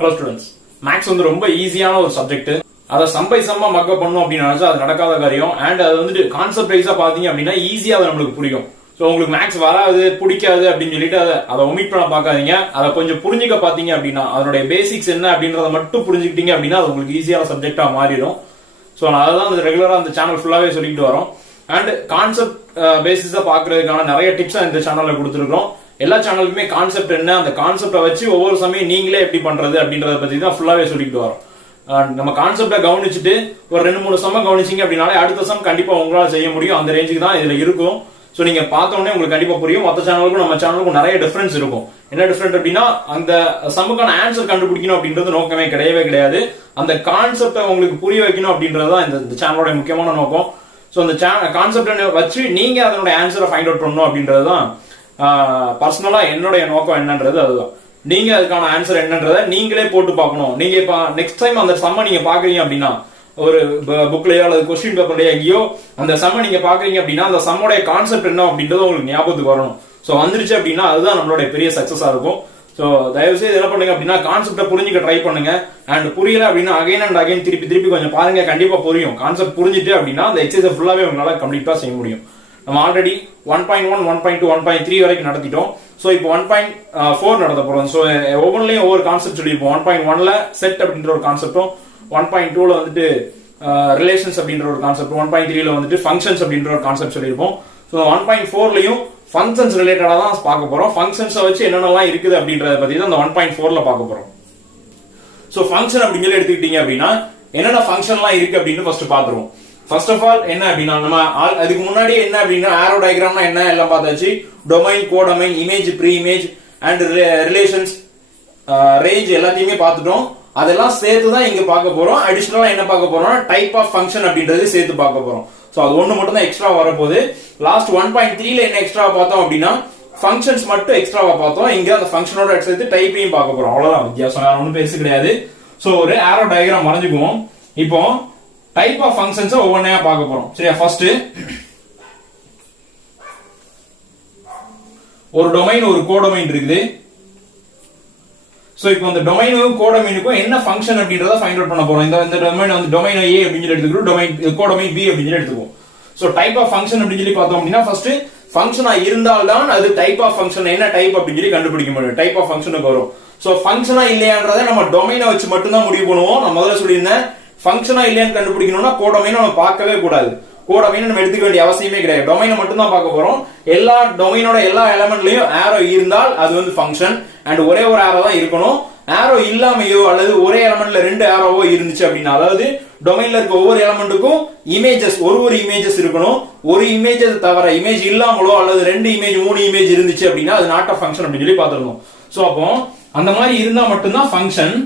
Hello students, maths வந்து ரொம்ப ஈஸியான ஒரு சப்ஜெக்ட். அதை சம் பை சம்மா மக்கப் பண்ணும் அப்படின்னு நினைச்சா அது நடக்காத காரியம். அண்ட் அது வந்துட்டு கான்செப்ட் வைஸா பாத்தீங்க அப்படின்னா ஈஸியா அதை நம்மளுக்கு புரியும். ஸோ உங்களுக்கு மேக்ஸ் வராது பிடிக்காது அப்படின்னு சொல்லிட்டு அதை ஒமிட் பண்ண பார்க்காதீங்க. அதை கொஞ்சம் புரிஞ்சுக்க பாத்தீங்க அப்படின்னா அதனுடைய பேசிக்ஸ் என்ன அப்படின்றத மட்டும் புரிஞ்சுக்கிட்டீங்க அப்படின்னா அது உங்களுக்கு ஈஸியான சப்ஜெக்டா மாறிடும். ஸோ நான் அதான் ரெகுலரா அந்த சேனல் ஃபுல்லாவே சொல்லிட்டு வரோம். அண்ட் கான்செப்ட் பேசிஸா பாக்குறதுக்கான நிறைய டிப்ஸ் இந்த சேனல்ல கொடுத்துருக்கோம். எல்லா சேனலுக்குமே கான்செப்ட் என்ன, அந்த கான்செப்டை வச்சு ஒவ்வொரு சமயம் நீங்களே எப்படி பண்றது அப்படின்றத பத்தி தான் ஃபுல்லாவே சொல்லிட்டு வரோம். நம்ம கான்செப்டை கவனிச்சுட்டு ஒரு 2-3 சமம் கவனிச்சிங்க அப்படின்னாலே அடுத்த சம் கண்டிப்பா உங்களால செய்ய முடியும். அந்த ரேஞ்சுக்கு தான் இதுல இருக்கும். ஸோ நீங்க பார்த்தோன்னே உங்களுக்கு கண்டிப்பா புரியும். மற்ற சேனலுக்கும் நம்ம சேனலுக்கும் நிறைய டிஃபரன்ஸ் இருக்கும். என்ன டிஃபரெண்ட் அப்படின்னா அந்த சம்முக்கான ஆன்சர் கண்டுபிடிக்கணும் அப்படின்றது நோக்கமே கிடையவே கிடையாது. அந்த கான்செப்டை உங்களுக்கு புரிய வைக்கணும் அப்படின்றது தான் இந்த சேனலோட முக்கியமான நோக்கம். ஸோ அந்த கான்செப்டை வச்சு நீங்க அதனுடைய ஆன்சரை ஃபைண்ட் அவுட் பண்ணணும் அப்படின்றது தான் பர்சனலா என்னுடைய நோக்கம். என்னன்றது அதுதான். நீங்க அதுக்கான ஆன்சர் என்னன்றதை நீங்களே போட்டு பார்க்கணும். நீங்க இப்ப நெக்ஸ்ட் டைம் அந்த சம்ம நீங்க பாக்குறீங்க அப்படின்னா ஒரு புக்லயோ அல்லது கொஸ்டின் பேப்பர்லயோ எங்கேயோ அந்த சம்ம நீங்க பாக்குறீங்க அப்படின்னா அந்த சம்மோடைய கான்செப்ட் என்ன அப்படின்றது உங்களுக்கு ஞாபகத்துக்கு வரணும். சோ வந்துருச்சு அப்படின்னா அதுதான் நம்மளுடைய பெரிய சக்சஸா இருக்கும். சோ தயவு செய்து என்ன பண்ணுங்க அப்படின்னா கான்செப்டை புரிஞ்சுக்க ட்ரை பண்ணுங்க. அண்ட் புரியல அப்படின்னா அகைன் அண்ட் அகைன் திருப்பி கொஞ்சம் பாருங்க, கண்டிப்பா புரியும். கான்செப்ட் புரிஞ்சுட்டு அப்படின்னா அந்த எக்ஸசைஸ் ஃபுல்லாவே உங்களால கம்ப்ளீட்டா செய்ய முடியும். நம்ம ஆல்ரெடி 1.1, 1.2, 1.3 வரைக்கும் நடத்திட்டோம். ஸோ இப்போ 1.4 நடத்த போறோம். ஸோ ஒவ்வொன்றிலையும் ஒவ்வொரு கான்செப்ட் சொல்லியிருப்போம். 1.1ல செட் அப்படின்ற ஒரு கான்செப்டும், 1.2ல வந்துட்டு ரிலேஷன்ஸ் அப்படின்ற ஒரு கான்செப்ட், 1.3ல வந்துட்டு ஃபங்க்ஷன்ஸ் அப்படின்ற ஒரு கான்செப்ட் சொல்லியிருப்போம். ஸோ 1.4லயும் ஃபங்க்ஷன்ஸ் ரிலேட்டடா தான் பார்க்க போறோம். ஃபங்க்ஷன்ஸை வச்சு என்னென்னலாம் இருக்குது அப்படின்றத பத்தி தான் அந்த 1.4ல பார்க்க போறோம். ஸோ ஃபங்க்ஷன் அப்படின்னு சொல்லி எடுத்துக்கிட்டீங்க அப்படின்னா என்னென்ன ஃபங்க்ஷன்லாம் இருக்கு அப்படின்னு ஃபர்ஸ்ட் பார்த்துருவோம். ஃபர்ஸ்ட் ஆஃப் ஆல் என்ன அப்படின்னா நம்ம அதுக்கு முன்னாடி என்ன அப்படின்னா ஆரோ டயக்ராம்னா என்ன எல்லாம் பார்த்தாச்சு. Domain, codomain, image, pre image and relations, range எல்லாத்தையுமே பார்த்துட்டோம். அதெல்லாம் சேர்த்து தான் இங்க பார்க்க போறோம். அடிஷனலா என்ன பார்க்க போறோம்னா டைப் ஆஃப் ஃபங்க்ஷன் அப்படின்றது சேர்த்து பார்க்க போறோம். சோ அது ஒண்ணு மட்டும் தான் எக்ஸ்ட்ரா வரப்போகுது. லாஸ்ட் 1.3ல என்ன எக்ஸ்ட்ரா பார்த்தோம் அப்படின்னா ஃபங்க்ஷன்ஸ் மட்டும் எக்ஸ்ட்ராவா பார்த்தோம். இங்க அந்த ஃபங்க்ஷனோட சேர்த்து டைப்பையும் பார்க்க போறோம். அவ்வளவுதான் வித்தியாசம், வேற ஒன்றும் பெருசு கிடையாது. சோ ஒரு ஆரோ டயக்ராம் வரைஞ்சுக்குவோம். இப்போ டைப் ஆஃப் ஃபங்க்ஷன்ஸ் ஒவ்வொன்றையா பார்க்க போறோம். சரியா? ஃபர்ஸ்ட் ஒரு டொமைன், ஒரு கோடொமைன் இருக்குது. சோ இப்போ இந்த டொமைனுக்கும் கோடொமைனுக்கும் என்ன ஃபங்க்ஷன் அப்படின்றத ஃபைண்ட் அவுட் பண்ண போறோம். இந்த டொமைன் வந்து டொமைன் A அப்படின்னு சொல்லி எடுத்துக்கிறோம், டொமைன் கோடொமைன் B அப்படின்னு சொல்லி எடுத்துக்குவோம். சோ டைப் ஆஃப் ஃபங்க்ஷன் அப்படின்னு சொல்லி பார்த்தோம் அப்படின்னா ஃபர்ஸ்ட் ஃபங்க்ஷனா இருந்தால்தான் அது டைப் ஆஃப் ஃபங்க்ஷன் என்ன டைப் அப்படின்னு சொல்லி கண்டுபிடிக்க முடியும். டைப் ஆஃப் ஃபங்க்ஷனுக்கு வரும். சோ ஃபங்க்ஷனா இல்லையான்றதை நம்ம டொமைனை வச்சு மட்டும் தான் முடிவு பண்ணுவோம். நான் முதல்ல சொல்லியிருந்தேன் ஃபங்க்ஷனா இல்லையான்னு கண்டுபிடிக்கணும்னா கோடொமைனை நம்ம பார்க்கவே கூடாது. கோடொமைனை நம்ம எடுத்துக்க வேண்டிய அவசியமே கிடையாது. டொமைனை மட்டும் தான் பார்க்க போறோம். எல்லா டொமைனோட எல்லா எலமெண்ட்லயும் ஆரோ இருந்தால் அது வந்து ஃபங்க்ஷன். அண்ட் ஒரே ஒரு ஆரோ தான் இருக்கணும். ஆரோ இல்லாமையோ அல்லது ஒரே எலமெண்ட்ல 2 ஆரோவோ இருந்துச்சு அப்படின்னா, அதாவது டொமைன்ல இருக்க ஒவ்வொரு எலமெண்ட்டுக்கும் இமேஜஸ் ஒரு இமேஜஸ் இருக்கணும். ஒரு இமேஜஸ் தவிர இமேஜ் இல்லாமலோ அல்லது 2 இமேஜ் 3 இமேஜ் இருந்துச்சு அப்படின்னா அது நாட் ஆஃப் ஃபங்க்ஷன் அப்படின்னு சொல்லி பார்த்துருந்தோம். சோ அப்போ அந்த மாதிரி இருந்தா மட்டும்தான் ஃபங்க்ஷன்.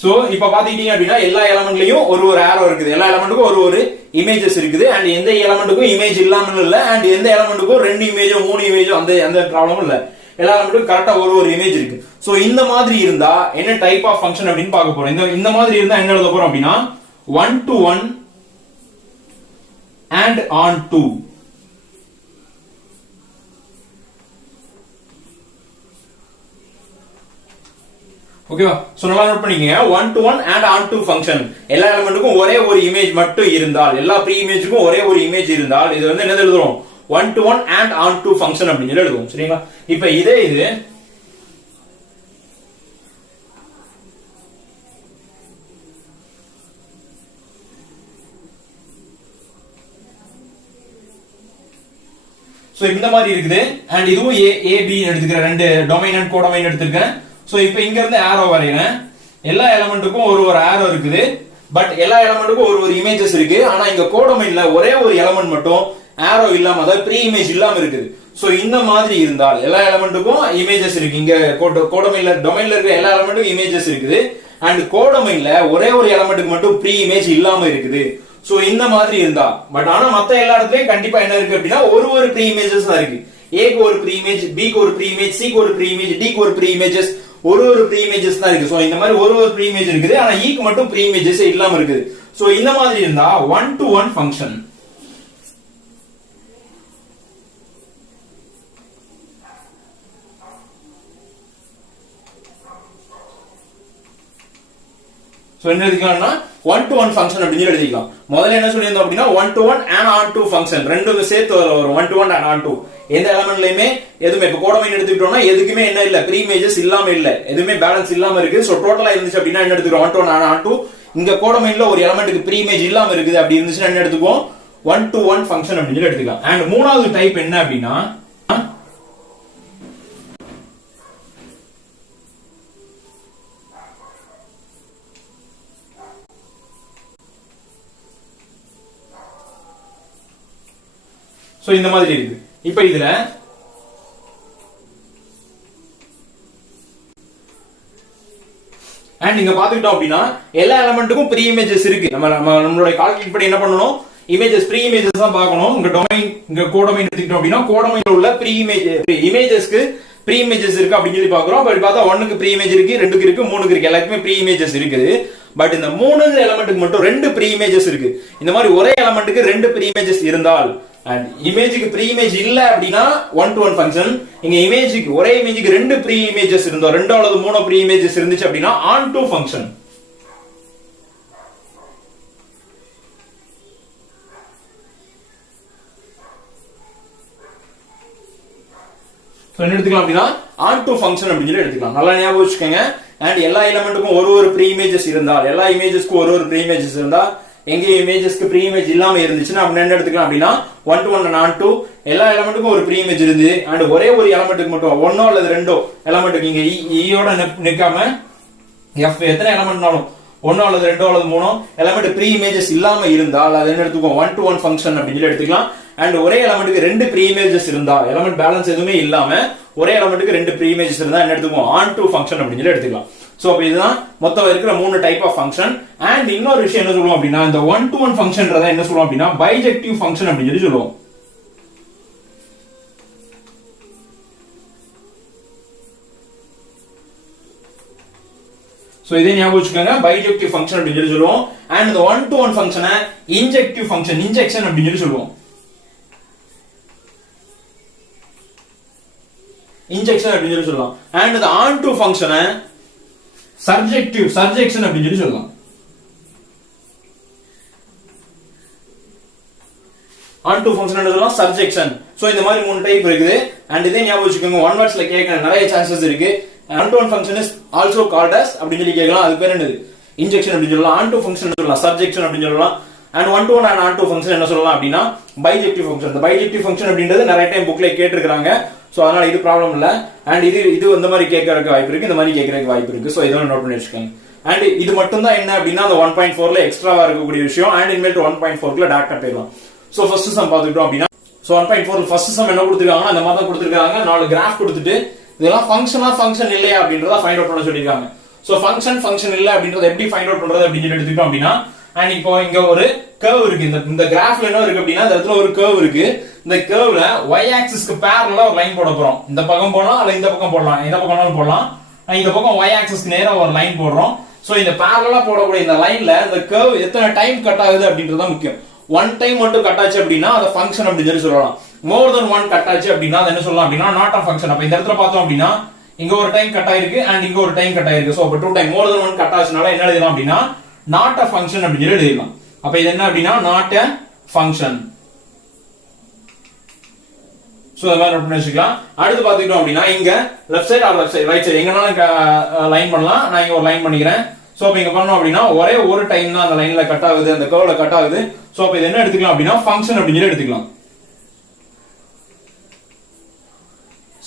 சோ இப்ப பாத்தீங்க அப்படின்னா எல்லா எலமெண்ட்லயும் ஒரு ஆரோ இருக்குது. எல்லா எலமெண்ட்டுக்கும் ஒரு இமேஜஸ் இருக்குது. அண்ட் எந்த எலமெண்ட்டுக்கும் இமேஜ் இல்லாமல் இல்ல. அண்ட் எந்த எலமெண்ட்டுக்கும் 2 இமேஜோ 3 இமேஜோ அந்த ப்ராப்ளமும் இல்ல. எல்லா எலமெண்ட்டுக்கும் கரெக்டா ஒரு இமேஜ் இருக்கு. சோ இந்த மாதிரி இருந்தா என்ன டைப் ஆஃப் ஃபங்க்ஷன் அப்படின்னு பார்க்க போறோம். இந்த மாதிரி இருந்தா என்ன எழுத போறோம் அப்படின்னா 1 to 1 and on 2. ஓகேவா? சோ நல்லா நோட் பண்ணிக்கங்க. 1 to 1 and on 2 ஃபங்க்ஷன். எல்லா எலிமெண்ட்டுக்கும் ஒரே ஒரு இமேஜ் மட்டும் இருந்தால், எல்லா ப்ரீ இமேஜுக்கும் ஒரே ஒரு இமேஜ் இருந்தால் இது வந்து என்ன எழுதுறோம்? 1 to 1 and on 2 ஃபங்க்ஷன் அப்படின்னு சொல்லி எழுதுவோம். சரிங்களா? இப்போ இது சோ இந்த மாதிரி இருக்குது. அண்ட் இதுவும் A B எடுத்துக்கிறேன். 2 டொமைன் அண்ட் கோடொமைன் எடுத்துக்கிறேன். சோ இப்போ இங்க இருந்து ஆரோ வரையறேன். எல்லா எலமெண்ட்டுக்கும் ஒரு ஆரோ இருக்குது. பட் எல்லா எலமெண்ட்டுக்கும் ஒரு இமேஜஸ் இருக்கு. ஆனா இங்க கோடொமைன்ல ஒரே ஒரு எலமெண்ட் மட்டும் ஆரோ இல்லாம, அதாவது ப்ரீ இமேஜ் இல்லாம இருக்குது. சோ இந்த மாதிரி இருந்தால் எல்லா எலமெண்ட்டுக்கும் இமேஜஸ் இருக்கு. இங்க கோடொமைன்ல டொமைன்ல இருக்க எல்லா எலமெண்ட்டுக்கும் இமேஜஸ் இருக்குது. அண்ட் கோடொமைன்ல ஒரே ஒரு எலமெண்ட்டுக்கு மட்டும் ப்ரீ இமேஜ் இல்லாம இருக்குது. சோ இந்த மாதிரி இருந்தா, பட் ஆனா மத்த எல்லா இடத்துலயும் கண்டிப்பா என்ன இருக்கு அப்படின்னா ஒரு ப்ரீ இமேஜஸ் தான் இருக்கு. ஏக்கு ஒரு ப்ரீ இமேஜ், பிக்கு ஒரு ப்ரீ இமேஜ், சிக்கு ஒரு ப்ரீ இமேஜ், டிக்கு ஒரு ப்ரீ இமேஜஸ், ஒரு ப்ரீ இமேஜஸ் தான் இருக்கு. சோ இந்த மாதிரி ஒரு ப்ரீ இமேஜ் இருக்குது. ஆனா ஈக்கு மட்டும் ப்ரீ இமேஜஸ் இல்லாம இருக்குது. சோ இந்த மாதிரி இருந்தா 1 to 1 ஃபங்க்ஷன். சோ என்ன எழுதிக்கலாம்னா 1 to 1 ஃபங்க்ஷன் அப்படின்னு எழுதிக்கலாம். முதல்ல என்ன சொல்லியிருந்தோம் அப்படின்னா 1 to 1 and on to function ரெண்டும் சேர்த்து வரும் 1 to 1 and on to. எந்த எலிமெண்ட்லயுமே எதுவுமே இப்ப கோடமைன் எடுத்துக்கிட்டோம்னா எதுக்குமே என்ன இல்ல ப்ரீ இமேஜஸ் இல்லாம இல்ல, எதுவுமே பேலன்ஸ் இல்லாம இருக்கு. சோ டோட்டலா இருந்துச்சு அப்படின்னா என்ன எடுத்துக்கிறோம் 1 to 1 and on to. இங்க கோடமைன்ல ஒரு எலிமெண்ட்க்கு ப்ரீ இமேஜ் இல்லாம இருக்குது அப்படி இருந்துச்சுன்னா என்ன எடுத்துக்குவோம் 1 to 1 ஃபங்க்ஷன் அப்படின்னு எடுத்துக்கலாம். அண்ட் மூணாவது டைப் என்ன அப்படின்னா சோ இந்த மாதிரி இருக்கு. இப்ப இதுல அண்ட் இங்க பாத்துக்கிட்டோம் அப்படின்னா எல்லா எலிமெண்ட்டுக்கும் ப்ரீ இமேஜஸ் இருக்கு. நம்மளோட கால்குலேட் பண்ணி என்ன பண்ணணும் இமேஜஸ் ப்ரீ இமேஜஸ் தான் பார்க்கணும். இங்க டொமைன் இங்க கோடமைன் எடுத்துக்கிட்டோம் அப்படின்னா கோடமைன்ல உள்ள ப்ரீ இமேஜஸ்க்கு ப்ரீ இமேஜஸ் இருக்கு அப்படின்னு சொல்லி பாக்குறோம். பட் பார்த்தா 1க்கு ப்ரீ இமேஜ் இருக்கு, 2க்கு இருக்கு, 3க்கு இருக்கு, எல்லாத்துக்குமே ப்ரீ இமேஜஸ் இருக்குது. பட் இந்த 3 எலிமெண்ட்டுக்கு மட்டும் 2 ப்ரீ இமேஜஸ் இருக்கு. இந்த மாதிரி ஒரே எலிமெண்ட்டுக்கு 2 ப்ரீ இமேஜஸ் இருந்தால் அண்ட் இமேஜுக்கு ப்ரீ இமேஜ் இல்ல அப்படின்னா 1 to 1 ஃபங்க்ஷன். இங்க இமேஜுக்கு ஒரே இமேஜுக்கு 2 ப்ரீ இமேஜஸ் இருந்தோ 2 அல்லது 3 ப்ரீ இமேஜஸ் இருந்துச்சு அப்படின்னா on to ஃபங்க்ஷன். என்ன எடுத்துக்கலாம் அப்படின்னா on to ஃபங்க்ஷன் அப்படின்னு சொல்லி எடுத்துக்கலாம். நல்லா ஞாபகம் வச்சுக்கோங்க. அண்ட் எல்லா எலிமெண்ட்டுக்கும் ஒரு ப்ரீ இமேஜஸ் இருந்தால் எல்லா இமேஜஸ்க்கும் ஒரு ப்ரீ இமேஜஸ் இருந்தா எங்க இமேஜஸ்க்கு ப்ரீ இமேஜ் இல்லாம இருந்துச்சுன்னா அப்படி என்ன எடுத்துக்கலாம் அப்படின்னா 1 to 1 and on to. எல்லா எலிமெண்ட்டுக்கும் ஒரு ப்ரீ இமேஜ் இருந்து அண்ட் ஒரே ஒரு எலிமெண்ட்டுக்கு மட்டும் ஒன்னோ அல்லது ரெண்டோ எலிமெண்ட்டுக்கு இங்க ஈயோட நிக்காம எஃப் எத்தனை எலிமெண்ட்னாலும் ஒன்னோ அல்லது ரெண்டோ அல்லது மூணோ எலிமெண்ட் ப்ரீ இமேஜஸ் இல்லாம இருந்தால் அது என்ன எடுத்துக்கோம் 1 to 1 ஃபங்க்ஷன் அப்படின்னு சொல்லி எடுத்துக்கலாம். அண்ட் ஒரே எலிமெண்ட்டுக்கு 2 ப்ரீ இமேஜஸ் இருந்தா எலிமெண்ட் பேலன்ஸ் எதுவுமே இல்லாம ஒரே எலிமெண்ட்டுக்கு 2 ப்ரீ இமேஜஸ் இருந்தா என்ன எடுத்துக்கோம் on to ஃபங்க்ஷன் அப்படின்னு சொல்லி எடுத்துக்கலாம். சோ அப்ப இதுதான் மொத்தம் இருக்கிற 3 டைப் ஆஃப் ஃபங்க்ஷன். அண்ட் இன்னொரு விஷயம் என்ன சொல்லுவோம் அப்படின்னா இந்த 1 to 1 ஃபங்க்ஷன்றத என்ன சொல்லுவோம் அப்படின்னா பைஜெக்டிவ் ஃபங்க்ஷன் அப்படின்னு சொல்லி சொல்லுவோம். சோ இதே ஞாபகம் வச்சுக்கோங்க பைஜெக்டிவ் ஃபங்க்ஷன் அப்படின்னு சொல்லி சொல்லுவோம். அண்ட் இந்த 1 to 1 ஃபங்க்ஷனை இன்ஜெக்டிவ் ஃபங்க்ஷன் இன்ஜெக்ஷன் அப்படின்னு சொல்லி சொல்லுவோம். இன்ஜெக்ஷன் அப்படின்னு சொல்லி சொல்லலாம். அண்ட் இந்த on to ஃபங்க்ஷனை சர்ஜெக்ஷன் அப்படின்னு சொல்லி சொல்லலாம். on to ஃபங்க்ஷன் என்ன சொல்லலாம் சர்ஜெக்ஷன். சோ இந்த மாதிரி 3 டைப் இருக்குது. அண்ட் இதே ஞாபகம் வச்சுக்கோங்க 1 வேர்ட்ஸ்ல கேட்க நிறைய சான்சஸ் இருக்கு. on to 1 function is also called as அப்படின்னு சொல்லி கேட்கலாம். அதுக்கு பேர் என்னது இன்ஜெக்ஷன் அப்படின்னு சொல்லலாம். on to ஃபங்க்ஷன் சொல்லலாம் சர்ஜெக்ஷன் அப்படின்னு சொல்லலாம். And 1 to 1 and on to function என்ன சொல்லலாம் அப்படின்னா பைஜெக்டிவ் ஃபங்க்ஷன். இந்த பைஜெக்டிவ் ஃபங்க்ஷன் அப்படின்றது நிறைய டைம் புக்ல கேட்டிருக்காங்க. சோ அதனால இது ப்ராப்ளம் இல்ல. அண்ட் இது இந்த மாதிரி கேட்கறதுக்கு வாய்ப்பு இருக்கு, இந்த மாதிரி கேட்கறதுக்கு வாய்ப்பு இருக்கு. சோ இதெல்லாம் நோட் பண்ணி வச்சுக்கோங்க. அண்ட் இது மட்டும் தான் என்ன அப்படின்னா அந்த 1.4ல எக்ஸ்ட்ராவா இருக்கக்கூடிய விஷயம். அண்ட் இனிமேல் 1.4ல டைரக்டா போயிடலாம். சோ ஃபர்ஸ்ட் சம் பாத்துக்கிட்டோம் அப்படின்னா சோ 1.4 ஃபர்ஸ்ட் சம் என்ன கொடுத்திருக்காங்க அந்த மாதிரி தான் கொடுத்திருக்காங்க. 4 கிராஃப் கொடுத்துட்டு இதெல்லாம் ஃபங்க்ஷன் இல்லையா அப்படின்றத ஃபைண்ட் அவுட் பண்ண சொல்லிருக்காங்க. சோ ஃபங்க்ஷன் இல்ல அப்படின்றத எப்படி ஃபைண்ட் அவுட் பண்றது அப்படின்னு சொல்லி எடுத்துக்கிட்டோம் அப்படின்னா அண்ட் இப்போ இங்க ஒரு கர்வ் இருக்கு. இந்த கிராஃப்ல என்ன இருக்கு அப்படின்னா இந்த இடத்துல ஒரு கர்வ் இருக்கு. இந்த கர்வ்ல y ஆக்சிஸ்க்கு பேரலலா ஒரு லைன் போட போறோம். இந்த பக்கம் போடலாம் அல்ல இந்த பக்கம் போடலாம், எந்த பக்கம்னாலும் போடலாம். இந்த பக்கம் y ஆக்சிஸ்க்கு நேரா ஒரு லைன் போடுறோம். சோ இந்த பேரலலா போடக்கூடிய இந்த லைன்ல இந்த கர்வ் எத்தனை டைம் கட் ஆகுது அப்படின்றது முக்கியம். 1 டைம் மட்டும் கட் ஆச்சு அப்படின்னா அது ஃபங்க்ஷன் அப்படின்னு சொல்லலாம். மோர் தென் 1 கட் ஆச்சு அப்படின்னா அது என்ன சொல்லலாம் அப்படின்னா நாட் அ ஃபங்க்ஷன். அப்ப இந்த இடத்துல பார்த்தோம் அப்படின்னா இங்க ஒரு டைம் கட் ஆயிருக்கு அண்ட் இங்க ஒரு டைம் கட் ஆயிருக்கு. சோ அப்ப 2 டைம் மோர் தென் 1 கட் ஆச்சுனால என்ன எழுதலாம் அப்படின்னா நாட் அ ஃபங்க்ஷன் அப்படின்னு எழுதலாம். அப்ப இது என்ன அப்படின்னா நாட் அ ஃபங்க்ஷன். சோ அத மாதிரி நோட் பண்ணி வச்சுக்கலாம். அடுத்து பாத்துக்கிட்டோம் அப்படின்னா இங்க left side or left side right side எங்கனாலும் லைன் பண்ணலாம். நான் இங்க ஒரு லைன் பண்ணிக்கிறேன். சோ அப்ப இங்க பண்ணோம் அப்படின்னா ஒரே ஒரு டைம் தான் அந்த லைன்ல கட் ஆகுது, அந்த கர்வ்ல கட் ஆகுது. சோ அப்ப இது என்ன எடுத்துக்கலாம் அப்படின்னா ஃபங்க்ஷன் அப்படின்னு சொல்லி எடுத்துக்கலாம்.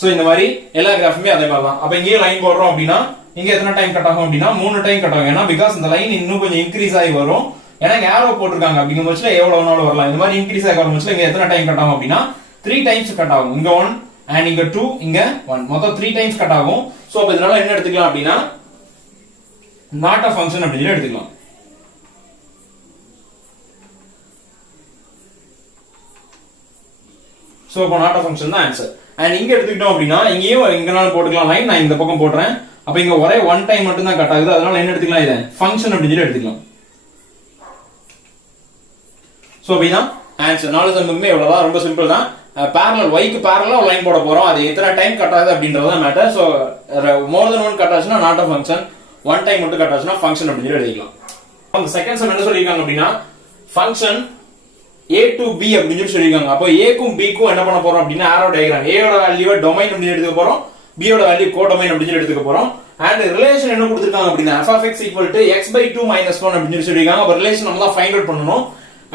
சோ இந்த மாதிரி எல்லா கிராஃபுமே அதே மாதிரி தான். அப்ப இங்கே லைன் போடுறோம் அப்படின்னா இங்க எத்தனை டைம் கட் ஆகும் அப்படின்னா 3 டைம் கட் ஆகும். ஏன்னா பிகாஸ் இந்த லைன் இன்னும் கொஞ்சம் இன்க்ரீஸ் ஆகி வரும். ஏன்னா ஏரோ போட்டிருக்காங்க அப்படிங்கிற பட்சத்துல எவ்வளவு நாள் வரலாம். இந்த மாதிரி இன்க்ரீஸ் ஆகி வரும் பட்சத்துல இங்க எத்தனை டைம் கட் ஆகும் அப்படின்னா 3 டைம்ஸ் கட் ஆகும். இங்க 1 அண்ட் இங்க 2 இங்க 1 மொத்தம் 3 டைம்ஸ் கட் ஆகும். சோ அப்ப இதனால என்ன எடுத்துக்கலாம் அப்படின்னா நாட் அ ஃபங்க்ஷன் அப்படின்னு எடுத்துக்கலாம். சோ அப்ப நாட் அ ஃபங்க்ஷன் தான் ஆன்சர். அண்ட் இங்க எடுத்துக்கிட்டோம் அப்படின்னா இங்கேயும் எங்கனாலும் போட்டுக்கலாம் லைன். நான் இந்த பக்கம் போடுறேன். அப்ப இங்க ஒரே 1 டைம் மட்டும் தான் கட் ஆகுது. அதனால என்ன எடுத்துக்கலாம் இதை ஃபங்க்ஷன் அப்படின்னு எடுத்துக்கலாம். சோ அப்படிதான் ஆன்சர். 4 சம்முமே இவ்வளவுதான், ரொம்ப சிம்பிள் தான். parallel y க்கு parallel ஒரு லைன் போட போறோம். அது எத்தனை டைம் கட் ஆகுது அப்படின்றது தான் மேட்டர். சோ மோர் தென் 1 கட் ஆச்சுனா நாட் அ ஃபங்க்ஷன், 1 டைம் மட்டும் கட் ஆச்சுனா ஃபங்க்ஷன் அப்படின்னு எழுதிக்கலாம். அந்த செகண்ட் சம் என்ன சொல்லிருக்காங்க அப்படின்னா ஃபங்க்ஷன் a to b அப்படின்னு சொல்லிருக்காங்க. அப்போ a க்கும் b க்கும் என்ன பண்ண போறோம் அப்படின்னா ஆரோ டயகிராம். a யோட வேல்யூவை டொமைன் அப்படின்னு எடுத்துக்க போறோம், b யோட வேல்யூ கோடொமைன் அப்படின்னு எடுத்துக்க போறோம். அண்ட் ரிலேஷன் என்ன கொடுத்திருக்காங்க அப்படின்னா f of x equal to x by 2 minus 1 அப்படின்னு சொல்லிருக்காங்க. அப்ப ரிலேஷன் நம்ம தான் ஃபைண்ட் அவுட் பண்ணனும்.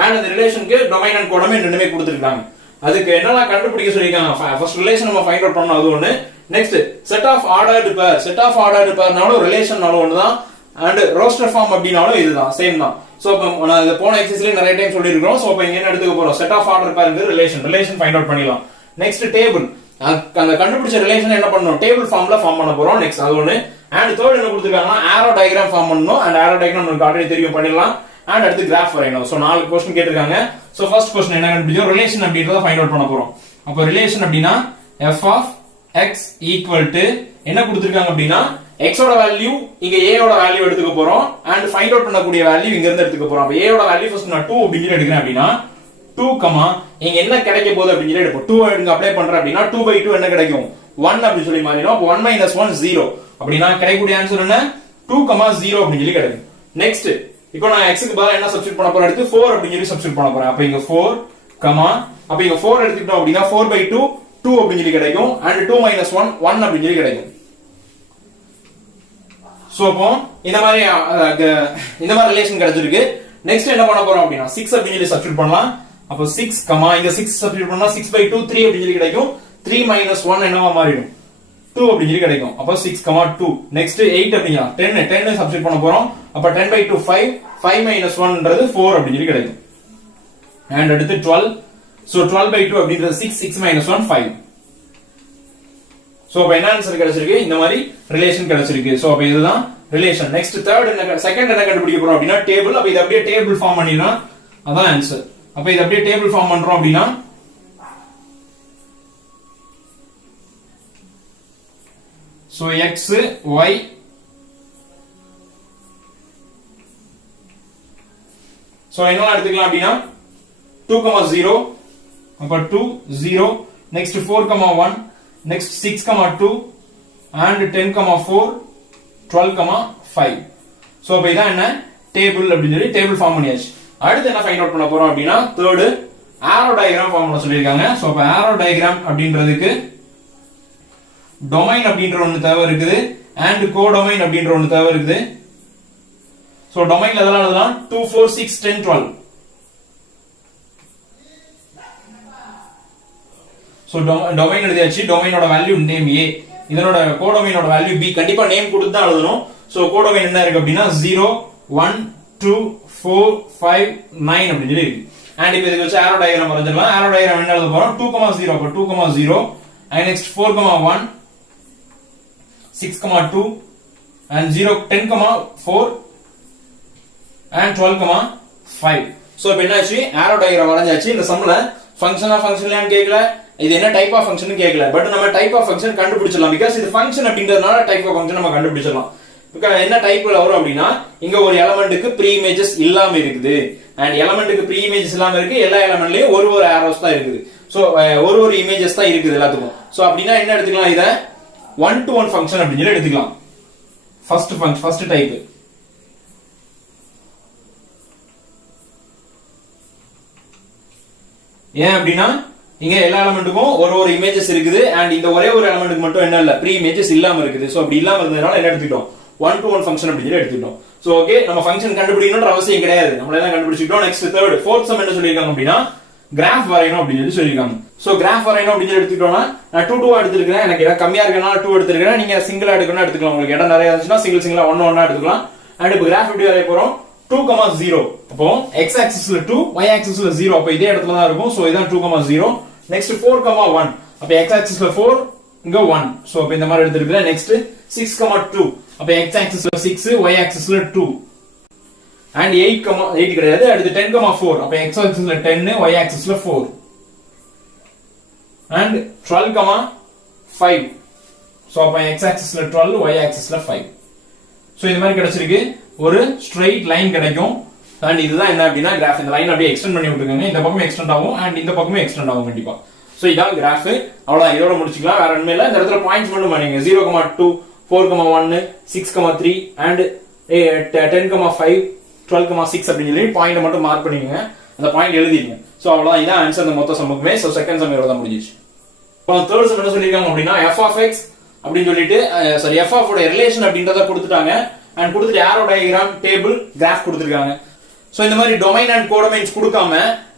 அண்ட் அந்த ரிலேஷனுக்கு டொமைன் அண்ட் கோடொமைன் ரெண்டுமே கொடுத்திருக்காங்க. அதுக்கு என்னலாம் கண்டுபிடிக்க சொல்லிருக்காங்க. ஃபர்ஸ்ட் ரிலேஷன் நம்ம ஃபைண்ட் அவுட் பண்ணனும், அது ஒண்ணு. Next set of ordered pair. Set of ordered பேர்னாலும் ரிலேஷன்னாலும் ஒண்ணுதான். அண்ட் ரோஸ்டர் ஃபார்ம் அப்படினாலும் இதுதான், சேம் தான். சோ இப்போ நான் போன எக்ஸசைஸ்ல நிறைய டைம் சொல்லிருக்கோம். சோ இப்போ இங்க என்ன எடுத்துக்க போறோம், set of order pair relation find out பண்ணிடலாம். நெக்ஸ்ட் டேபிள், அந்த கண்டுபிடிச்ச ரிலேஷன் என்ன பண்ணனும், டேபிள் ஃபார்ம்ல ஃபார்ம் பண்ண போறோம். நெக்ஸ்ட் அது ஒண்ணு. அண்ட் தேர்ட் என்ன கொடுத்திருக்காங்கன்னா ஆரோ டயகிராம் ஃபார்ம் பண்ணனும். அண்ட் ஆரோ டயகிராம் நமக்கு ஆல்ரெடி தெரியும், பண்ணிடலாம். அண்ட் அடுத்து கிராஃப் வரையணும். சோ 4 क्वेश्चन கேட்டிருக்காங்க. சோ ஃபர்ஸ்ட் क्वेश्चन என்ன கண்டுபிடிச்சோம், ரிலேஷன் அப்படின்றத ஃபைண்ட் அவுட் பண்ண போறோம். அப்போ ரிலேஷன் அப்படினா f of x equal to என்ன கொடுத்திருக்காங்க அப்படினா x ஓட வேல்யூ இங்க a ஓட வேல்யூ எடுத்துக்க போறோம். அண்ட் ஃபைண்ட் அவுட் பண்ணக்கூடிய வேல்யூ இங்க இருந்து எடுத்துக்க போறோம். அப்ப a ஓட வேல்யூ ஃபர்ஸ்ட் நான் 2 அப்படினு எடுக்கிறேன் அப்படினா 2, இங்க என்ன கிடைக்க போகுது அப்படினு எடுப்போம். 2 எடுங்க அப்ளை பண்றேன் அப்படினா 2/2 என்ன கிடைக்கும், 1 அப்படி சொல்லி மாறிடும். அப்ப 1 - 1 0 அப்படினா கிடைக்கக்கூடிய ஆன்சர் என்ன, 2, 0 அப்படி சொல்லி கிடைக்கும். நெக்ஸ்ட் இப்போ நான் x க்கு பதிலா என்ன சப்ஸ்டிட்யூட் பண்ண போறேன், எடுத்து 4 அப்படி சொல்லி சப்ஸ்டிட்யூட் பண்ண போறேன். அப்ப இங்க 4, அப்ப இங்க 4 எடுத்துக்கிட்டோம் அப்படினா 4/2 2 அப்படி சொல்லி கிடைக்கும். அண்ட் 2 - 1 1 அப்படி சொல்லி கிடைக்கும். சோ அப்போ இந்த மாதிரி ரிலேஷன் கிடைச்சிருக்கு. நெக்ஸ்ட் என்ன பண்ண போறோம் அப்படினா 6 அப்படி சொல்லி சப்ஸ்டிட்யூட் பண்ணலாம். அப்போ 6, இங்க 6 சப்ஸ்டிட்யூட் பண்ணா 6/2 3 அப்படி சொல்லி கிடைக்கும். 3 - 1 என்னவா மாறிடும், 2 அப்படி சொல்லி கிடைக்கும். அப்போ 6, 2. நெக்ஸ்ட் 8 அப்படினா 10 சப்ஸ்டிட்யூட் பண்ண போறோம். அப்ப 10/2 5 - 1ன்றது 4 அப்படி சொல்லி கிடைக்கும். அண்ட் அடுத்து 12. சோ 12/2 அப்படின்றது 6 - 1 5. சோ அப்ப என்ன ஆன்சர் கிடைச்சிருக்கு, இந்த மாதிரி ரிலேஷன் கிடைச்சிருக்கு. சோ அப்ப இதுதான் ரிலேஷன். நெக்ஸ்ட் செகண்ட் என்ன கண்டுபிடிக்க போறோம் அப்படினா டேபிள். அப்ப இது அப்படியே டேபிள் ஃபார்ம் பண்ணினா அதான் ஆன்சர். அப்ப இது அப்படியே டேபிள் ஃபார்ம் பண்றோம் அப்படினா சோ x y சோ என்ன எடுத்துக்கலாம் அப்படினா 2, 0. அப்ப 2 0. நெக்ஸ்ட் 4, 1. நெக்ஸ்ட் 6, 2. and 10, 4. 12, 5. சோ அப்ப இதான் என்ன டேபிள் அப்படி சொல்லி டேபிள் ஃபார்ம் பண்ணியாச்சு. அடுத்து என்ன ஃபைண்ட் அவுட் பண்ண போறோம் அப்படினா தேர்ட் ஆரோ டயகிராம் ஃபார்ம் பண்ண சொல்லிருக்காங்க. சோ அப்ப ஆரோ டயகிராம் அப்படின்றதுக்கு டொமைன் அப்படின்ற ஒன்னு தேவை இருக்குது. அண்ட் கோடொமைன் அப்படின்ற ஒன்னு தேவை இருக்குது. சோ டொமைன்ல எதெல்லாம் எழுதலாம், 2 4 6 10 12. சோ டொமைன் எழுதியாச்சு. டொமைனோட வேல்யூ நேம் a, இதனோட கோடொமைனோட வேல்யூ b. கண்டிப்பா நேம் கொடுத்து தான் எழுதணும். சோ கோடொமைன் என்ன இருக்கு அப்படினா 0 1 2 4 5 9 அப்படி சொல்லி இருக்கு. அண்ட் இப்போ இதுக்கு வச்சு ஆரோ டயகிராம் வரைஞ்சிடலாம். ஆரோ டயகிராம் என்ன எழுத போறோம், 2, 0. அப்ப 2, 0. and next 4, 1. 6, 2. and 0 10, 4. and 12, 5. So இப்போ என்னாச்சு, ஆரோ டயகிராம் வரைஞ்சாச்சு. இந்த சம்ல ஃபங்க்ஷன்லாம் கேக்கல, இது என்ன டைப் ஆஃப் ஃபங்க்ஷன் கேக்கல. பட் நம்ம டைப் ஆஃப் ஃபங்க்ஷன் கண்டுபிடிச்சிடலாம். பிகாஸ் இது ஃபங்க்ஷன் அப்படின்றதுனால டைப் ஆஃப் ஃபங்க்ஷன் நம்ம கண்டுபிடிச்சிடலாம். என்ன டைப்ல வரும் அப்படின்னா இங்க ஒரு எலிமெண்ட்டுக்கு ப்ரீ இமேஜஸ் இல்லாம இருக்குது. அண்ட் எலிமெண்ட்டுக்கு ப்ரீ இமேஜஸ் இல்லாம இருக்கு. எல்லா எலிமெண்ட்லயும் ஒரு ஆரோஸ் தான் இருக்குது. சோ ஒரு இமேஜஸ் தான் இருக்குது எல்லாத்துக்கும். சோ அப்படின்னா என்ன எடுத்துக்கலாம், இத 1-to-1 ஃபங்க்ஷன் அப்படின்னு சொல்லி எடுத்துக்கலாம். First type. ஏன் அப்படின்னா இங்க எல்லா எலிமெண்ட்டுக்கும் ஒரு இமேஜஸ் இருக்குது. அண்ட் இந்த ஒரே ஒரு எலிமெண்ட்டுக்கு மட்டும் என்ன இல்ல, ப்ரீ இமேஜஸ் இல்லாம இருக்குது. சோ அப்படி இல்லாம இருந்ததுனால என்ன எடுத்துக்கிட்டோம், 1-to-1 ஃபங்க்ஷன் அப்படி சொல்லி எடுத்துக்கிட்டோம். சோ ஓகே, நம்ம ஃபங்க்ஷன் கண்டுபிடிக்கணும்ன்ற அவசியம் கிடையாது, நம்மள எல்லாம் கண்டுபிடிச்சிட்டோம். நெக்ஸ்ட் தேர்ட் ஃபோர்த் சம் என்ன சொல்லிருக்காங்க அப்படின்னா கிராஃப் வரையணும் அப்படின்னு சொல்லிருக்காங்க. சோ கிராஃப் வரையணும் அப்படின்னு சொல்லி எடுத்துக்கிட்டோம்னா நான் 2 எடுத்துக்கிறேன். எனக்கு இடம் கம்மியா இருக்குன்னா 2 எடுத்துக்கிறேன். நீங்க சிங்கிளா எடுக்கணும்னா எடுத்துக்கலாம். உங்களுக்கு இடம் நிறைய இருந்துச்சுன்னா சிங்கிளா 1 எடுத்துக்கலாம். அண்ட் இப்போ கிராஃப் எப்படி வரைய போறோம், 2, 0. அப்போ x ஆக்சிஸ்ல 2, y ஆக்சிஸ்ல 0. அப்ப இதே இடத்துல தான் இருக்கும். சோ இதான் 2, 0. நெக்ஸ்ட் 4, 1. அப்ப x ஆக்சிஸ்ல 4, இங்க 1. சோ அப்ப இந்த மாதிரி எடுத்துக்கிறேன். நெக்ஸ்ட் 6, 2. அப்ப x ஆக்சிஸ்ல 6, y ஆக்சிஸ்ல 2. and 8 கிடையாது. அடுத்து 10, 4. அப்ப x ஆக்சிஸ்ல 10, y ஆக்சிஸ்ல 4. and 12, 5. சோ அப்ப x ஆக்சிஸ்ல 12, y ஆக்சிஸ்ல 5. சோ இந்த மாதிரி கிடைச்சிருக்கு. ஒரு ஸ்ட்ரெயிட் லைன் கிடைக்கும். அண்ட் இதுதான் என்ன அப்படின்னா கிராஃப். இந்த லைன் அப்படியே எக்ஸ்டெண்ட் பண்ணி விட்டுருக்காங்க. இந்த பக்கமும் எக்ஸ்டெண்ட் ஆகும் அண்ட் இந்த பக்கமும் எக்ஸ்டெண்ட் ஆகும் கண்டிப்பா. சோ இதான் கிராஃப். அவ்வளவுதான், இதோட முடிச்சுக்கலாம். வேற ஒண்ணுமே இல்ல. இந்த இடத்துல பாயிண்ட்ஸ் மட்டும் பண்ணீங்க. 0, 2, 4, 1, 6, 3 and 10, 5, 12,6 அப்படின்னு சொல்லி பாயிண்ட் மட்டும் மார்க் பண்ணிக்கோங்க, அந்த பாயிண்ட் எழுதிருங்க. ஸோ அவ்வளோதான், இதான் ஆன்சர் அந்த மொத்த சம்முக்குமே. ஸோ செகண்ட் சம் எவ்வளோ தான் முடிஞ்சிச்சு. இப்போ தேர்ட் சம் என்ன சொல்லியிருக்காங்க அப்படின்னா f of x அப்படின்னு சொல்லிட்டு சாரி f of உடைய ரிலேஷன் அப்படின்றத கொடுத்துட்டாங்க. அண்ட் கொடுத்துட்டு ஏரோ டயகிராம், டேபிள், கிராஃப் கொடுத்துருக்காங்க. ஸோ இந்த மாதிரி டொமைன் அண்ட் கோடொமைன்ஸ் கொடுக்காம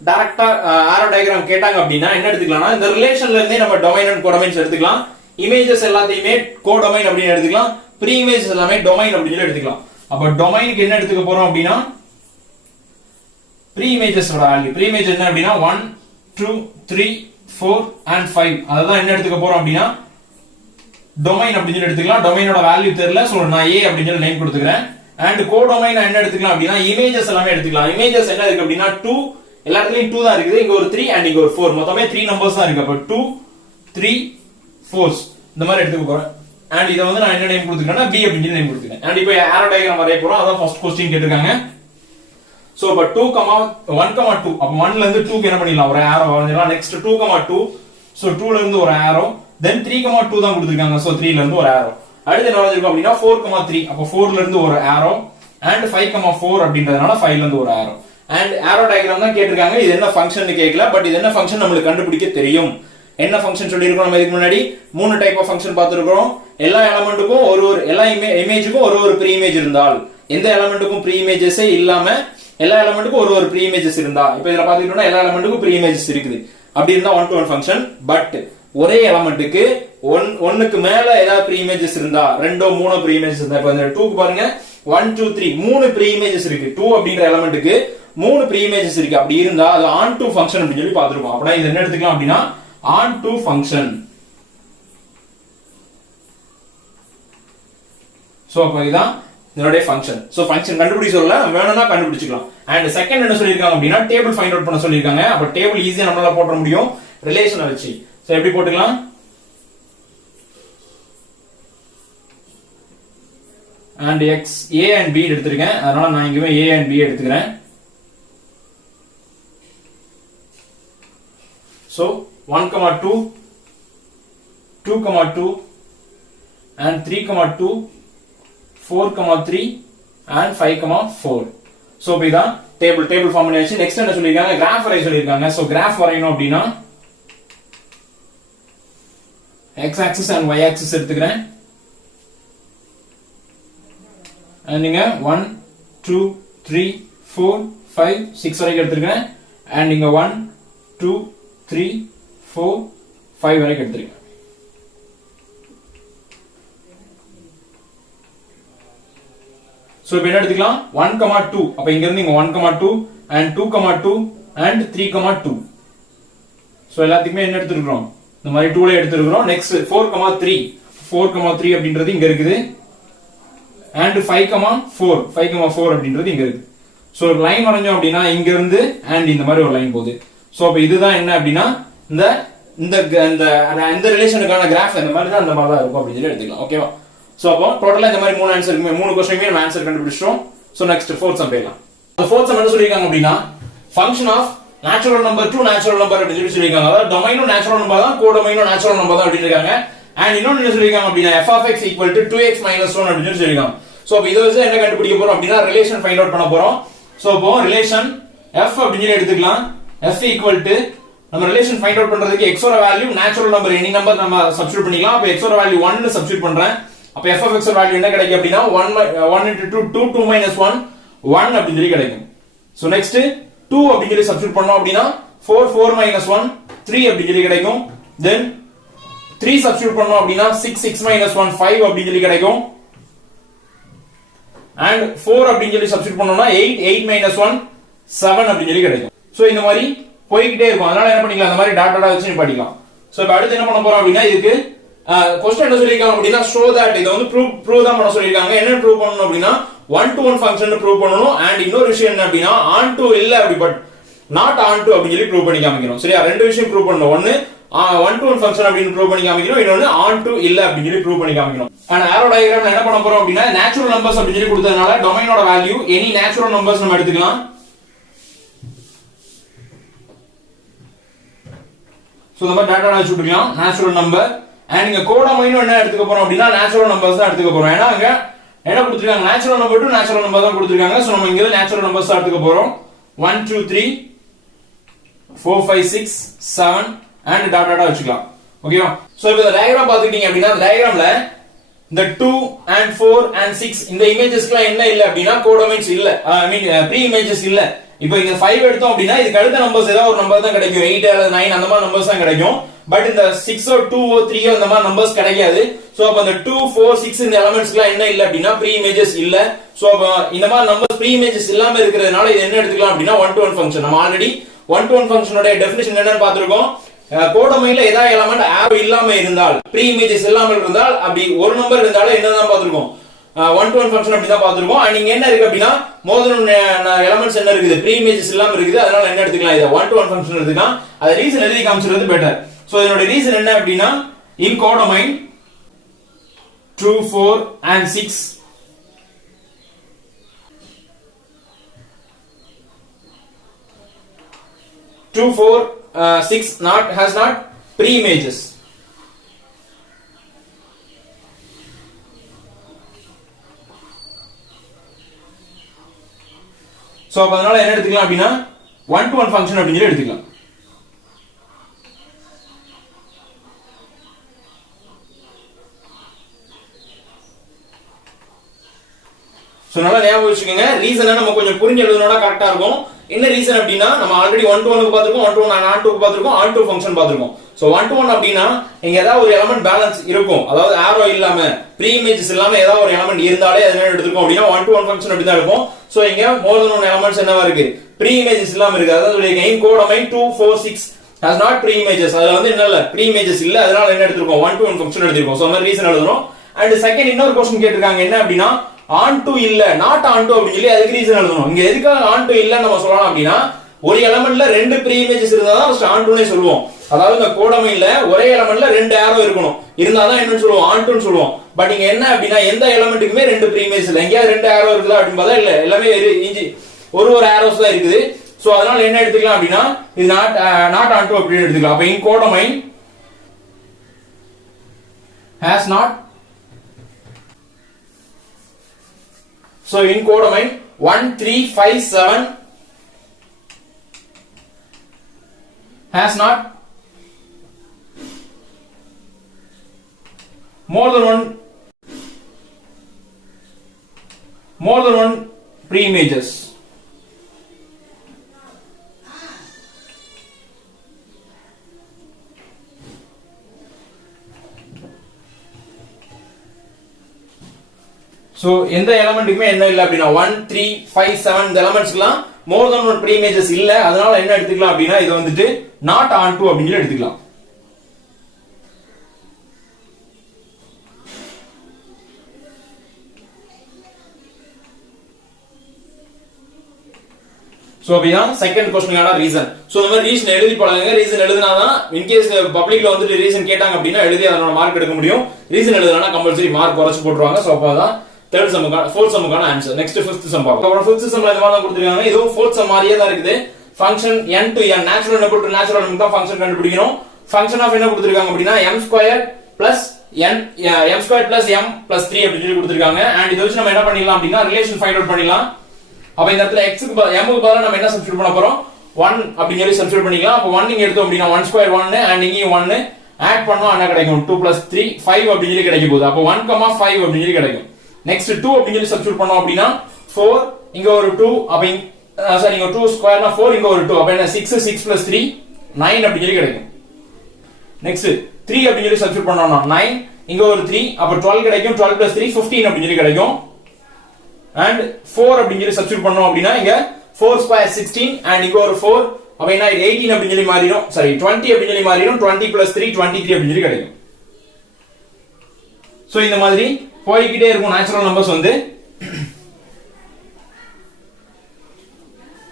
டைரக்டா ஏரோ டயகிராம் கேட்டாங்க அப்படின்னா என்ன எடுத்துக்கலாம்னா, இந்த ரிலேஷன்ல இருந்தே நம்ம டொமைன் அண்ட் கோடொமைன்ஸ் எடுத்துக்கலாம். இமேஜஸ் எல்லாத்தையுமே கோடொமைன் அப்படின்னு எடுத்துக்கலாம், ப்ரீ இமேஜஸ் எல்லாமே டொமைன் அப்படின்னு சொல்லி எடுத்துக்கலாம். அப்ப டொமைனுக்கு என்ன எடுத்துக்க போறோம் அப்படின்னா pre images value. Pre image என்ன அப்படின்னா 1 2 3 4 and 5. அதான் என்ன எடுத்துக்க போறோம் அப்படின்னா டொமைன் அப்படின்னு சொல்லி எடுத்துக்கலாம். டொமைனோட வேல்யூ தெரியல, சோ நான் a அப்படின்னு சொல்லி நேம் கொடுத்துக்கிறேன். அண்ட் கோடொமைன் என்ன எடுத்துக்கலாம் அப்படின்னா இமேஜஸ் எல்லாமே எடுத்துக்கலாம். இமேஜஸ் என்ன இருக்கு அப்படின்னா 2, எல்லா இடத்துலயும் 2 தான் இருக்குது. இங்க ஒரு 3 அண்ட் இங்க ஒரு 4, மொத்தமே 3 நம்பர்ஸ் தான் இருக்கு. அப்ப 2 3 4 இந்த மாதிரி எடுத்துக்க போறேன். அண்ட் இத வந்து நான் என்ன நேம் கொடுத்துக்கிறேன்னா b அப்படின்னு சொல்லி நேம் கொடுத்துக்கிறேன். அண்ட் இப்போ ஏரோ டயகிராம் வரைய போறோம். அதான் ஃபர்ஸ்ட் क्वेश्चन கேட்டிருக்காங்க. சோ அப்ப 2, 1, 2 அப்ப 1ல இருந்து 2 க்கு என்ன பண்ணிடலாம், ஒரு ஏரோ வரையலாம். நெக்ஸ்ட் 2, 2 சோ 2ல இருந்து ஒரு ஏரோ, தென் 3, 2 தான் கொடுத்திருக்காங்க. சோ 3ல இருந்து ஒரு ஏரோ. அடுத்து என்ன வந்திருக்கு அப்படின்னா 4, 3 அப்ப 4ல இருந்து ஒரு ஏரோ அண்ட் 5, 4 அப்படின்றதுனால 5ல இருந்து ஒரு ஏரோ. அண்ட் ஏரோ டயகிராம் தான் கேட்டிருக்காங்க. இது என்ன ஃபங்க்ஷன் கேட்கல, பட் இது என்ன ஃபங்க்ஷன் நம்மளுக்கு கண்டுபிடிக்க தெரியும். என்ன ஃபங்க்ஷன் சொல்லியிருக்கோம் நம்ம இதுக்கு முன்னாடி 3 டைப் ஆஃப் ஃபங்க்ஷன் பார்த்திருக்கோம். எல்லா எலிமெண்ட்டுக்கும் ஒரு எல்லா இமேஜுக்கும் ஒரு ப்ரீ இமேஜ் இருந்தால், எந்த எலிமெண்ட்டுக்கும் ப்ரீ இமேஜஸே இல்லாம எல்லா எலிமெண்ட்டுக்கும் ஒரு ப்ரீ இமேஜஸ் இருந்தா, இப்போ இதுல பாத்துக்கிட்டோம்னா எல்லா எலிமெண்ட்டுக்கும் ப்ரீ இமேஜஸ் இருக்குது. அப்படி இருந்தா 1 to 1 ஃபங்க்ஷன். பட் ஒரே எலிமெண்ட்டுக்கு ஒன்னுக்கு மேல ஏதாவது ப்ரீ இமேஜஸ் இருந்தா, 2 3 ப்ரீ இமேஜஸ் இருந்தா, இப்போ இந்த 2 க்கு பாருங்க 1 2 3 3 ப்ரீ இமேஜஸ் இருக்கு. 2 அப்படிங்கிற எலிமெண்ட்டுக்கு 3 ப்ரீ இமேஜஸ் இருக்கு. அப்படி இருந்தா அது ஆன் டு ஃபங்க்ஷன் அப்படின்னு சொல்லி பாத்துருக்கோம். அப்படின்னா இது என்ன எடுத்துக்கலாம் அப்படின்னா ஆன் டு ஃபங்க்ஷன். சோ அப்ப இதான் இதனுடைய ஃபங்க்ஷன். சோ ஃபங்க்ஷன் கண்டுபிடி சொல்லல, வேணும்னா கண்டுபிடிச்சுக்கலாம். அண்ட் செகண்ட் என்ன சொல்லிருக்காங்க அப்படின்னா டேபிள் ஃபைண்ட் அவுட் பண்ண சொல்லிருக்காங்க. அப்ப டேபிள் ஈஸியா நம்மளால போட முடியும் ரிலேஷனை வச்சு. சோ எப்படி போட்டுக்கலாம், and x a and b எடுத்துருக்கேன். அதனால நான் இங்கவே a and b எடுத்துக்கிறேன். so 1, 2 2, 2 and 3, 2 4, 3 and 5, 4. so இதான் டேபிள் ஃபார்ம் பண்ணியாச்சு. நெக்ஸ்ட் என்ன சொல்லிருக்காங்க, கிராஃப் வரைய சொல்லிருக்காங்க. சோ கிராஃப் வரையணும் அப்படின்னா x axis and y axis எடுத்துக்கிறேன். and இங்க 1 2 3 4 5 6 வரைக்கும் எடுத்துக்கிறேன். and இங்க 1 2 3 4 5 வரைக்கும் எடுத்துக்கிறேன். சோ இப்போ என்ன எடுத்துக்கலாம் 1, 2 அப்ப இங்க இருந்து இங்க 1, 2 and 2, 2 and 3, 2. சோ எல்லாத்துக்குமே என்ன எடுத்துக்கிறோம், இந்த மாதிரி 2ல எடுத்துக்கிறோம். நெக்ஸ்ட் 4, 3 அப்படின்றது இங்க இருக்குது. and 5, 4 அப்படின்றது இங்க இருக்கு. சோ ஒரு லைன் வரைஞ்சோம் அப்படின்னா இங்க இருந்து and இந்த மாதிரி ஒரு லைன் போகுது. சோ அப்ப இதுதான் என்ன அப்படின்னா இந்த இந்த இந்த ரிலேஷனுக்கான கிராஃப் இந்த மாதிரி தான் அந்த மாதிரி தான் இருக்கும் அப்படின்னு சொல்லி எடுத்துக்கலாம். ஓகேவா? சோ அப்போ டோட்டலா இந்த மாதிரி 3 ஆன்சர் இருக்குமே, 3 क्वेश्चनமே நம்ம ஆன்சர் கண்டுபிடிச்சோம். சோ நெக்ஸ்ட் ஃபோர்த் சம் போயிடலாம். அந்த ஃபோர்த் சம் என்ன சொல்லிருக்காங்க அப்படின்னா function of natural number to natural number அப்படின்னு சொல்லி சொல்லிருக்காங்க. அதாவது டொமைனும் நேச்சுரல் நம்பர் தான், கோடொமைனும் நேச்சுரல் நம்பர் தான் அப்படின்னு இருக்காங்க. அண்ட் இன்னொன்னு என்ன சொல்லிருக்காங்க அப்படின்னா f of x equal to 2x minus 1 அப்படின்னு சொல்லி சொல்லிருக்காங்க. சோ அப்ப இத வச்சு என்ன கண்டுபிடிக்க போறோம் அப்படின்னா ரிலேஷன் ஃபைண்ட் அவுட் பண்ண போறோம். சோ அப்போ ரிலேஷன் f அப்படின்னு சொல்லி எடுத்துக்கலாம். f equal to நம்ம ரிலேஷன் ஃபைண்ட் அவுட் பண்றதுக்கு x ஓட value natural number any number நம்ம சப்ஸ்டிட்யூட் பண்ணிக்கலாம். அப்ப x ஓட வேல்யூ 1 னு சப்ஸ்டிட்யூட் பண்றேன். அப்ப f of x ஓட வேல்யூ என்ன கிடைக்கும் அப்படின்னா 1 into 2 2 minus 1 1 அப்படி சொல்லி கிடைக்கும். சோ நெக்ஸ்ட் 2 அப்படி சொல்லி சப்ஸ்டிட்யூட் பண்ணோம் அப்படின்னா 4 4 minus 1 3 அப்படி சொல்லி கிடைக்கும். தென் 3 சப்ஸ்டிட்யூட் பண்ணோம் அப்படின்னா 6 6 minus 1 5 அப்படி சொல்லி கிடைக்கும். and 4 அப்படி சொல்லி சப்ஸ்டிட்யூட் பண்ணோம்னா 8 8 minus 1 7 அப்படி சொல்லி கிடைக்கும். சோ இந்த மாதிரி போயிட்டே இருக்கும். அதனால என்ன பண்ணிக்கலாம், அந்த மாதிரி டாட் டாட்டா வச்சு படிக்கலாம். சோ இப்போ அடுத்து என்ன பண்ண போறோம் அப்படின்னா இதுக்கு क्वेश्चन என்ன சொல்லிருக்காங்க அப்படின்னா show that இத வந்து ப்ரூவ் தான் பண்ண சொல்லிருக்காங்க. என்ன ப்ரூவ் பண்ணனும் அப்படின்னா 1 to 1 ஃபங்க்ஷன் ப்ரூவ் பண்ணனும். and இன்னொரு விஷயம் என்ன அப்படின்னா on to இல்ல அப்படி பட் not on to அப்படி சொல்லி ப்ரூவ் பண்ணி காமிக்கணும். சரியா? ரெண்டு விஷயம் ப்ரூவ் பண்ணனும். ஒன்னு 1 to 1 ஃபங்க்ஷன் அப்படினு ப்ரூவ் பண்ணி காமிக்கணும். இன்னொன்னு on to இல்ல அப்படி சொல்லி ப்ரூவ் பண்ணி காமிக்கணும். and arrow diagramல என்ன பண்ண போறோம் அப்படின்னா நேச்சுரல் நம்பர்ஸ் அப்படி சொல்லி கொடுத்ததனால டொமைனோட வேல்யூ எனி நேச்சுரல் நம்பர்ஸ் நம்ம எடுத்துக்கலாம். சோ நம்ம டாட்டா வச்சு விட்டுக்கலாம் நேச்சுரல் நம்பர். அண்ட் இங்க கோடொமைனும் என்ன எடுத்துக்க போறோம் அப்படின்னா நேச்சுரல் நம்பர்ஸ் தான் எடுத்துக்க போறோம். ஏன்னா அங்க என்ன கொடுத்திருக்காங்க, natural number to natural number தான் கொடுத்திருக்காங்க. சோ நம்ம இங்க நேச்சுரல் நம்பர்ஸ் தான் எடுத்துக்க போறோம். 1 2 3 4 5 6 7 and டாட் டாட் வச்சுக்கலாம். ஓகேவா? சோ இப்போ இந்த டயகிராம் பாத்துக்கிட்டீங்க அப்படினா இந்த டயகிராம்ல இந்த 2 and 4 and 6 இந்த இமேजेसக்குலாம் என்ன இல்ல அப்படினா கோடொமைன்ஸ் இல்ல, ஐ மீன் ப்ரீ இமேजेस இல்ல. இப்போ இங்க 5 எடுத்தோம் அப்படினா இதுக்கு அடுத்த நம்பர்ஸ் ஏதாவது ஒரு நம்பர் தான் கிடைக்கும், 8 அல்லது 9 அந்த மாதிரி நம்பர்ஸ் தான் கிடைக்கும். பட் இந்த 6 ஓ 2 ஓ 3 ஓ இந்த மாதிரி நம்பர்ஸ் கிடைக்காது. சோ அப்ப அந்த 2 4 6 இந்த எலிமெண்ட்ஸ்க்குலாம் என்ன இல்ல அப்படினா ப்ரீ இமேजेस இல்ல. சோ அப்ப இந்த மாதிரி நம்பர்ஸ் ப்ரீ இமேजेस இல்லாம இருக்கிறதுனால இது என்ன எடுத்துக்கலாம் அப்படினா 1 to 1 ஃபங்க்ஷன். நம்ம ஆல்ரெடி 1 to 1 ஃபங்க்ஷனோட டெஃபினிஷன் என்னன்னு பாத்துறோம். கோடொமைன்ல ஏதாவது எலிமெண்ட் ஆரோ இல்லாம இருந்தால், ப்ரீ இமேजेस இல்லாம இருந்தால், அப்படி ஒரு நம்பர் இருந்தாலும் என்னதான் பாத்துறோம், 1 to 1 ஃபங்க்ஷன் அப்படி தான் பாத்துறோம். அண்ட் இங்க என்ன இருக்கு அப்படினா மோர் தென் எலிமெண்ட்ஸ் என்ன இருக்குது, ப்ரீ இமேजेस இல்லாம இருக்குது. அதனால என்ன எடுத்துக்கலாம், இத 1 to 1 ஃபங்க்ஷன் எடுத்துக்கலாம். அத ரீசன் எழுதி காமிச்சிறது பெட்டர். சோ இதோட ரீசன் என்ன அப்படினா இன் codomain 2 4 and 6 2 4 6 has not pre-images. So அதனால என்ன எடுத்துக்கலாம் அப்படினா 1 to 1 ஃபங்க்ஷன் அப்படினு எடுத்துக்கலாம். சோ நல்லா ஞாபகம் வச்சுக்கோங்க. ரீசன் நம்ம கொஞ்சம் புரிஞ்சு எழுதுனோட கரெக்ட்டா இருக்கும். என்ன ரீசன் அப்படினா நம்ம ஆல்ரெடி 1 to 1 க்கு பாத்துறோம், 1 to 1 and 2 க்கு பாத்துறோம், on to ஃபங்க்ஷன் பாத்துறோம். சோ 1 to 1 அப்படினா இங்க ஏதாவது ஒரு எலிமெண்ட் பேலன்ஸ் இருக்கும், அதாவது ஆரோ இல்லாம ப்ரீ இமேजेस இல்லாம ஏதாவது ஒரு எலிமெண்ட் இருந்தாலே அது என்ன எடுத்துக்கும் அப்படினா 1 to 1 ஃபங்க்ஷன் அப்படி தான் இருக்கும். சோ இங்க மோர் தென் 1 எலிமெண்ட்ஸ் என்னவா இருக்கு, ப்ரீ இமேजेस இல்லாம இருக்கு. அதாவது இன் codomain 2 4 6 has not pre images. அதுல வந்து என்ன இல்ல, ப்ரீ இமேजेस இல்ல. அதனால என்ன எடுத்துறோம், 1 to 1 ஃபங்க்ஷன் எடுத்துறோம். சோ அந்த ரீசன் எழுதுறோம். அண்ட் செகண்ட் இன்னொரு क्वेश्चन கேட்டிருக்காங்க என்ன அப்படினா on to இல்ல, not on to அப்படி சொல்லி அதுக்கு ரீசன் எழுதணும். இங்க எதுக்காக on to இல்ல நம்ம சொல்லலாம் அப்படினா ஒரு எலிமெண்ட்ல ரெண்டு ப்ரீ இமேजेस இருந்தா தான் ஃபர்ஸ்ட் on to னே சொல்லுவோம். அதாவது இந்த கோடொமைன்ல ஒரே எலிமெண்ட்ல ரெண்டு ஆரோ இருக்கணும், இருந்தா தான் என்ன சொல்லுவோம், on to னு சொல்லுவோம். பட் இங்க என்ன அப்படினா எந்த எலிமெண்ட்டுக்குமே ரெண்டு ப்ரீ இமேजेस இல்ல. எங்கயா ரெண்டு ஆரோ இருக்குதா அப்படினு பார்த்தா இல்ல, எல்லாமே ஒரு ஆரோஸ் தான் இருக்குது. சோ அதனால என்ன எடுத்துக்கலாம் அப்படினா இது not on to அப்படி எடுத்துக்கலாம். அப்ப இன் codomain has not. So in codomain 1 3 5 7 has not more than one pre-images. So எந்த எலிமெண்ட்டுக்குமே என்ன இல்ல அப்படினா 1 3 5 7 இந்த எலிமெண்ட்ஸ்க்குலாம் மோர் தென் 1 ப்ரீ இமேजेस இல்ல. அதனால என்ன எடுத்துக்கலாம் அப்படினா இது வந்துட்டு not on to அப்படினு எடுத்துக்கலாம். சோ அப்படிதான் செகண்ட் क्वेश्चनோட ரீசன். சோ இந்த மாதிரி ரீசன் எழுதி பழகுங்க. ரீசன் எழுதுனாதான் இன் கேஸ் பப்ளிக்ல வந்து ரீசன் கேட்டாங்க அப்படினா எழுதி அதோட மார்க் எடுக்க முடியும். ரீசன் எழுதுனா கம்பல்சரி மார்க் குறைச்சு போட்டுருவாங்க. சோ அப்பதான் தேர்ட் சம்முக்கான ஃபோர்த் சம்முக்கான ஆன்சர். நெக்ஸ்ட் ஃபிஃப்த் சம் பார்ப்போம். அப்புறம் ஃபிஃப்த் சம்ல இந்த மாதிரி தான் கொடுத்திருக்காங்க. இதுவும் ஃபோர்த் சம் மாதிரியே தான் இருக்குது. Function n to n natural number to natural number தான் ஃபங்க்ஷன் கண்டுபிடிக்கணும். ஃபங்க்ஷன் ஆஃப் என்ன கொடுத்திருக்காங்க அப்படினா m² plus n m² plus m plus 3 அப்படி சொல்லி கொடுத்திருக்காங்க. அண்ட் இத வச்சு நம்ம என்ன பண்ணிடலாம் அப்படினா ரிலேஷன் ஃபைண்ட் அவுட் பண்ணிடலாம். அப்ப இந்த இடத்துல x க்கு m க்கு பதிலா நம்ம என்ன சப்ஸ்டிட்யூட் பண்ண போறோம், 1 அப்படிங்கற சொல்லி சப்ஸ்டிட்யூட் பண்ணிக்கலாம். அப்ப 1 இங்க எடுத்தோம் அப்படினா 1² 1 and இங்க 1 ஆட் பண்ணோம் என்ன கிடைக்கும், 2 plus 3 5 அப்படி சொல்லி கிடைக்க போகுது. அப்ப 1, 5 அப்படி சொல்லி கிடைக்கும். நெக்ஸ்ட் 2 அப்படி சொல்லி சப்ஸ்டிட்யூட் பண்ணோம் அப்படினா 4 இங்க ஒரு 2 அப்ப சாரி இங்க 2 ஸ்கொயர்னா 4 இங்க ஒரு 2 அப்ப என்ன 6 6 plus 3 9 அப்படி சொல்லி கிடைக்கும். நெக்ஸ்ட் 3 அப்படி சொல்லி சப்ஸ்டிட்யூட் பண்ணோம்னா 9 இங்க ஒரு 3 அப்ப 12 கிடைக்கும். 12 plus 3 15 அப்படி சொல்லி கிடைக்கும். and 4 அப்படி சொல்லி சப்ஸ்டிட்யூட் பண்ணோம் அப்படினா இங்க 4 square 16 and இங்க ஒரு 4 அப்ப என்ன 18 அப்படி சொல்லி மாறிடும். சாரி 20 அப்படி சொல்லி மாறிடும். 20 plus 3 23 அப்படி சொல்லி கிடைக்கும். சோ இந்த மாதிரி போயிட்டே இருக்கும் நேச்சுரல் நம்பர்ஸ் வந்து.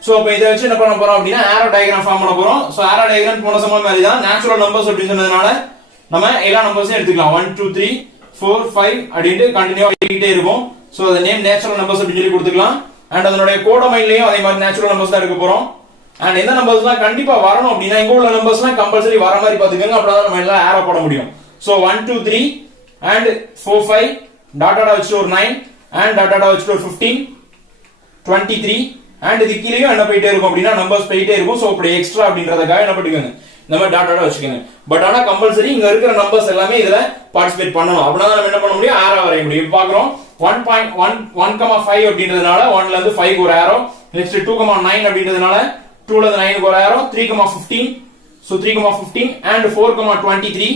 சோ அப்ப இத வச்சு என்ன பண்ண போறோம் அப்படினா ஆரோ டயகிராம் ஃபார்ம் பண்ண போறோம். சோ ஆரோ டயகிராம் போன சம மாதிரி தான் நேச்சுரல் நம்பர்ஸ் அப்படி சொன்னதனால நம்ம எல்லா நம்பர்ஸையும் எடுத்துக்கலாம். 1 2 3 4 5 அப்படினு கண்டினியூவா போயிட்டே இருக்கும். சோ அத நேம் நேச்சுரல் நம்பர்ஸ் அப்படி சொல்லி கொடுத்துக்கலாம். அண்ட் அதனுடைய கோடொமைன்லயும் அதே மாதிரி நேச்சுரல் நம்பர்ஸ் தான் எடுக்க போறோம். அண்ட் எந்த நம்பர்ஸ்லாம் கண்டிப்பா வரணும் அப்படினா இங்க உள்ள நம்பர்ஸ்லாம் கம்பல்சரி வர மாதிரி பாத்துக்கங்க. அப்பதான் நம்ம எல்லாம் ஆரோ போட முடியும். சோ 1 2 3 and 4 5 டாட் டாட் வச்சு ஒரு 9 and டாட் டாட் வச்சுட்டு ஒரு 15 23 and இது கீழேயும் என்ன போயிட்டே இருக்கும் அப்படின்னா நம்பர்ஸ் போயிட்டே இருக்கும். சோ இப்படி எக்ஸ்ட்ரா அப்படின்றதுக்காக என்ன பண்ணிக்கோங்க இந்த மாதிரி டாட் டாட் வச்சுக்கோங்க. பட் ஆனா கம்பல்சரி இங்க இருக்கிற நம்பர்ஸ் எல்லாமே இதுல பார்ட்டிசிபேட் பண்ணணும். அப்படின்னா நம்ம என்ன பண்ண முடியும் ஆரோ வரைய முடியும். பாக்குறோம் 1.1,5 அப்படின்றதுனால 1ல இருந்து 5 ஒரு ஆரோ, நெக்ஸ்ட் 2,9 அப்படின்றதுனால 2ல இருந்து 9 ஒரு ஆரோ, 3,15 சோ 3,15 and 4,23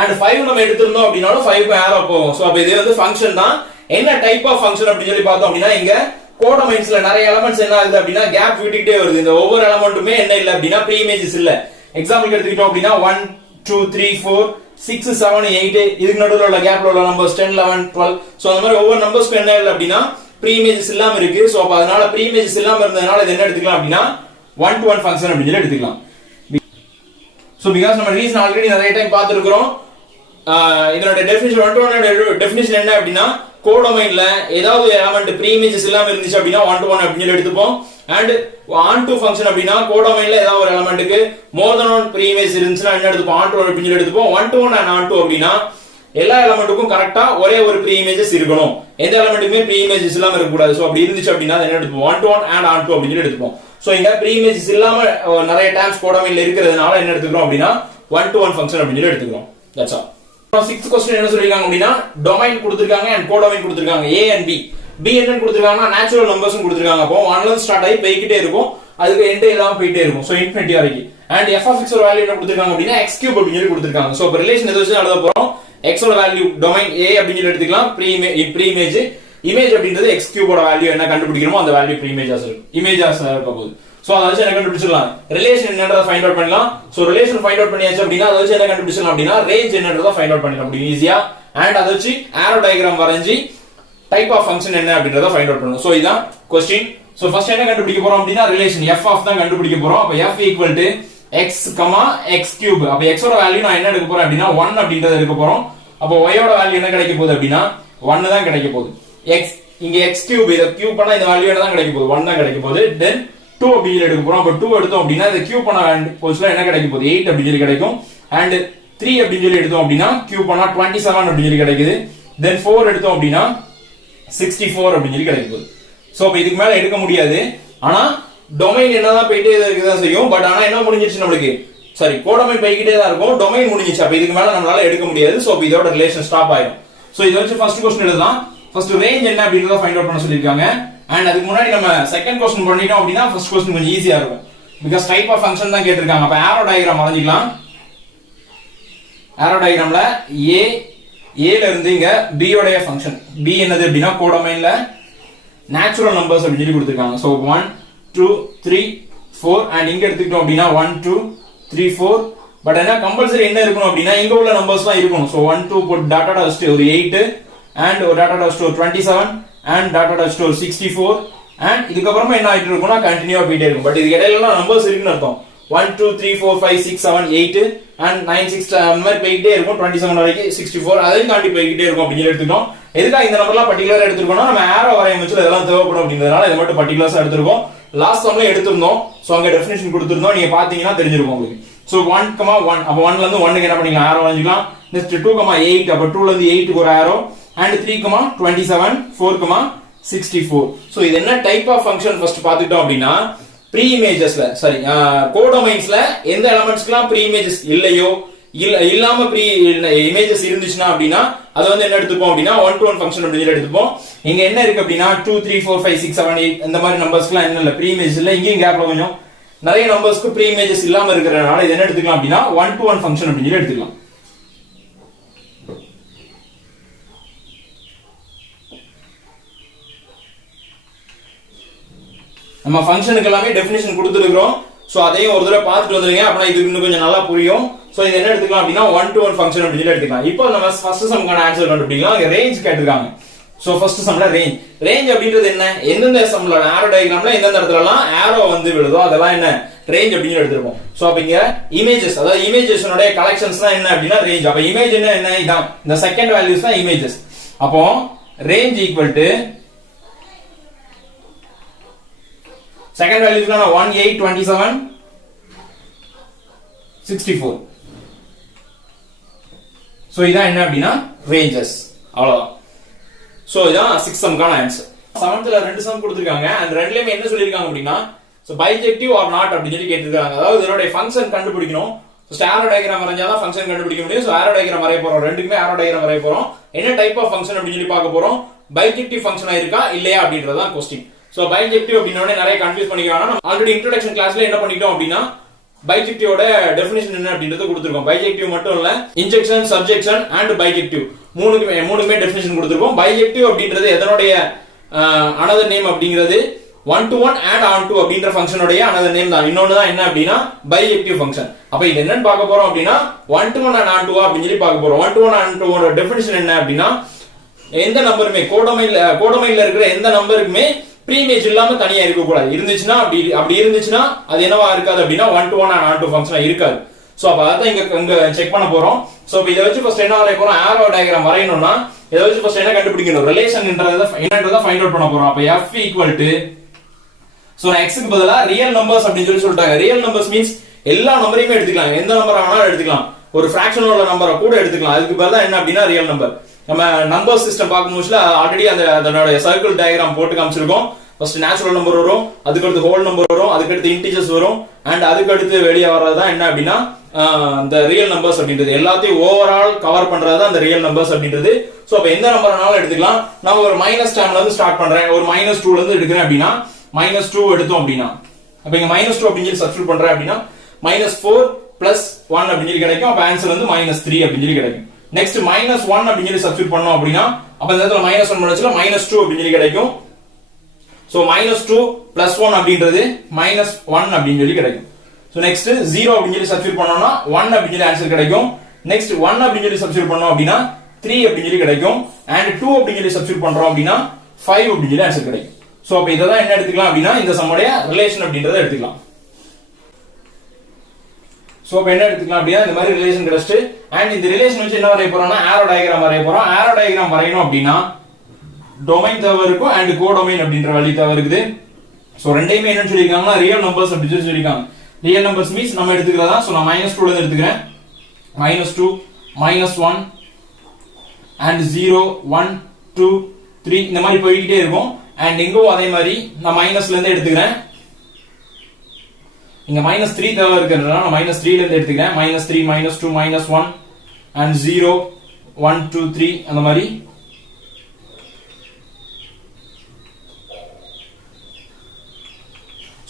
and 5 நம்ம எடுத்துறோம் அப்படினாலும் 5 க்கு ஆரோ போகும். சோ அப்ப இது வந்து ஃபங்க்ஷன் தான். என்ன டைப் ஆஃப் ஃபங்க்ஷன் அப்படி சொல்லி பார்த்தோம் அப்படின்னா இங்க கோடமைன்ஸ்ல நிறைய எலிமெண்ட்ஸ் என்ன ஆகுது அப்படின்னா கேப் விட்டுக்கிட்டே வருது. இந்த ஒவ்வொரு எலிமெண்ட்டுமே என்ன இல்ல அப்படின்னா ப்ரீ இமேஜஸ் இல்ல. எக்ஸாம்பிள் எடுத்துக்கிட்டோம் அப்படின்னா 1 2 3 4 6 7 8 இதுக்கு நடுவுல உள்ள கேப்ல உள்ள நம்பர்ஸ் 10 11 12 சோ அந்த மாதிரி ஒவ்வொரு நம்பர்ஸ்க்கு என்ன இல்ல அப்படின்னா ப்ரீ இமேஜஸ் இல்லாம இருக்கு. சோ அப்ப அதனால ப்ரீ இமேஜஸ் இல்லாம இருந்ததனால இது என்ன எடுத்துக்கலாம் அப்படின்னா 1 to 1 ஃபங்க்ஷன் அப்படி சொல்லி எடுத்துக்கலாம். சோ பிகாஸ் நம்ம ரீசன் ஆல்ரெடி நிறைய டைம் பார்த்திருக்கிறோம். இதோட டெஃபினிஷன் 1 to 1 டெஃபினிஷன் என்ன அப்படின்னா கோடொமைன்ல ஏதாவது எலிமெண்ட் ப்ரீ இமேஜஸ் இல்லாம இருந்துச்சு அப்படின்னா 1 to 1 அப்படி சொல்லி எடுத்துப்போம். அண்ட் on to ஃபங்க்ஷன் அப்படின்னா கோடொமைன்ல ஏதாவது ஒரு எலிமெண்ட்க்கு மோர் தென் 1 ப்ரீ இமேஜ் இருந்துச்சுனா என்ன எடுத்துப்போம் on to 1 அப்படி சொல்லி எடுத்துப்போம். 1 to 1 and on to அப்படின்னா எல்லா எலிமெண்ட்டுக்கும் கரெக்ட்டா ஒரே ஒரு ப்ரீ இமேஜஸ் இருக்கணும். எந்த எலிமெண்ட்டுமே ப்ரீ இமேஜஸ் இல்லாம இருக்க கூடாது. சோ அப்படி இருந்துச்சு அப்படின்னா என்ன எடுத்துப்போம் 1 to 1 and on to அப்படி சொல்லி எடுத்துப்போம். சோ இங்க ப்ரீ இமேஜஸ் இல்லாம நிறைய டைம்ஸ் கோடொமைன்ல இருக்கிறதுனால என்ன எடுத்துக்கிறோம் அப்படின்னா 1 to 1 ஃபங்க்ஷன் அப்படி சொல்லி எடுத்துக்கிறோம். That's all. 6th क्वेश्चन என்ன சொல்லிருக்காங்க அப்படினா டொமைன் கொடுத்திருக்காங்க and கோடொமைன் கொடுத்திருக்காங்க A and B. B என்னன்னு கொடுத்திருக்காங்கன்னா நேச்சுரல் நம்பர்ஸ் கொடுத்திருக்காங்க. அப்போ 1ல இருந்து ஸ்டார்ட் ஆகி போயிட்டே இருக்கும். அதுக்கு எண்ட் இல்லாம போயிட்டே இருக்கும். சோ இன்ஃபினிட்டி வரைக்கும். and f of x ஓட வேல்யூ என்ன கொடுத்திருக்காங்க அப்படினா x cube அப்படி சொல்லி கொடுத்திருக்காங்க. சோ இப்ப ரிலேஷன் எதை வச்சு எழுத போறோம் x ஓட வேல்யூ டொமைன் A அப்படி சொல்லி எடுத்துக்கலாம். ப்ரீ இமேஜ் இமேஜ் அப்படின்றது x cube ஓட வேல்யூ என்ன கண்டுபிடிக்கிறோமோ அந்த வேல்யூ ப்ரீ இமேஜஸ் இருக்கும். இமேஜஸ் இருக்க போகுது. சோ அத வச்சு என்ன கண்டுபிடிச்சிடலாம் ரிலேஷன் என்னன்றத ஃபைண்ட் அவுட் பண்ணலாம். சோ ரிலேஷன் ஃபைண்ட் அவுட் பண்ணியாச்சு அப்படினா அத வச்சு என்ன கண்டுபிடிச்சிடலாம் அப்படினா ரேஞ்ச் என்னன்றத ஃபைண்ட் அவுட் பண்ணிடலாம் அப்படி ஈஸியா. அண்ட் அத வச்சு ஆரோ டயகிராம் வரைஞ்சி டைப் ஆஃப் ஃபங்க்ஷன் என்ன அப்படின்றத ஃபைண்ட் அவுட் பண்ணனும். சோ இதான் क्वेश्चन. சோ ஃபர்ஸ்ட் என்ன கண்டுபிடிக்க போறோம் அப்படினா ரிலேஷன் f ஆஃப் தான் கண்டுபிடிக்க போறோம். அப்ப f x, x cube. அப்ப x ஓட வேல்யூ நான் என்ன எடுக்க போறேன் அப்படினா 1 அப்படின்றத எடுக்க போறோம். அப்ப y ஓட வேல்யூ என்ன கிடைக்க போகுது அப்படினா 1 தான் கிடைக்க போகுது. x இங்க x cube இத கியூப் பண்ணா இந்த வேல்யூ என்ன தான் கிடைக்க போகுது 1 தான் கிடைக்க போகுது. தென் 2 அப்படி எடுக்க போறோம். அப்ப 2 எடுத்தோம் அப்படினா இந்த கியூப் பண்ண போஸ்ட்ல என்ன கிடைக்க போகுது 8 அப்படி சொல்லி கிடைக்கும். and 3 அப்படி சொல்லி எடுத்தோம் அப்படினா கியூப் பண்ணா 27 அப்படி சொல்லி கிடைக்குது. then 4 எடுத்தோம் அப்படினா 64 அப்படி சொல்லி கிடைக்க போகுது. சோ அப்ப இதுக்கு மேல எடுக்க முடியாது. ஆனா டொமைன் என்னதான் போயிட்டே இருக்கதான் செய்யும். பட் ஆனா என்ன முடிஞ்சிருச்சு நமக்கு சாரி கோடொமைன் போயிட்டே தான் இருக்கும். டொமைன் முடிஞ்சிருச்சு. அப்ப இதுக்கு மேல நம்மளால எடுக்க முடியாது. சோ அப்ப இதோட ரிலேஷன் ஸ்டாப் ஆயிடும். சோ இத வச்சு ஃபர்ஸ்ட் क्वेश्चन எழுதலாம். ஃபர்ஸ்ட் ரேஞ்ச் என்ன அப்படின்றத ஃபைண்ட் அவுட் பண்ண சொல்லிருக்காங்க. அண்ட் அதுக்கு முன்னாடி நம்ம செகண்ட் क्वेश्चन பண்ணிட்டோம் அப்படினா ஃபர்ஸ்ட் क्वेश्चन கொஞ்சம் ஈஸியா இருக்கும். பிகாஸ் டைப் ஆஃப் ஃபங்க்ஷன் தான் கேட்டிருக்காங்க. அப்ப ஆரோ டயகிராம் வரைஞ்சிக்கலாம். ஆரோ டயகிராம்ல A ல இருந்து இங்க B உடைய ஃபங்க்ஷன். B என்னது அப்படினா கோடொமைன்ல நேச்சுரல் நம்பர்ஸ் அப்படி சொல்லி கொடுத்திருக்காங்க. சோ 1 2 3 4 and இங்க எடுத்துக்கிட்டோம் அப்படினா 1 2 3 4. பட் என்ன கம்பல்சரி என்ன இருக்கணும் அப்படினா இங்க உள்ள நம்பர்ஸ்லாம் இருக்கணும். சோ 1 2 போட் டாட் டாட் வச்சிட்டு ஒரு 8 and ஒரு டாட் டாட் வச்சிட்டு ஒரு 27 and டாட் டாட் வச்சிட்டு ஒரு 64 and இதுக்கு அப்புறமா என்ன ஆயிட்டு இருக்கும்னா கண்டினியூவா போயிட்டே இருக்கும். பட் இதுக்கு இடையில எல்லாம் நம்பர்ஸ் இருக்குன்னு அர்த்தம். 1 2 3 4 5 6 7 8 and 9 6 அந்த மாதிரி போயிட்டே இருக்கும். 27 வரைக்கும் 64 அதையும் தாண்டி போயிட்டே இருக்கும் அப்படி எடுத்துட்டோம். எதுக்காக இந்த நம்பர்லாம் பர்టిక్యులரா எடுத்துக்கோனா நம்ம ஆரோ வரையும் வச்சு இதெல்லாம் தேவைப்படும் அப்படின்றதனால இத மட்டும் பர்టిక్యులரா எடுத்துறோம். லாஸ்ட் சம்ல எடுத்துறோம். சோ அங்க டெஃபினிஷன் கொடுத்திருந்தோம். நீங்க பாத்தீங்கன்னா தெரிஞ்சிருக்கும் உங்களுக்கு. சோ 1,1 அப்ப 1ல இருந்து 1 க்கு என்ன பண்ணிக்கலாம் ஆரோ வரைஞ்சிக்கலாம். நெக்ஸ்ட் 2,8 அப்ப 2ல இருந்து 8 க்கு ஒரு ஆரோ and 3,27 4,64. சோ இது என்ன டைப் ஆஃப் ஃபங்க்ஷன் ஃபர்ஸ்ட் பாத்துட்டோம் அப்படினா ப்ரீ இமேஜஸ்ல சாரி கோடொமைன்ஸ்ல எந்த எலிமெண்ட்ஸ்க்குலாம் ப்ரீ இமேஜஸ் இல்லையோ இல்லாம ப்ரீ இமேஜஸ் இருந்துச்சுனா அப்படினா அது வந்து என்ன எடுத்துப்போம் அப்படினா 1 to 1 ஃபங்க்ஷன் அப்படி சொல்லி எடுத்துப்போம். இங்க என்ன இருக்கு அப்படினா 2 3 4 5 6 7 8 இந்த மாதிரி நம்பர்ஸ்க்குலாம் என்ன இல்ல ப்ரீ இமேஜ் இல்ல. இங்கேயும் கேப்ல கொஞ்சம் நிறைய நம்பர்ஸ்க்கு ப்ரீ இமேஜஸ் இல்லாம இருக்கறனால இது என்ன எடுத்துக்கலாம் அப்படினா 1 to 1 ஃபங்க்ஷன் அப்படி சொல்லி எடுத்துக்கலாம். நம்ம ஃபங்க்ஷனுக்கு எல்லாமே டெஃபினிஷன் கொடுத்துருக்கோம். சோ அதையும் ஒரு தடவை பார்த்துட்டு வந்துருங்க. அப்பனா இது இன்னும் கொஞ்சம் நல்லா புரியும். சோ இது என்ன எடுத்துக்கலாம் அப்படினா 1 to 1 ஃபங்க்ஷன் அப்படி சொல்லி எடுத்துக்கலாம். இப்போ நம்ம ஃபர்ஸ்ட் சம்க்கான ஆன்சர் கண்டுபிடிக்கலாம். இங்க ரேஞ்ச் கேட்டிருக்காங்க. சோ ஃபர்ஸ்ட் சம்ல ரேஞ்ச் அப்படின்றது என்ன எந்தெந்த சம்ல ஆரோ டயகிராம்ல எந்தெந்த இடத்துலலாம் ஆரோ வந்து விழுதோ அதெல்லாம் என்ன ரேஞ்ச் அப்படின்னு எடுத்துப்போம். சோ அப்ப இங்க இமேஜஸ் அதாவது இமேஜஸோட கலெக்ஷன்ஸ் தான் என்ன அப்படினா ரேஞ்ச். அப்ப இமேஜ் என்ன இதான் இந்த செகண்ட் வேல்யூஸ் தான் இமேஜஸ். அப்போ range equal to second value is 1 8 27 64. So இதான் என்ன அப்படினா ranges அவ்வளவுதான். சோ இதான் 6th சம்கான ஆன்சர். 7th ரெண்டு சம் கொடுத்திருக்காங்க and ரெண்டுலயுமே என்ன சொல்லிருக்காங்க அப்படின்னா சோ பைஜெக்டிவ் ஆர் நாட் அப்படி சொல்லி கேட்டிருக்காங்க. அதாவது இதோட ஃபங்க்ஷன் கண்டுபிடிக்கணும். ஃபர்ஸ்ட் ஆரோ டயகிராம் வரைஞ்சாதான் ஃபங்க்ஷன் கண்டுபிடிக்க முடியும். சோ ஆரோ டயகிராம் வரைய போறோம். ரெண்டுக்குமே ஆரோ டயகிராம் வரைய போறோம். என்ன டைப் ஆஃப் ஃபங்க்ஷன் அப்படி சொல்லி பார்க்க போறோம். பைஜெக்டிவ் ஃபங்க்ஷனா இருக்கா இல்லையா அப்படின்றதுதான் क्वेश्चन. சோ பைஜெக்டிவ் அப்படினோட நிறைய கன்ஃபியூஸ் பண்ணிக்கிறாங்க. நம்ம ஆல்ரெடி இன்ட்ரோடக்ஷன் கிளாஸ்ல என்ன பண்ணிட்டோம் அப்படின்னா பைஜெக்டிவோட டெஃபினிஷன் என்ன அப்படின்றத கொடுத்திருக்கோம். பைஜெக்டிவ் மட்டும் இல்ல இன்ஜெக்ஷன், சப்ஜெக்ஷன் அண்ட் பைஜெக்டிவ் மூணுமே டெஃபினிஷன் கொடுத்திருக்கோம். பைஜெக்டிவ் அப்படின்றது எதனுடைய another name அப்படிங்கிறது 1 to 1 and on to அப்படின்ற ஃபங்க்ஷனுடைய another name தான். இன்னொன்னு தான் என்ன அப்படின்னா பைஜெக்டிவ் ஃபங்க்ஷன். அப்ப இது என்னன்னு பார்க்க போறோம் அப்படின்னா 1 to 1 and on to அப்படின்னு சொல்லி பார்க்க போறோம். 1 to 1 and to ஓட டெஃபினிஷன் என்ன அப்படின்னா எந்த நம்பருமே கோடமைன்ல இருக்கிற எந்த நம்பருக்குமே ப்ரீமேஜ் இல்லாம தனியா இருக்க கூடாது. இருந்துச்சுன்னா அப்படி இருந்துச்சுன்னா அது என்னவா இருக்காது அப்படின்னா 1 to 1 and on to ஃபங்க்ஷனா இருக்காது. சோ அப்ப அத இங்க செக் பண்ண போறோம். சோ இப்ப இத வச்சு ஃபர்ஸ்ட் என்ன வரைய போறோம். ஆரோ டயகிராம் வரையணும்னா இத வச்சு ஃபர்ஸ்ட் என்ன கண்டுபிடிக்கணும். ரிலேஷன் என்னன்றத ஃபைண்ட் அவுட் பண்ண போறோம். அப்ப f equal to so x க்கு பதிலா ரியல் நம்பர்ஸ் அப்படி சொல்லிட்டாங்க. ரியல் நம்பர்ஸ் மீன்ஸ் எல்லா நம்பரையுமே எடுத்துக்கலாம். எந்த நம்பர் வேணாலும் எடுத்துக்கலாம். ஒரு ஃபிராக்ஷன் உள்ள நம்பரை கூட எடுத்துக்கலாம். அதுக்கு பதிலா என்ன அப்படின்னா ரியல் நம்பர். நம்ம நம்பர் சிஸ்டம் பார்க்கும்போது ஆல்ரெடி அதனோட சர்க்கிள் டயகிராம் போட்டு காமிச்சிருக்கோம். ஃபர்ஸ்ட் நேச்சுரல் நம்பர் வரும், அதுக்கு அடுத்து ஹோல் நம்பர் வரும், அதுக்கு அடுத்து இன்டிஜர்ஸ் வரும் அண்ட் அதுக்கு அடுத்து வெளியே வர்றதுதான் என்ன அப்படின்னா இந்த ரியல் நம்பர்ஸ் அப்படின்றது. எல்லாத்தையும் ஓவரால் கவர் பண்றது தான் இந்த ரியல் நம்பர்ஸ் அப்படின்றது. சோ அப்ப எந்த நம்பர் வேணாலும் எடுத்துக்கலாம். நான் ஒரு மைனஸ் டேர்ம்ல இருந்து ஸ்டார்ட் பண்றேன். ஒரு -2ல இருந்து எடுக்கிறேன் அப்படின்னா -2 எடுத்தோம் அப்படின்னா அப்ப இங்க -2 அப்படின்னு சொல்லி சப்ஸ்டிட்யூட் பண்றேன் அப்படின்னா -4 + 1 அப்படின்னு சொல்லி கிடைக்கும். அப்ப ஆன்சர் வந்து -3 அப்படின்னு சொல்லி கிடைக்கும். நெக்ஸ்ட் -1 அப்படின்னு சொல்லி சப்ஸ்டிட்யூட் பண்ணோம் அப்படின்னா அப்ப இந்த இடத்துல -1 பண்ணச்சுல -2 அப்படின்னு சொல்லி கிடைக்கும். சோ -2 + 1 அப்படின்றது -1 அப்படின்னு சொல்லி கிடைக்கும். சோ நெக்ஸ்ட் 0 அப்படின்னு சொல்லி சப்ஸ்டிட்யூட் பண்ணோம்னா 1 அப்படின்னு சொல்லி ஆன்சர் கிடைக்கும். நெக்ஸ்ட் 1 அப்படின்னு சொல்லி சப்ஸ்டிட்யூட் பண்ணோம் அப்படின்னா 3 அப்படின்னு சொல்லி கிடைக்கும். அண்ட் 2 அப்படின்னு சொல்லி சப்ஸ்டிட்யூட் பண்றோம் அப்படின்னா 5 அப்படின்னு சொல்லி ஆன்சர் கிடைக்கும். சோ அப்ப இததான் என்ன எடுத்துக்கலாம் அப்படின்னா இந்த சம்முடைய ரிலேஷன் அப்படின்றத எடுத்துக்கலாம். சோ அப்ப என்ன எடுத்துக்கலாம் அப்படின்னா இந்த மாதிரி ரிலேஷன் கிடைச்சிட்டு அண்ட் இந்த ரிலேஷன் வச்சு என்ன வரைய போறோம்னா ஆரோ டயகிராம் வரைய போறோம். ஆரோ டயகிராம் வரையணும் அப்படின்னா டொமைன் தேவை இருக்கும் அண்ட் கோடொமைன் அப்படின்ற வழி தேவை இருக்குது. சோ ரெண்டையுமே என்னன்னு சொல்லிருக்காங்கன்னா ரியல் நம்பர்ஸ் அப்படி சொல்லி சொல்லிருக்காங்க. ரியல் நம்பர்ஸ் மீன்ஸ் நம்ம எடுத்துக்கிறதா. சோ நான் -2 ல இருந்து எடுத்துக்கிறேன். -2 -1 and 0 1 2 3 இந்த மாதிரி போயிட்டே இருக்கும். அண்ட் இங்கும் அதே மாதிரி நான் மைனஸ்ல இருந்து எடுத்துக்கிறேன். இங்க -3 தேவை இருக்குன்றதால நான் -3 ல இருந்து எடுத்துக்கிறேன். -3 -2 -1 and 0 1 2 3 அந்த மாதிரி.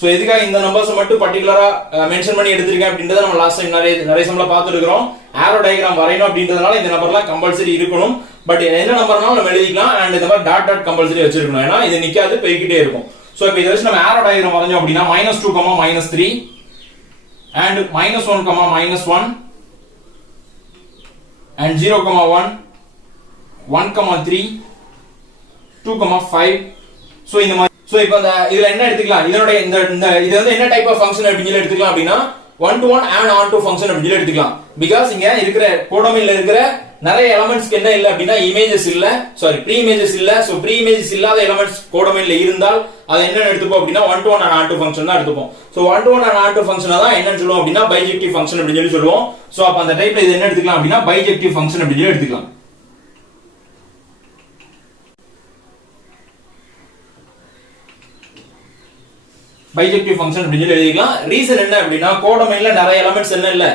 சோ எதுக்காக இந்த நம்பர்ஸ் மட்டும் பர்టిక్యులரா மென்ஷன் பண்ணி எடுத்துருக்கேன் அப்படின்றத நம்ம லாஸ்ட் டைம் நிறைய சம்ல பார்த்துருக்கோம். ஆரோ டயகிராம் வரையணும் அப்படின்றதுனால இந்த நம்பர்லாம் கம்பல்சரி இருக்கணும். பட் என்ன நம்பர்னாலும் நம்ம எழுதிக்கலாம். அண்ட் இந்த மாதிரி டாட் கம்பல்சரி வச்சிருக்கணும். ஏன்னா இது நிக்காது, போய்கிட்டே இருக்கும். சோ இப்போ இத வச்சு நம்ம ஆரோ டயகிராம் வரைஞ்சோம் அப்படின்னா -2, -3 and -1, -1 and 0, 1 1, 3 2, 5. சோ இந்த மாதிரி சோ இப்போ இதுல என்ன எடுத்துக்கலாம். இதனோட இது வந்து என்ன டைப் ஆஃப் ஃபங்க்ஷன் அப்படினு எடுத்துக்கலாம் அப்படின்னா 1 to 1 and on to function அப்படினு எடுத்துக்கலாம். பிகாஸ் இங்க இருக்கிற கோடமைன்ல இருக்கிற நிறைய எலிமெண்ட்ஸ்க்கு என்ன இல்ல அப்படின்னா இமேजेस இல்ல, சாரி ப்ரீ இமேजेस இல்ல. சோ ப்ரீ இமேजेस இல்லாத எலிமெண்ட்ஸ் கோடமைன்ல இருந்தால் அது என்ன எடுத்துப்போம் அப்படின்னா 1 to 1 and on to function தான் எடுத்துப்போம். So 1 to 1 and on to ஃபங்க்ஷனை தான் என்னன்னு சொல்லுவோம் அப்படின்னா பைஜெக்டிவ் ஃபங்க்ஷன் அப்படினு சொல்லி சொல்லுவோம். சோ அப்ப அந்த டைப்ல இது என்ன எடுத்துக்கலாம் அப்படின்னா பைஜெக்டிவ் ஃபங்க்ஷன் அப்படினு எடுத்துக்கலாம். பைஜெக்டிவ் ஃபங்க்ஷன் அப்படின்னு எழுதிக்கலாம். ரீசன் என்ன அப்படின்னா கோடமைன்ல நிறைய எலிமெண்ட்ஸ் என்ன இல்ல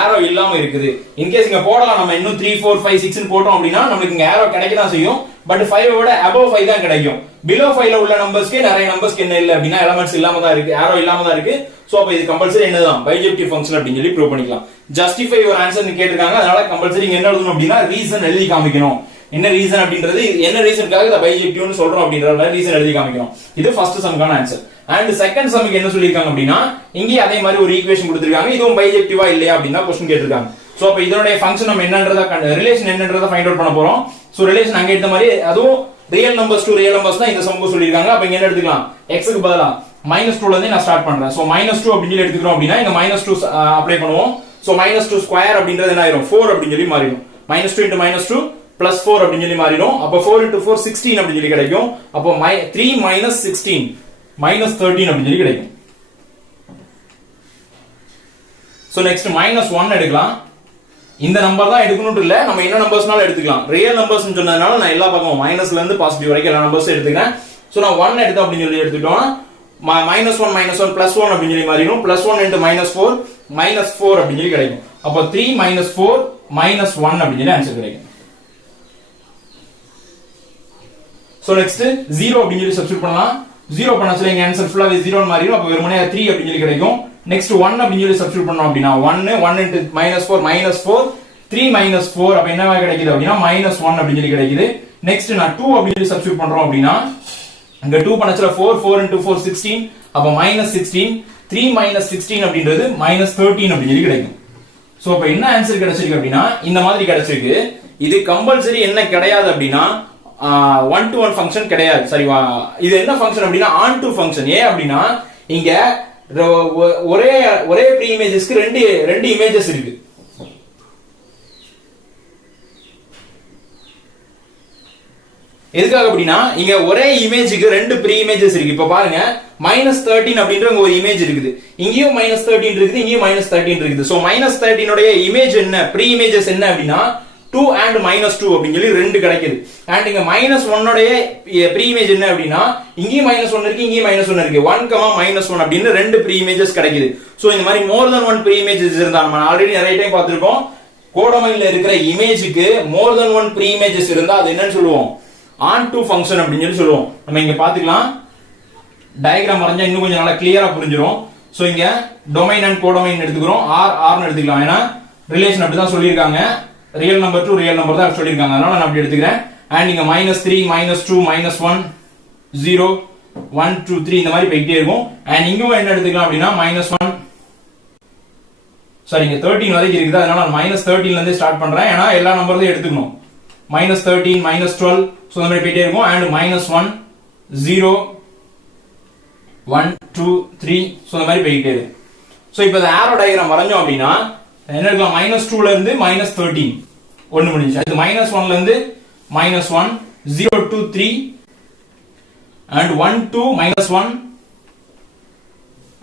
ஆரோ இல்லாம இருக்குது. இன்கேஸ் இங்க போடலாம் நம்ம இன்னும் 3 4 5 6 ன்னு போட்டோம் அப்படின்னா நமக்கு இங்க ஆரோ கிடைக்க தான் செய்யும். பட் 5 விட above 5 தான் கிடைக்கும். below 5 ல உள்ள நம்பர்ஸ்க்கு நிறைய நம்பர்ஸ்க்கு என்ன இல்ல அப்படின்னா எலிமெண்ட்ஸ் இல்லாம தான் இருக்கு, ஆரோ இல்லாம தான் இருக்கு. சோ அப்ப இது கம்பல்சரி என்னதான் பைஜெக்டிவ் ஃபங்க்ஷன் அப்படின்னு சொல்லி ப்ரூவ் பண்ணிக்கலாம். ஜஸ்டிஃபை யுவர் ஆன்சர் கேட்டிருக்காங்க. அதனால கம்பல்சரி இங்க என்ன எழுதணும் அப்படின்னா ரீசன் எழுதி காமிக்கணும். என்ன ரீசன் அப்படின்றது என்ன ரீசனுக்காக இத பைஜெக்டிவ்னு சொல்றோம் அப்படிங்கறத ரீசன் எழுதி காமிக்கணும். இது ஃபர்ஸ்ட் சம்கான ஆன்சர். அண்ட் செகண்ட் சம்க்கு என்ன சொல்லிருக்காங்க அப்படின்னா இங்கே அதே மாதிரி ஒரு ஈக்குவேஷன் கொடுத்திருக்காங்க. இதுவும் பைஜெக்டிவா இல்லையா அப்படினா क्वेश्चन கேட்டிருக்காங்க. சோ அப்ப இதனுடைய ஃபங்க்ஷன் நம்ம என்னன்றத ரிலேஷன் என்னன்றத ஃபைண்ட் அவுட் பண்ண போறோம். சோ ரிலேஷன் அங்க எடுத்த மாதிரி அதுவும் real numbers to real numbers தான் இந்த சம்க்கு சொல்லிருக்காங்க. அப்ப இங்க என்ன எடுத்துக்கலாம் x க்கு பதிலா -2 ல இருந்து நான் ஸ்டார்ட் பண்றேன். சோ -2 அப்படி சொல்லி எடுத்துக்கிறோம் அப்படினா இங்க -2 அப்ளை பண்ணுவோம். சோ -2 ஸ்கொயர் அப்படின்றது என்ன ஆயிரும் 4 அப்படி சொல்லி மாறிடும். -2 * -2 + 4 அப்படி சொல்லி மாறிடும். அப்ப 4 * 4 16 அப்படி சொல்லி கிடைக்கும். அப்ப 3 - 16 -13 அப்படி சொல்லி கிடைக்கும். சோ நெக்ஸ்ட் -1 எடுக்கலாம். இந்த நம்பர் தான் எடுக்கணும்னு இல்ல, நம்ம என்ன நம்பர்ஸ்னாலும் எடுத்துக்கலாம். ரியல் நம்பர்ஸ் சொன்னதுனால நான் எல்லா பக்கமும் மைனஸ்ல இருந்து பாசிட்டிவ் வரைக்கும் எல்லா நம்பர்ஸும் எடுத்துக்கிறேன். சோ நான் 1 எடுத்தோம் அப்படின்னு சொல்லி எடுத்துட்டோம்னா -1 +1 அப்படின்னு சொல்லி மாறிடும். +1 into -4 -4 அப்படின்னு சொல்லி கிடைக்கும். அப்போ 3 - 4 -1 அப்படின்னு சொல்லி ஆன்சர் கிடைக்கும். சோ நெக்ஸ்ட் 0 அப்படின்னு சொல்லி சப்ஸ்டிட்யூட் பண்ணலாம். 0 பண்ணாச்சுல எங்க ஆன்சர் ஃபுல்லாவே 0 னு மாறிடும். அப்ப வெறுமனே 3 அப்படின்னு சொல்லி கிடைக்கும். நெக்ஸ்ட் 1 அப்படின்னு சொல்லி சப்ஸ்டிட்யூட் பண்ணோம் அப்படினா 1 into -4 -4 3 - 4 அப்ப என்னவா கிடைக்குது அப்படினா -1 அப்படின்னு சொல்லி கிடைக்குது. நெக்ஸ்ட் நான் 2 அப்படின்னு சொல்லி சப்ஸ்டிட்யூட் பண்றோம் அப்படினா அங்க 2 பண்ணாச்சுல 4 into 4 16 அப்ப -16 3 - 16 அப்படின்றது -13 அப்படின்னு சொல்லி கிடைக்கும். சோ அப்ப என்ன ஆன்சர் கிடைச்சிருக்கு அப்படினா இந்த மாதிரி கிடைச்சிருக்கு. இது கம்பல்சரி என்ன கிடையாது அப்படினா 1-to-1 ஃபங்க்ஷன் கிடையாது. சரி, இது என்ன ஃபங்க்ஷன் அப்படினா on-to ஃபங்க்ஷன். ஏன் அப்படினா இங்க ஒரே ப்ரீ இமேஜஸ்க்கு ரெண்டு இமேஜஸ் இருக்கு. எதுக்காக அப்படின்னா இங்க ஒரே இமேஜுக்கு ரெண்டு ப்ரீ இமேஜஸ் இருக்கு. இப்ப பாருங்க -13 அப்படின்ற ஒரு இமேஜ் இருக்குது, இங்கேயும் -13 இருக்குது, இங்கேயும் -13 இருக்குது. சோ -13 உடைய இமேஜ் என்ன, ப்ரீ இமேஜஸ் என்ன அப்படின்னா 2 and -2 அப்படின்னு சொல்லி ரெண்டு கிடைக்குது. அண்ட் இங்க -1 உடைய ப்ரீ இமேஜ் என்ன அப்படின்னா இங்கேயும் -1 இருக்கு, இங்கேயும் -1 இருக்கு. 1, -1 அப்படின்னு ரெண்டு ப்ரீ இமேஜஸ் கிடைக்குது. சோ இந்த மாதிரி மோர் தென் 1 ப்ரீ இமேஜஸ் இருந்தா நம்ம ஆல்ரெடி நிறைய டைம் பார்த்திருக்கோம். கோடமைன்ல இருக்கிற இமேஜுக்கு மோர் தென் 1 ப்ரீ இமேஜஸ் இருந்தா அது என்னன்னு சொல்லுவோம், on-to ஃபங்க்ஷன் அப்படின்னு சொல்லி சொல்லுவோம். நம்ம இங்க பாத்துக்கலாம், டயகிராம் வரைஞ்சா இன்னும் கொஞ்சம் நல்லா கிளியரா புரிஞ்சிரும். சோ இங்க டொமைன் அண்ட் கோடமைன் எடுத்துக்கிறோம், r எடுத்துக்கலாம். ஏன்னா ரிலேஷன் அப்படிதான் சொல்லியிருக்காங்க, real number to real number தான் சொல்லியிருக்காங்க, அதனால நான் அப்படி எடுத்துக்கிறேன். அண்ட் இங்க -3 -2 -1 0 1 2 3 இந்த மாதிரி போயிட்டே இருக்கும். அண்ட் இங்கும் என்ன எடுத்துக்கலாம் அப்படின்னா -1 சாரி இங்க 13 வரைக்கும் இருக்குது, அதனால நான் -13 ல இருந்து ஸ்டார்ட் பண்றேன். ஏன்னா எல்லா நம்பரையும் எடுத்துக்கணும். -13 -12 சோ இந்த மாதிரி போயிட்டே இருக்கும். அண்ட் -1 0 1 2 3 சோ இந்த மாதிரி போயிட்டே இருக்கு. சோ இப்போ இந்த ஆரோ டயகிராம் வரைஞ்சோம் அப்படின்னா என்ன இருக்கலாம், -2 ல இருந்து -13 ஒன்னு முடிஞ்சு, அது -1 ல இருந்து -1 0 2 3 and 1 2 -1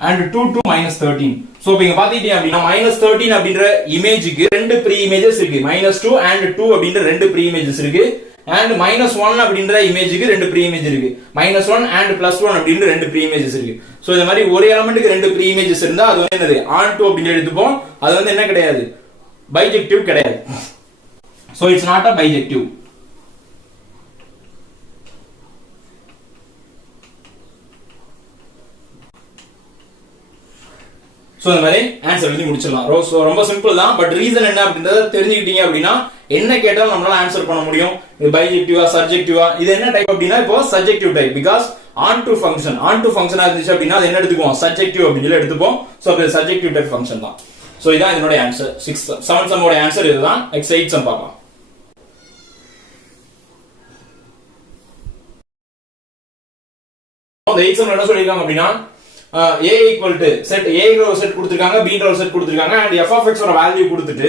and 2 2 -13. சோ இப்போ இங்க பாத்தீங்க அப்படின்னா -13 அப்படிங்கற இமேஜுக்கு ரெண்டு ப்ரீ இமேஜஸ் இருக்கு, -2 and 2 அப்படிங்கற ரெண்டு ப்ரீ இமேஜஸ் இருக்கு. and -1 அப்படிங்கற இமேஜுக்கு ரெண்டு ப்ரீ இமேஜ் இருக்கு, -1 and +1 அப்படிங்கற ரெண்டு ப்ரீ இமேஜஸ் இருக்கு. சோ இந்த மாதிரி ஒரு எலிமெண்ட்க்கு ரெண்டு ப்ரீ இமேஜஸ் இருந்தா அது வந்து என்னது, on-to அப்படி எடுத்துப்போம். அது வந்து என்ன கிடையாது, பைஜெக்டிவ் கிடையாது. So it's not a bijective. So இந்த மாதிரி ஆன்சர் எழுதி முடிச்சிடலாம். ரொம்ப சிம்பிள் தான், பட் ரீசன் என்ன அப்படின்றத தெரிஞ்சுக்கிட்டீங்க அப்படின்னா என்ன கேட்டாலும் நம்மளால ஆன்சர் பண்ண முடியும். இது பைஜெக்டிவா சப்ஜெக்டிவா, இது என்ன டைப் அப்படின்னா இப்போ surjective type. Because on-to function ஃபங்க்ஷனா இருந்துச்சு அப்படின்னா அது என்ன எடுத்துக்குவோம், சப்ஜெக்டிவ் அப்படின்னு சொல்லி எடுத்துப்போம். சோ அப்ப சப்ஜெக்டிவ் டைப் ஃபங்க்ஷன் தான். சோ இதான் இதனுடைய ஆன்சர். 7 சம்மோட ஆன்சர் இதுதான். நெக்ஸ்ட் 8 சம் பார்க்கலாம். அந்த 8 சம் என்ன சொல்லிருக்காங்க அப்படின்னா a equal to set a ங்கற ஒரு செட் கொடுத்திருக்காங்க, b ங்கற ஒரு செட் கொடுத்திருக்காங்க. and f of x ஓட வேல்யூ கொடுத்துட்டு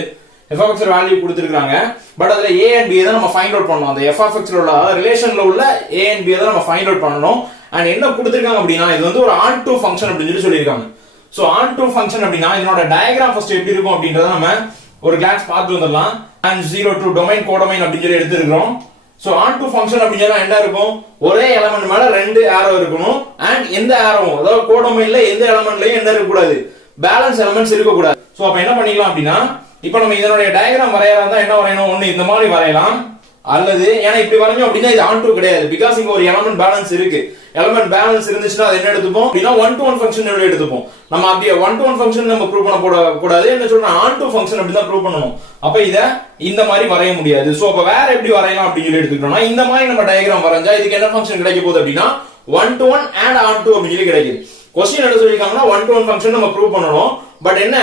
f of x ஓட வேல்யூ கொடுத்திருக்காங்க. பட் அதுல a and b தான் நம்ம ஃபைண்ட் அவுட் பண்ணனும். அந்த f of x ஓட ரிலேஷன்ல உள்ள a and b தான் நம்ம ஃபைண்ட் அவுட் பண்ணனும். and என்ன கொடுத்திருக்காங்க அப்படினா இது வந்து ஒரு on-to ஃபங்க்ஷன் அப்படி சொல்லிருக்காங்க. சோ on-to ஃபங்க்ஷன் அப்படினா இதனோட டயகிராம் ஃபர்ஸ்ட் எப்படி இருக்கும் அப்படின்றத நம்ம ஒரு கிளான்ஸ் பார்த்து வந்துடலாம். and 0 to domain codomain அப்படி சொல்லி எடுத்துக்கிறோம். சோ on-to ஃபங்க்ஷன் அப்படினா என்ன இருக்கும், ஒரே எலிமெண்ட் மேல ரெண்டு ஆரோ இருக்கணும். and எந்த ஆரோ, அதாவது கோடமைன்ல எந்த எலிமெண்ட்லயும் என்ன இருக்க கூடாது, பேலன்ஸ் எலிமெண்ட்ஸ் இருக்க கூடாது. சோ அப்ப என்ன பண்ணிக்கலாம் அப்படினா இப்போ நம்ம இதனுடைய டயகிராம் வரையறதா இருந்தா என்ன வரையணும், ஒன்னு இந்த மாதிரி வரையலாம், அல்லது ஏன்னா இப்படி வரைஞ்சோம் அப்படினா இது on-to கிடையாது. பிகாஸ் இங்க ஒரு எலிமெண்ட் பேலன்ஸ் இருக்கு. எலிமெண்ட் பேலன்ஸ் இருந்துச்சுன்னா அது என்ன எடுத்துப்போம் அப்படினா 1-to-1 ஃபங்க்ஷன் எடுத்துப்போம். நம்ம அப்படியே 1-to-1 ஃபங்க்ஷன் நம்ம ப்ரூவ் பண்ண கூடாது. என்ன சொல்றேன், on-to ஃபங்க்ஷன் அப்படி தான் ப்ரூவ் பண்ணனும். அப்ப இத இந்த மாதிரி வரைய முடியாது. சோ அப்ப வேற எப்படி வரையலாம் அப்படி சொல்லி எடுத்துக்கிட்டோம்னா இந்த மாதிரி நம்ம டயகிராம் வரைஞ்சா இதுக்கு என்ன ஃபங்க்ஷன் கிடைக்க போகுது அப்படினா 1-to-1 and on-to அப்படி சொல்லி கிடைக்குது. क्वेश्चन என்ன சொல்லிருக்காங்கன்னா 1-to-1 ஃபங்க்ஷன் நம்ம ப்ரூவ் பண்ணனும். பட் என்ன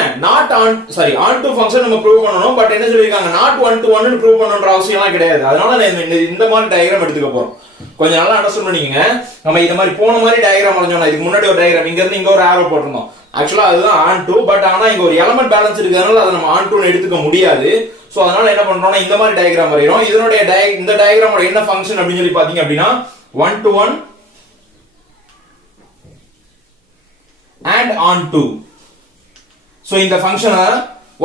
on-to ஃபங்க்ஷன் நம்ம ப்ரூவ் பண்ணனும். பட் என்ன சொல்லிருக்காங்க, not 1-to-1 னு ப்ரூவ் பண்ணனும்ன்ற அவசியம்லாம் கிடையாது. அதனால நான் இந்த மாதிரி டயகிராம் எடுத்துக்க போறோம். கொஞ்சம் நல்லா அண்டர்ஸ்டாண்ட் பண்ணிக்கங்க. நம்ம இந்த மாதிரி போன மாதிரி டயகிராம் வரைஞ்சோம்னா இதுக்கு முன்னாடி ஒரு டயகிராம் இங்க இருந்து இங்க ஒரு ஆரோ போட்டுறோம். ஆக்சுவலா அதுதான் on-to. பட் ஆனா இங்க ஒரு எலிமெண்ட் பேலன்ஸ் இருக்கிறதுனால அதை நம்ம on-to னு எடுத்துக்க முடியாது. சோ அதனால என்ன பண்றோம்னா இந்த மாதிரி டயகிராம் வரையறோம். இதனுடைய இந்த டயகிராமோட என்ன ஃபங்க்ஷன் அப்படி சொல்லி பாத்தீங்க அப்படினா 1-to-1 and on-to. சோ இந்த ஃபங்க்ஷனை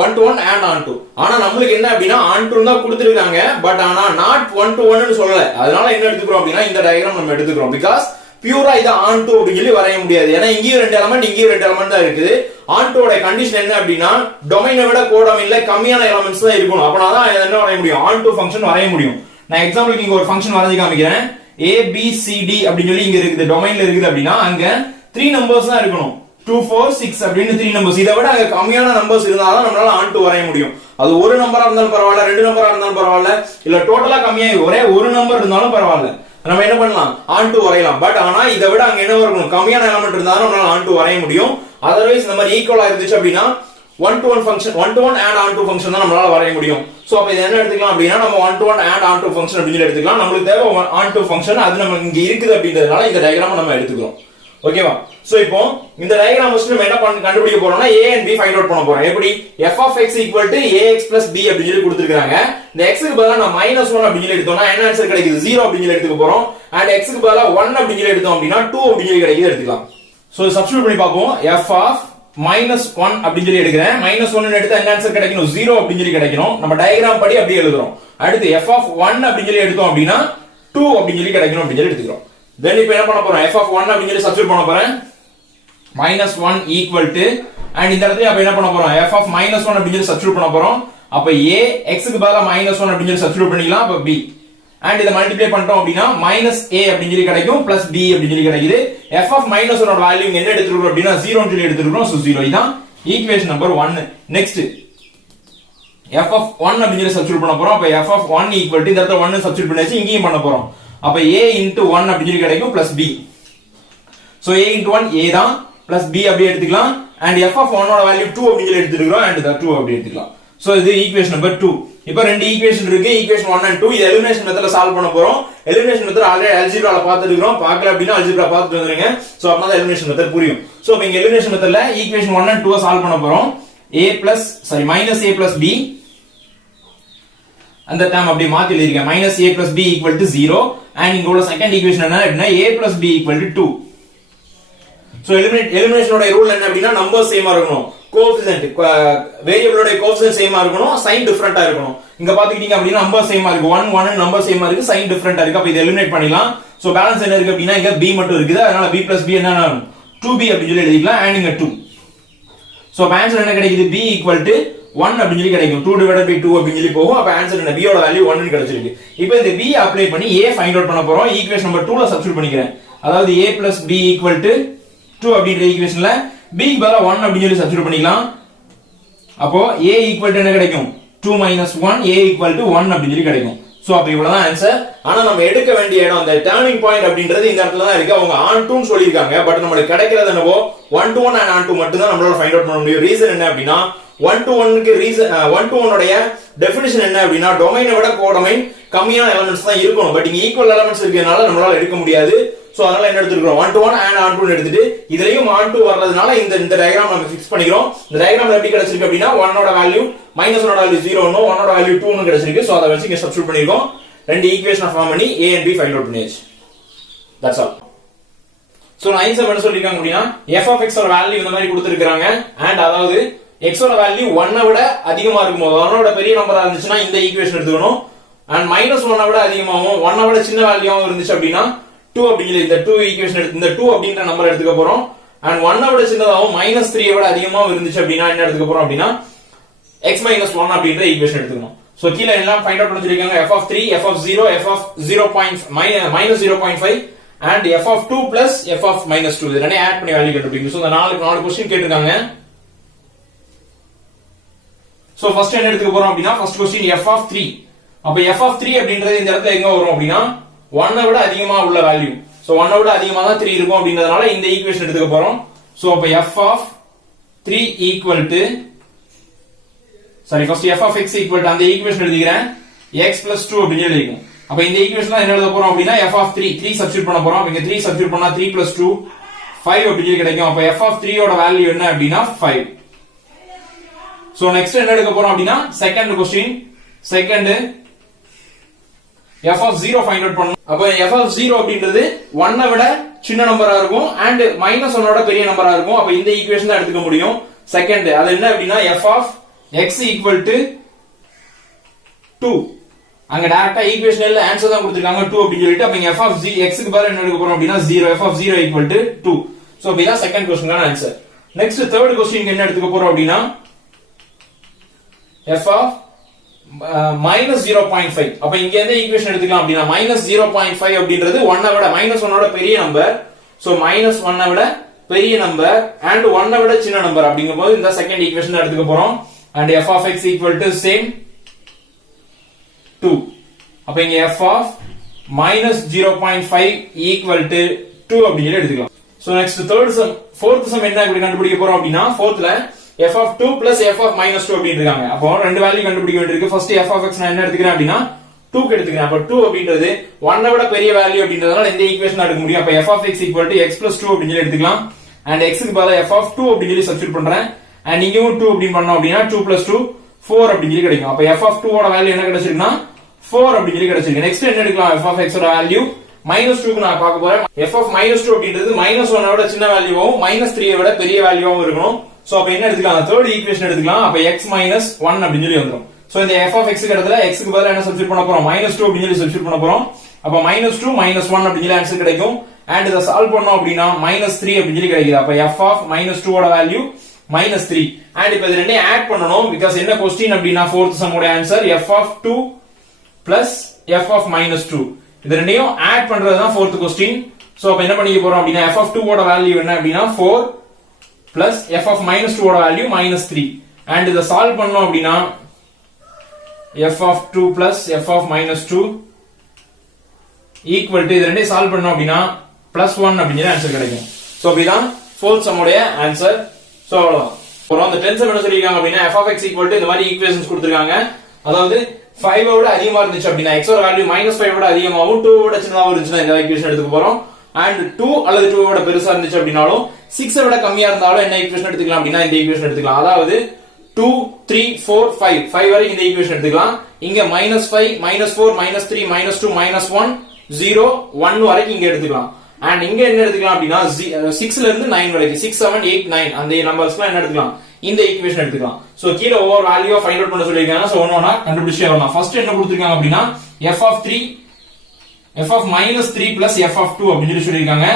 1 to 1 and on to. ஆனா நம்மளுக்கு என்ன அப்படின்னா on to தான் கொடுத்திருக்காங்க, பட் ஆனா not 1 to 1 னு சொல்லல. அதனால என்ன எடுத்துக்கிறோம் அப்படின்னா இந்த டயகிராம் நம்ம எடுத்துக்கிறோம். பிகாஸ் பியூரா இத on to அப்படி சொல்லி வரைய முடியாது. ஏன்னா இங்கேயும் ரெண்டு எலிமெண்ட் இங்கேயும் ரெண்டு எலிமெண்ட் தான் இருக்குது. on to ஓட கண்டிஷன் என்ன அப்படின்னா டொமைனை விட கோடமைன்ல கம்மியான எலிமெண்ட்ஸ் தான் இருக்கணும். அப்பனா தான் என்ன வரைய முடியும், on to ஃபங்க்ஷன் வரைய முடியும். நான் எக்ஸாம்பிளுக்கு இங்க ஒரு ஃபங்க்ஷன் வரைஞ்சு காமிக்கிறேன். a b c d அப்படி சொல்லி இங்க இருக்குது, டொமைன்ல இருக்குது அப்படின்னா அங்க 3 நம்பர்ஸ் தான் இருக்கணும். 2 4 6 அப்படின்னு 3 நம்பர்ஸ். இதை விட அங்க கம்மியான நம்பர்ஸ் இருந்தாதான் நம்மளால on to வரைய முடியும். அது ஒரு நம்பரா இருந்தாலும் பரவாயில்ல, ரெண்டு நம்பரா இருந்தாலும் பரவாயில்ல, இல்ல டோட்டலா கம்மியா ஒரே ஒரு நம்பர் இருந்தாலும் பரவாயில்ல, நம்ம என்ன பண்ணலாம் on to வரையலாம். பட் ஆனா இதை விட அங்க என்ன இருக்கணும், கம்மியான எலிமெண்ட் இருந்தாலும் நம்மளால on to வரைய முடியும். அதர்வைஸ் இந்த மாதிரி ஈக்குவலா இருந்துச்சு அப்படின்னா 1 to 1 function 1 to 1 and on to function தான் நம்மளால வரைய முடியும். சோ அப்ப இது என்ன எடுத்துக்கலாம் அப்படின்னா நம்ம 1 to 1 and on to function அப்படி எடுத்துக்கலாம். நமக்கு தேவை on to ஃபங்க்ஷன், அது நம்ம இங்க இருக்குது அப்படின்றதுனால இந்த டயகிராம் நம்ம எடுத்துக்கிறோம். ஓகேவா? சோ இப்போ இந்த டயகிராம் வச்சு நம்ம என்ன கண்டுபிடிக்க போறோம்னா a and b find out பண்ண போறோம். எப்படி f of x equal to ax plus b அப்படி சொல்லி கொடுத்திருக்காங்க. இந்த x க்கு பதிலா நான் -1 அப்படி சொல்லி எடுத்தோம்னா என்ன ஆன்சர் கிடைக்குது, 0 அப்படி சொல்லி எடுத்துக்க போறோம். and x க்கு பதிலா 1 அப்படி சொல்லி எடுத்தோம் அப்படினா 2 அப்படி சொல்லி கிடைக்குது எடுத்துக்கலாம். சோ சப்ஸ்டிட்யூட் பண்ணி பாப்போம். f of -1 அப்படி சொல்லி எடுக்கிறேன். -1 ன்னு எடுத்தா என்ன ஆன்சர் கிடைக்கணும், 0 அப்படி சொல்லி கிடைக்கணும். நம்ம டயகிராம் படி அப்படியே எழுதுறோம். அடுத்து f of 1 அப்படி சொல்லி எடுத்தோம் அப்படினா 2 அப்படி சொல்லி கிடைக்கணும் அப்படி சொல்லி எடுத்துக்கிறோம். தென் இப்போ என்ன பண்ண போறோம், f of 1 அப்படி சொல்லி சப்ஸ்டிட்யூட் பண்ண போறேன். -1 equal to and இந்த இடத்துல அப்ப என்ன பண்ண போறோம், f of -1 அப்படி சொல்லி சப்ஸ்டிட்யூட் பண்ண போறோம். அப்ப a x க்கு பதிலா -1 அப்படி சொல்லி சப்ஸ்டிட்யூட் பண்ணிக்கலாம். அப்ப b and இத மல்டிப்ளை பண்ணிட்டோம் அப்படினா -a அப்படி சொல்லி கிடைக்கும் plus b அப்படி சொல்லி கிடைக்குது. f of -1 ஓட வேல்யூ என்ன எடுத்துறோம் அப்படினா 0 ன்னு சொல்லி எடுத்துறோம். சோ 0 இதான் equation number 1. Next f of 1 அப்படி சொல்லி சப்ஸ்டிட்யூட் பண்ண போறோம். அப்ப f of 1 equal to இந்த இடத்துல 1 சப்ஸ்டிட்யூட் பண்ணியாச்சு, இங்கேயும் பண்ண போறோம். அப்ப a into 1 அப்படி சொல்லி கிடைக்கும் plus b. So a into 1 a தான் plus b அப்படி எடுத்துக்கலாம். and f of 1 ஓட வேல்யூ 2 அப்படி சொல்லி எடுத்துக்கிறோம். and the 2 அப்படி எடுத்துக்கலாம். சோ இது ஈக்குவேஷன் நம்பர் 2. இப்போ ரெண்டு ஈக்குவேஷன் இருக்கு, ஈக்குவேஷன் 1 and 2. இது எலிமினேஷன் மெத்தட்ல சால்வ் பண்ண போறோம். எலிமினேஷன் மெத்தட் ஆல்ரெடி அல்ஜிப்ரால பார்த்துட்டு இருக்கோம். பார்க்கல அப்படினா அல்ஜிப்ரா பார்த்துட்டு வந்துருங்க. சோ அப்பதான் எலிமினேஷன் மெத்தட் புரியும். சோ இப்போ இங்க எலிமினேஷன் மெத்தட்ல ஈக்குவேஷன் 1 and 2 சால்வ் பண்ண போறோம். a plus b அந்த டேர்ம் அப்படியே மாத்தி எழுதிருக்கேன். -a plus b equal to 0 and இங்க உள்ள செகண்ட் ஈக்குவேஷன் என்ன அப்படினா a plus b equal to 2. So எலிமினேஷனோட ரூல் என்ன அப்படினா நம்பர் சேமா இருக்கணும், கோஎஃபிஷியன்ட் வேரியபிளோட கோஎஃபிஷியன்ட் சேமா இருக்கணும், சைன் டிஃபரண்டா இருக்கணும். இங்க பாத்துக்கிட்டீங்க அப்படினா நம்பர் சேமா இருக்கு, 1 1 நம்பர் சேமா இருக்கு, சைன் டிஃபரண்டா இருக்கு. அப்ப இத எலிமினேட் பண்ணிடலாம். சோ பேலன்ஸ் என்ன இருக்கு அப்படினா இங்க b மட்டும் இருக்குது. அதனால b plus b என்ன 2b அப்படி சொல்லி எழுதிக்கலாம். and இங்க 2. சோ ஆன்சர் என்ன கிடைக்குது, b equal to 1 அப்படி சொல்லி கிடைக்கும். 2 divided by 2 அப்படி சொல்லி போகும். அப்ப ஆன்சர் என்ன, b ஓட வேல்யூ 1 ன்னு கிடைச்சிருக்கு. இப்போ இந்த b அப்ளை பண்ணி a ஃபைண்ட் அவுட் பண்ண போறோம். ஈக்குவேஷன் நம்பர் 2 ல சப்ஸ்டிட்யூட் பண்ணிக்கிறேன். அதாவது a plus b equal to 2 அப்படிங்கற ஈக்குவேஷன்ல b க்கு பதிலா 1 அப்படி சொல்லி சப்ஸ்டிட்யூட் பண்ணிக்கலாம். அப்போ a equal to என்ன கிடைக்கும், 2 minus 1 a equal to 1 அப்படி சொல்லி கிடைக்கும். சோ அப்ப இவ்வளவுதான் ஆன்சர். ஆனா நம்ம எடுக்க வேண்டிய இடம் அந்த டர்னிங் பாயிண்ட் அப்படின்றது இந்த இடத்துல தான் இருக்கு. அவங்க on to ன்னு சொல்லிருக்காங்க. பட் நமக்கு கிடைக்கிறது என்னவோ 1 to 1 and on to மட்டும் தான் நம்மளால ஃபைண்ட் அவுட் பண்ண முடியும். ரீசன் என்ன அப்படினா 1 to 1 க்கு ரீசன் 1 to 1 உடைய டெஃபினிஷன் என்ன அப்படினா டொமைனை விட கோடமைன் கம்மியான எலிமெண்ட்ஸ் தான் இருக்கணும். பட் இங்க ஈக்குவல் எலிமெண்ட்ஸ் இருக்கறனால நம்மளால எடுக்க முடியாது. சோ அதனால என்ன எடுத்துக்கிறோம், 1 to 1 and on to ன்னு எடுத்துட்டு இதுலயும் on to வரதுனால இந்த டயகிராம் நம்ம ஃபிக்ஸ் பண்ணிக்கிறோம். இந்த டயகிராம்ல எப்படி கிடைச்சிருக்கு அப்படினா 1 ஓட வேல்யூ -1 ஓட வேல்யூ 0 ன்னு 1 ஓட வேல்யூ 2 ன்னு கிடைச்சிருக்கு. சோ அத வச்சு இங்க சப்ஸ்டிட்யூட் பண்ணிருக்கோம். ரெண்டு ஈக்குவேஷனை ஃபார்ம் பண்ணி a and b find out பண்ணியாச்சு. That's all. சோ நான் ஆன்சர் என்ன சொல்லிருக்காங்க அப்படினா f of x ஓட வேல்யூ இந்த மாதிரி கொடுத்திருக்காங்க. and அதாவது x ஓட வேல்யூ 1 விட அதிகமா இருக்கும்போது 1 விட பெரிய நம்பரா இருந்துச்சுனா இந்த ஈக்குவேஷன் எடுத்துக்கணும். and -1 விட அதிகமாவும் 1 விட சின்ன வேல்யூவாவும் இருந்துச்சு அப்படினா 2 அப்படிங்கற இந்த 2 ஈக்குவேஷன் எடுத்து இந்த 2 அப்படிங்கற நம்பர் எடுத்துக்க போறோம். and 1 விட சின்னதாவும் -3 விட அதிகமாவும் இருந்துச்சு அப்படினா என்ன எடுத்துக்க போறோம் அப்படினா x - 1 அப்படிங்கற ஈக்குவேஷன் எடுத்துக்கணும். சோ கீழ எல்லாம் ஃபைண்ட் அவுட் பண்ணிருக்காங்க. f of 3, f of 0, f of 0.5 and f of 2 plus f of -2 இதெல்லாம் ஆட் பண்ணி வேல்யூ கண்டுபிடிக்கணும். சோ இந்த நாலு क्वेश्चन கேட்டிருக்காங்க. சோ ஃபர்ஸ்ட் என்ன எடுத்துக்க போறோம் அப்படினா ஃபர்ஸ்ட் क्वेश्चन f of 3. அப்ப f of 3 அப்படின்றது இந்த இடத்துல எங்க வரும் அப்படினா 1 விட அதிகமா உள்ள வேல்யூ. சோ 1 விட அதிகமா தான் 3 இருக்கும் அப்படின்றதனால இந்த ஈக்குவேஷன் எடுத்துக்க போறோம். சோ அப்ப f of 3 equal to first f of x equal to அந்த ஈக்குவேஷன் எழுதிக்கிறேன் x plus 2 அப்படி எழுதிக்கும். அப்ப இந்த ஈக்குவேஷன்ல என்ன எழுத போறோம் அப்படினா f of 3 சப்ஸ்டிட்யூட் பண்ண போறோம். இங்க 3 சப்ஸ்டிட்யூட் பண்ணா 3 plus 2 5 அப்படி கிடைக்கும். அப்ப f of 3 ஓட வேல்யூ என்ன அப்படினா 5. சோ நெக்ஸ்ட் என்ன எடுக்க போறோம் அப்படினா second question second f of 0 find out பண்ணனும். அப்ப f of 0 அப்படின்றது 1 விட சின்ன நம்பரா இருக்கும் and -1 ஓட பெரிய நம்பரா இருக்கும். அப்ப இந்த ஈக்குவேஷன் தான் எடுத்துக்க முடியும். செகண்ட் அது என்ன அப்படினா f of x equal to 2. அங்க டைரக்டா ஈக்குவேஷன்ல ஆன்சர் தான் கொடுத்திருக்காங்க 2 அப்படி சொல்லிட்டு அப்ப இங்க f of x க்கு பதிலா என்ன எடுக்க போறோம் அப்படினா 0 f of 0 equal to 2. So இதுதான் செகண்ட் क्वेश्चनக்கான ஆன்சர். நெக்ஸ்ட் தேர்ட் क्वेश्चन என்ன எடுத்துக்க போறோம் அப்படினா f of minus 0.5. அப்ப இங்க எந்த ஈக்குவேஷன் எடுத்துக்கலாம் அப்படினா minus 0.5 அப்படின்றது 1 விட minus 1 விட பெரிய நம்பர். சோ minus 1 விட பெரிய நம்பர் and 1 விட சின்ன நம்பர் அப்படிங்கும்போது இந்த செகண்ட் ஈக்குவேஷன் எடுத்துக்க போறோம். and f of x equal to same 2. அப்ப இங்க f of minus 0.5 equal to 2 அப்படினு எடுத்துக்கலாம். So next third sum fourth sum என்ன இப்படி கண்டுபிடிக்க போறோம் அப்படினா fourthல f of 2 plus f of minus 2 அப்படி இருக்காங்க. அப்போ ரெண்டு வேல்யூ கண்டுபிடிக்க வேண்டியிருக்கு. ஃபர்ஸ்ட் f of x நான் என்ன எடுத்துக்கிறேன் அப்படினா 2 க்கு எடுத்துக்கிறேன். அப்ப 2 அப்படின்றது 1 விட பெரிய வேல்யூ அப்படின்றதால இந்த ஈக்குவேஷன் எடுக்க முடியும். அப்ப f of x equal to x plus 2 அப்படினு எடுத்துக்கலாம். and x க்கு பதிலா f of 2 அப்படினு சொல்லி சப்ஸ்டிட்யூட் பண்றேன். and இங்கேயும் 2 அப்படி பண்ணோம் அப்படினா 2 plus 2 4 அப்படினு சொல்லி கிடைக்கும். அப்ப f of 2 ஓட வேல்யூ என்ன கிடைச்சிருக்குனா 4 அப்படி சொல்லி கிடைச்சிருக்கு. நெக்ஸ்ட் என்ன எடுக்கலாம்? f of x ஓட வேல்யூ -2 க்கு நான் பார்க்க போறேன். f of -2 அப்படின்றது -1 விட சின்ன வேல்யூவும் -3 விட பெரிய வேல்யூவும் இருக்கணும். சோ அப்ப என்ன எடுத்துக்கலாம்? தேர்ட் ஈக்குவேஷன் எடுத்துக்கலாம். அப்ப x - 1 அப்படி சொல்லி வந்துரும். சோ இந்த f of x க்கு இடத்துல x க்கு பதிலா என்ன சப்ஸ்டிட்யூட் பண்ண போறோம்? -2 அப்படி சொல்லி சப்ஸ்டிட்யூட் பண்ண போறோம். அப்ப -2 -1 அப்படி சொல்லி ஆன்சர் கிடைக்கும். and இத சால்வ் பண்ணோம் அப்படினா -3 அப்படி சொல்லி கிடைக்குது. அப்ப f of -2 ஓட வேல்யூ -3. and இப்ப இது ரெண்டையும் ஆட் பண்ணனும். because என்ன क्वेश्चन அப்படினா fourth sum ஓட answer f of 2 plus f of -2. இது ரெண்டையும் ஆட் பண்றது தான் fourth question. சோ அப்ப என்ன பண்ணிக்க போறோம் அப்படினா f of 2 ஓட வேல்யூ என்ன அப்படினா 4 plus f of -2 ஓட வேல்யூ -3. and இத சால்வ் பண்ணோம் அப்படினா f of 2 plus f of -2 equal to இது ரெண்டையும் சால்வ் பண்ணோம் அப்படினா +1 அப்படிங்கிற ஆன்சர் கிடைக்கும். சோ அப்படிதான் fourth sum உடைய ஆன்சர். சோ அவ்வளவுதான். அப்புறம் அந்த 10th sum என்ன சொல்லிருக்காங்க அப்படினா f of x equal to இந்த மாதிரி ஈக்குவேஷன்ஸ் கொடுத்திருக்காங்க. அதாவது 5 விட அதிகமா இருந்துச்சு அப்படினா x ஓட வேல்யூ -5 விட அதிகமாவும் 2 விட சின்னதாவும் இருந்துச்சுனா இந்த ஈக்குவேஷன் எடுத்துக்க போறோம். and 2 அல்லது 2 விட பெருசா இருந்துச்சு அப்படினாலும் 6 விட கம்மியா இருந்தாலும் என்ன ஈக்குவேஷன் எடுத்துக்கலாம் அப்படினா இந்த ஈக்குவேஷன் எடுத்துக்கலாம். அதாவது 2 3 4 5 5 வரை இந்த ஈக்குவேஷன் எடுத்துக்கலாம். இங்க -5 -4 -3 -2 -1 0 1 வரைக்கும் இங்க எடுத்துக்கலாம். and இங்க என்ன எடுத்துக்கலாம் அப்படினா 6ல இருந்து 9 வரைக்கும் 6 7 8 9 அந்த நம்பர்ஸ்லாம் என்ன எடுத்துக்கலாம்? இந்த ஈக்குவேஷன் எடுத்துக்கலாம். சோ கீழ ஒவ்வொரு வேல்யூவை ஃபைண்ட் அவுட் பண்ண சொல்லிருக்காங்க. சோ ஒவ்வொண்ணா கண்டுபிடிச்சே வரலாம். ஃபர்ஸ்ட் என்ன கொடுத்திருக்காங்க அப்படினா f of -3 plus f of 2 அப்படி சொல்லிருக்காங்க.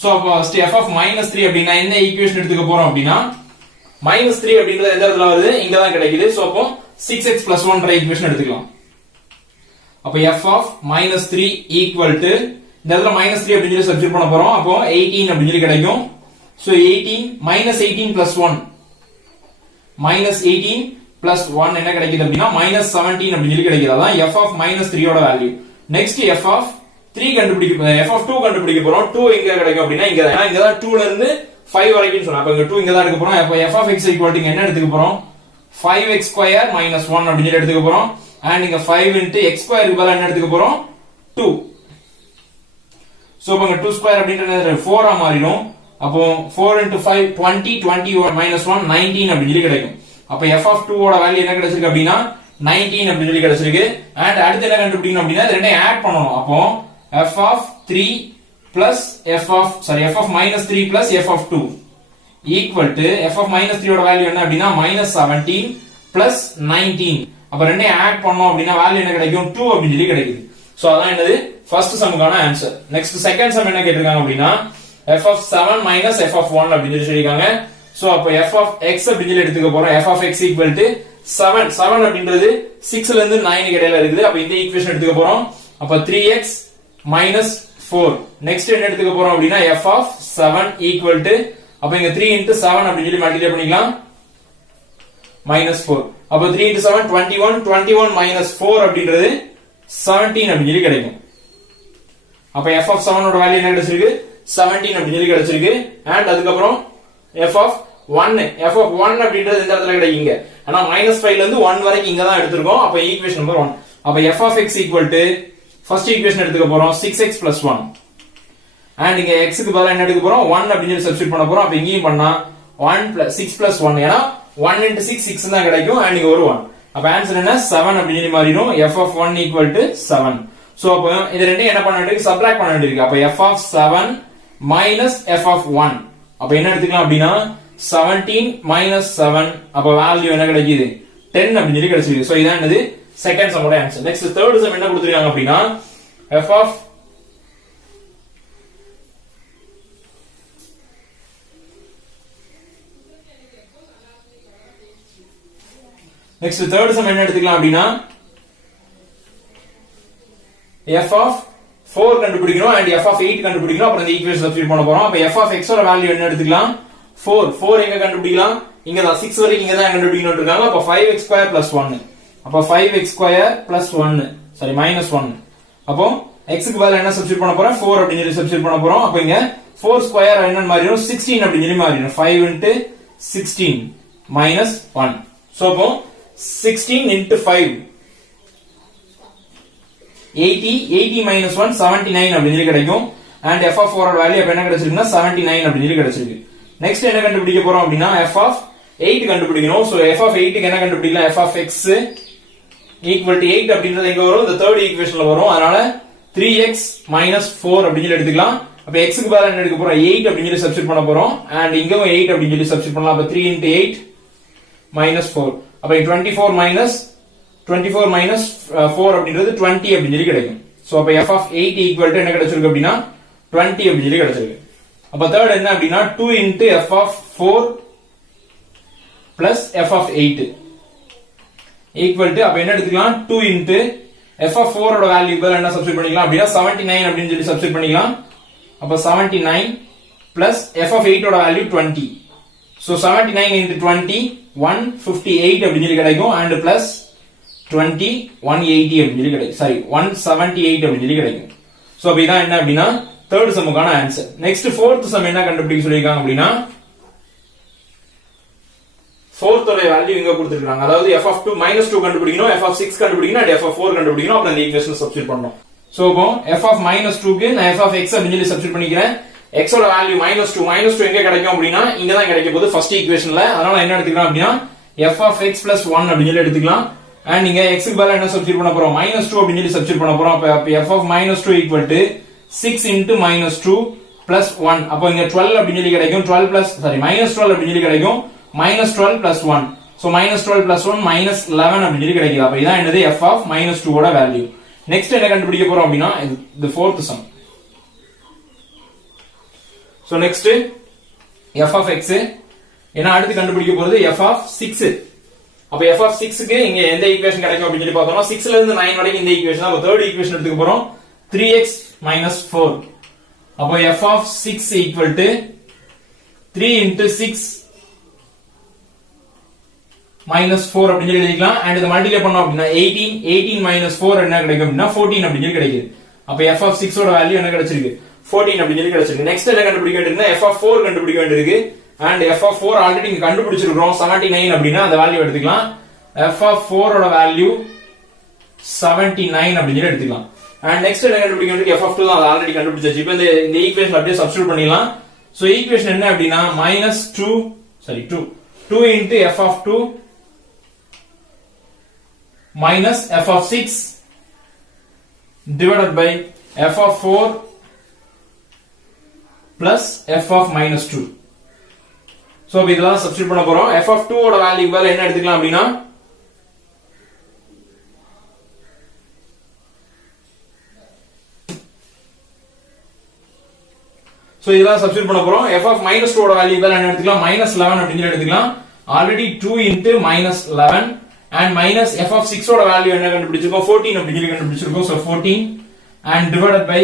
சோ அப்ப ஃபர்ஸ்ட் f of -3 அப்படினா என்ன ஈக்குவேஷன் எடுத்துக்க போறோம் அப்படினா -3 அப்படின்றது எந்த இடத்துல வருது? இங்க தான் கிடைக்குது. சோ அப்போ 6x + 1 ஈக்குவேஷன் எடுத்துக்கலாம். அப்ப f of -3 equal to இந்த இடத்துல -3 அப்படி சொல்லி சப்ஸ்டிட்யூட் பண்ண போறோம். அப்போ 18 அப்படி சொல்லி கிடைக்கும். சோ 18 -18 + 1 -18 + 1 என்ன கிடைக்குது அப்படினா -17 அப்படி சொல்லி கிடைக்குது. அதான் f of -3 ஓட வேல்யூ. நெக்ஸ்ட் f of 3 கண்டுபிடிக்க f of 2 கண்டுபிடிக்க போறோம். 2 எங்க கிடைக்கும் அப்படினா இங்க தான். இங்க தான் 2ல இருந்து 5 வரைக்கும் சொன்னா. அப்ப இங்க 2 இங்க தான் எடுக்க போறோம். அப்ப f of x equal to என்ன எடுத்துக்க போறோம்? 5x square minus 1 அப்படி சொல்லி எடுத்துக்க போறோம். and இங்க 5 into x square க்கு பதிலா என்ன எடுத்துக்க போறோம்? 2. சோ அப்ப இங்க 2 square அப்படின்றது 4 ஆ மாறிடும். அப்போ 4 into 5 20 20 minus 1 19 அப்படி சொல்லி கிடைக்கும். அப்ப f of 2 ஓட வேல்யூ என்ன கிடைச்சிருக்கு அப்படினா 19 அப்படி சொல்லி கிடைச்சிருக்கு. and அடுத்து என்ன கண்டுபிடிக்கணும் அப்படினா இது ரெண்டையும் ஆட் பண்ணனும். அப்போ f of 3 plus f of -3 plus f of 2 equal to f of -3 ஓட வேல்யூ என்ன அப்படினா -17 plus 19. அப்ப ரெண்டையும் ஆட் பண்ணோம் அப்படினா வேல்யூ என்ன கிடைக்கும்? 2 அப்படி சொல்லி கிடைக்குது. சோ அதான் என்னது ஃபர்ஸ்ட் சம்முக்கான ஆன்சர். நெக்ஸ்ட் செகண்ட் சம் என்ன கேட்டிருக்காங்க அப்படினா f of 7 minus f of 1 அப்படி சொல்லி சொல்லிருக்காங்க. சோ அப்ப f of x அப்படி சொல்லி எடுத்துக்க போறோம். f of x equal to 7 அப்படின்றது 6ல இருந்து 9 க்கு இடையில இருக்குது. அப்ப இந்த ஈக்குவேஷன் எடுத்துக்க போறோம். அப்ப 3x minus 4. நெக்ஸ்ட் என்ன எடுத்துக்க போறோம் அப்படினா f of 7 equal to அப்ப இங்க 3 into 7 அப்படி சொல்லி மல்டிப்ளை பண்ணிக்கலாம் -4. அப்ப 3 into 7 21 21 minus 4 அப்படின்றது 17 அப்படி சொல்லி கிடைக்கும். அப்ப f of 7 ஓட வேல்யூ என்ன கிடைச்சிருக்கு? 17 அப்படி சொல்லி கிடைச்சிருக்கு. and அதுக்கு அப்புறம் f of 1 அப்படின்றது இந்த இடத்துல கிடைக்குங்க. ஆனா -5ல இருந்து 1 வரைக்கும் இங்க தான் எடுத்துறோம். அப்ப ஈக்குவேஷன் நம்பர் 1. அப்ப f of x equal to first equation எடுத்துக்க போறோம் 6x + 1. and இங்க x க்கு பதிலா என்ன எடுக்க போறோம்? 1 அப்படி சொல்லி சப்ஸ்டிட்யூட் பண்ண போறோம். அப்ப இங்கேயும் பண்ணா 1 + 6 + 1 ஏனா 1 into 6 6 தான் கிடைக்கும். and இங்க ஒரு 1. அப்ப ஆன்சர் என்ன? 7 அப்படி சொல்லி மாறிடும். f of 1 equal to 7. So அப்ப இது ரெண்டையும் என்ன பண்ண வேண்டியது? சப்ட்ராக்ட் பண்ண வேண்டியது. அப்ப f of 7 minus f of 1. அப்ப என்ன எடுத்துக்கலாம் அப்படினா 17 minus 7 அப்ப வேல்யூ என்ன கிடைக்குது? 10 அப்படின்னு சொல்லி கிடைச்சிருக்கு. சோ இதான் என்னது செகண்ட் சம்மோட ஆன்சர். நெக்ஸ்ட் தேர்ட் சம் என்ன கொடுத்திருக்காங்க அப்படின்னா f of next third sum என்ன எடுத்துக்கலாம் அப்படின்னா f of 4 கண்டுபிடிக்கணும் and f of 8 கண்டுபிடிக்கணும். அப்புறம் இந்த ஈக்குவேஷன் சப்ஸ்டிட்யூட் பண்ண போறோம். அப்ப f of x ஓட வேல்யூ என்ன எடுத்துக்கலாம்? 4 எங்க கண்டுபிடிக்கலாம்? இங்க தான் 6 வரைக்கும் இங்க தான் கண்டுபிடிக்கணும் இருக்காங்க. அப்ப 5x² + 1. அப்ப 5x² + 1 சாரி -1. அப்போ x க்கு பதிலா என்ன சப்ஸ்டிட்யூட் பண்ண போறோம்? 4 அப்படி சொல்லி சப்ஸ்டிட்யூட் பண்ண போறோம். அப்ப இங்க 4² என்னன்னு மாறிடும்? 16 அப்படி சொல்லி மாறிடும். 5 * 16 -1. சோ அப்போ 16 * 5 80 - 1 79 அப்படி சொல்லி கிடைக்கும். and f of 4 ஓட வேல்யூ அப்ப என்ன கிடைச்சிருக்குன்னா 79 அப்படி சொல்லி கிடைச்சிருக்கு. நெக்ஸ்ட் என்ன கண்டுபிடிக்க போறோம் அப்படின்னா f of 8 கண்டுபிடிக்கணும். சோ f of 8 க்கு என்ன கண்டுபிடிக்கலாம்? f of x = 8 அப்படின்றது எங்க வரும்? இந்த தேர்ட் ஈக்குவேஷன்ல வரும். அதனால 3x - 4 அப்படி சொல்லி எடுத்துக்கலாம். அப்ப x க்கு பதிலா என்ன எடுக்க போறோம்? 8 அப்படி சொல்லி சப்ஸ்டிட்யூட் பண்ண போறோம். and இங்கவும் 8 அப்படி சொல்லி சப்ஸ்டிட்யூட் பண்ணலாம். அப்ப 3 * 8 -4. அப்ப 24 minus 4 அப்படின்றது 20 அப்படி சொல்லி கிடைக்கும். சோ அப்ப f of 8 = என்ன கிடைச்சிருக்கு அப்படின்னா 20 அப்படி சொல்லி கிடைச்சிருக்கு. அப்ப தேர்ட் என்ன அப்படின்னா 2 * f of 4 plus f of 8 அப்ப என்ன எடுத்துக்கலாம்? 2 * f of 4 ஓட வேல்யூ பதிலா என்ன சப்ஸ்டிட்யூட் பண்ணிக்கலாம் அப்படின்னா 79 அப்படி சொல்லி சப்ஸ்டிட்யூட் பண்ணிக்கலாம். அப்ப 79 plus f of 8 ஓட வேல்யூ 20. சோ 79 * 20 158 அப்படி சொல்லி கிடைக்கும். and plus 20 180 அப்படி சொல்லி கிடைக்கும். சாரி 178 அப்படி சொல்லி கிடைக்கும். சோ அப்ப இதான் என்ன அப்படின்னா தேர்ட் சம்முக்கான ஆன்சர். நெக்ஸ்ட் ஃபோர்த் சம் என்ன கண்டுபிடிக்க சொல்லிருக்காங்க அப்படின்னா ஃபோர்த் ஓட வேல்யூ இங்க கொடுத்திருக்காங்க. அதாவது f of 2 -2 கண்டுபிடிக்கணும், f of 6 கண்டுபிடிக்கணும், and f of 4 கண்டுபிடிக்கணும். அப்புறம் இந்த ஈக்குவேஷன் சப்ஸ்டிட்யூட் பண்ணனும். சோ இப்போ f of -2 க்கு நான் f of x அப்படி சொல்லி சப்ஸ்டிட்யூட் பண்ணிக்கிறேன். x ஓட வேல்யூ -2 எங்க கிடைக்கும் அப்படின்னா இங்க தான் கிடைக்க போகுது ஃபர்ஸ்ட் ஈக்குவேஷன்ல. அதனால என்ன எடுத்துக்கலாம் அப்படின்னா f of x + 1 அப்படி சொல்லி எடுத்துக்கலாம். and இங்க x க்கு பதிலா என்ன சப்ஸ்டிட்யூட் பண்ண போறோம்? -2 அப்படி சொல்லி சப்ஸ்டிட்யூட் பண்ண போறோம். அப்ப f of -2 = 6 * -2 plus 1. அப்ப இங்க 12 அப்படி சொல்லி கிடைக்கும். 12 plus சாரி -12 அப்படி சொல்லி கிடைக்கும். -12 plus 1. so -12 plus 1 -11 அப்படி சொல்லி கிடைக்குது. அப்ப இதான் என்னது f of -2 ஓட வேல்யூ. நெக்ஸ்ட் என்ன கண்டுபிடிக்க போறோம் அப்படின்னா the fourth sum. so next f of x என்ன அடுத்து கண்டுபிடிக்க போறது f of 6. அப்ப f of 6 க்கு இங்க எந்த ஈக்குவேஷன் கிடைக்கும் அப்படி சொல்லி பார்த்தோம்னா 6 ல இருந்து 9 வரைக்கும் இந்த ஈக்குவேஷன் தான். தேர்ட் ஈக்குவேஷன் எடுத்துக்க போறோம். 3x - 4. அப்போ f of 6 = 3 * 6 -4 அப்படி சொல்லி எழுதிக்கலாம். and இத மல்டிப்ளை பண்ணோம் அப்படின்னா 18 - 4 என்ன கிடைக்கும் அப்படின்னா 14 அப்படி சொல்லி கிடைக்குது. அப்ப f of 6 ஓட வேல்யூ என்ன கிடைச்சிருக்கு? 14 அப்படி சொல்லி கிடைச்சிருக்கு. நெக்ஸ்ட் என்ன கண்டுபிடிக்க வேண்டியதுன்னா f of 4 கண்டுபிடிக்க வேண்டியிருக்கு. and f of 4 ஆல்ரெடி இங்க கண்டுபிடிச்சிருக்கோம் 79 அப்படினா அந்த வேல்யூ எடுத்துக்கலாம். f of 4 ஓட வேல்யூ 79 அப்படி சொல்லி எடுத்துக்கலாம். and next என்ன கண்டுபிடிக்க வேண்டியது f of 2 தான், அது ஆல்ரெடி கண்டுபிடிச்சாச்சு. இப்போ இந்த ஈக்குவேஷன் அப்படியே சப்ஸ்டிட்யூட் பண்ணிடலாம். சோ ஈக்குவேஷன் என்ன அப்படினா -2 into f of 2 minus f of 6 divided by f of 4 plus f of -2. So இதெல்லாம் சப்ஸ்டிட்யூட் பண்ண போறோம். f of 2 ஓட வேல்யூ பதிலா என்ன எடுத்துக்கலாம் அப்படினா சோ இதெல்லாம் சப்ஸ்டிட்யூட் பண்ண போறோம். f of -2 ஓட வேல்யூ பதிலா என்ன எடுத்துக்கலாம்? -11 அப்படி எடுத்துக்கலாம். Already 2 into -11 and minus f of 6 ஓட வேல்யூ என்ன கண்டுபிடிச்சிருக்கோம்? 14 அப்படி கண்டுபிடிச்சிருக்கோம். So 14 and divided by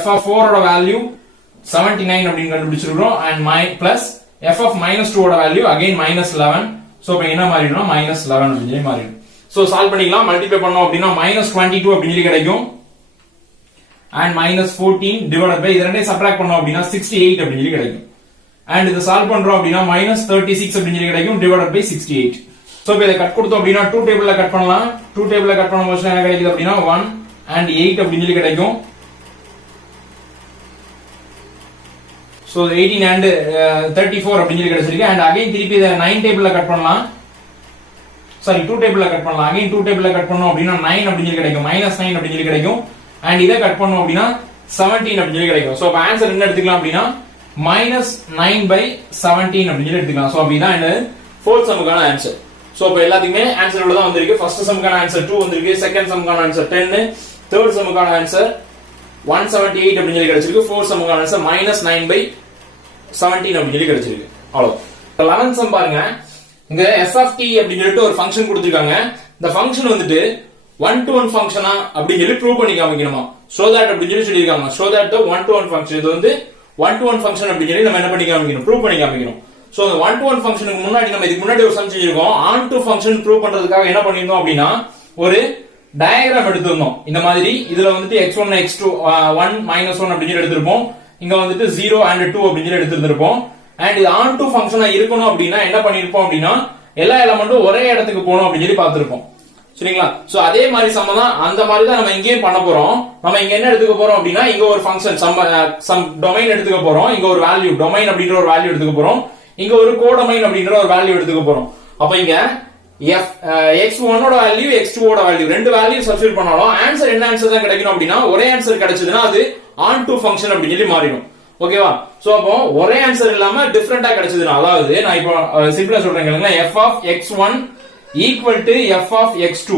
f of 4 ஓட வேல்யூ 79 அப்படி கண்டுபிடிச்சிருக்கோம் and plus f of -2 ஓட வேல்யூ again -11. சோ இப்போ என்ன மாறிடும்னா -11 அப்படி மாறிடும். சோ சால்வ் பண்ணிக்கலாம். மல்டிப்ளை பண்ணோம் அப்படினா -22 அப்படி கிடைக்கும் and -14 divided by இது ரெண்டையும் சப்ட்ராக்ட் பண்ணோம் அப்படினா 68 அப்படி கிடைக்கும். and இத சால்வ் பண்றோம் அப்படினா -36 அப்படி கிடைக்கும் divided by 68. சோ இப்போ இத கட் கொடுத்தோம் அப்படினா 2 டேபிள்ல கட் பண்ணலாம். 2 டேபிள்ல கட் பண்ணும்போது என்ன கிடைக்குது அப்படினா 1 and 8 அப்படி கிடைக்கும். சோ 18 and 34 அப்படி கிடைச்சிருக்கு. and again திருப்பி இத 9 டேபிள்ல கட் பண்ணலாம். சாரி 2 டேபிள்ல கட் பண்ணலாம். again 2 டேபிள்ல கட் பண்ணோம் அப்படினா 9 அப்படி கிடைக்கும். -9 அப்படி கிடைக்கும். and இத கட் பண்ணோம் அப்படினா 17 அப்படி கிடைக்கும். சோ அப்ப ஆன்சர் என்ன எடுத்துக்கலாம் அப்படினா -9/17 அப்படி எடுத்துக்கலாம். சோ அப்படிதான் என்ன 4th சம்முக்கான ஆன்சர். சோ இப்போ எல்லாத்துக்குமே ஆன்சர் இவ்வளவு தான் வந்திருக்கு. ஃபர்ஸ்ட் சம்க்கான ஆன்சர் 2 வந்திருக்கு, செகண்ட் சம்க்கான ஆன்சர் 10, தேர்ட் சம்க்கான ஆன்சர் 178 அப்படின்னு சொல்லி கிடைச்சிருக்கு, ஃபோர்த் சம்க்கான ஆன்சர் -9/17 அப்படின்னு சொல்லி கிடைச்சிருக்கு. அவ்வளவு. 11th சம் பாருங்க. இங்க f of t அப்படின்னு சொல்லிட்டு ஒரு ஃபங்க்ஷன் கொடுத்திருக்காங்க. இந்த ஃபங்க்ஷன் வந்துட்டு 1-to-1 ஃபங்க்ஷனா அப்படின்னு சொல்லி ப்ரூவ் பண்ணி காமிக்கணுமா. so that அப்படின்னு சொல்லி சொல்லிருக்காங்க. so that the 1-to-1 function இது வந்து 1-to-1 ஃபங்க்ஷன் அப்படின்னு சொல்லி நம்ம என்ன பண்ணி காமிக்கணும், ப்ரூவ் பண்ணி காமிக்கணும். சோ அந்த 1-to-1 ஃபங்க்ஷனுக்கு முன்னாடி நம்ம இதுக்கு முன்னாடி ஒரு சம் செஞ்சிருக்கோம். on-to ஃபங்க்ஷன் ப்ரூவ் பண்றதுக்காக என்ன பண்ணிருந்தோம் அப்படின்னா ஒரு டயகிராம் எடுத்திருந்தோம். இந்த மாதிரி இதுல வந்துட்டு x1 x2 1 -1 அப்படின்னு சொல்லி எடுத்திருப்போம். இங்க வந்துட்டு 0 and 2 அப்படின்னு சொல்லி எடுத்திருப்போம். அண்ட் இது on-to ஃபங்க்ஷனா இருக்கணும் அப்படின்னா என்ன பண்ணிருப்போம் அப்படின்னா எல்லா எலிமெண்ட்டும் ஒரே இடத்துக்கு போகணும் அப்படின்னு சொல்லி பார்த்திருப்போம். சரிங்களா. சோ அதே மாதிரி சம் தான், அந்த மாதிரி தான் நம்ம இங்கேயும் பண்ண போறோம். நம்ம இங்க என்ன எடுத்துக்க போறோம் அப்படின்னா இங்க ஒரு ஃபங்க்ஷன் சம் டொமைன் எடுத்துக்க போறோம். இங்க ஒரு வேல்யூ டொமைன் அப்படின்ற ஒரு வேல்யூ எடுத்துக்க போறோம். இங்க ஒரு கோடொமைன் அப்படின்ற ஒரு வேல்யூ எடுத்துக்க போறோம். அப்ப இங்க x1 ஓட வேல்யூ x2 ஓட வேல்யூ ரெண்டு வேல்யூ சப்ஸ்டிட்யூட் பண்ணாலும் ஆன்சர் என்ன ஆன்சர் தான் கிடைக்கணும் அப்படின்னா ஒரே ஆன்சர் கிடைச்சதுன்னா அது on-to ஃபங்க்ஷன் அப்படின்னு சொல்லி மாறிடும். ஓகேவா. சோ அப்போ ஒரே ஆன்சர் இல்லாம டிஃபரெண்டா கிடைச்சதுன்னா, அதாவது நான் இப்போ சிம்பிளா சொல்றேன் கேளுங்க, f of x1 equal to f of x2,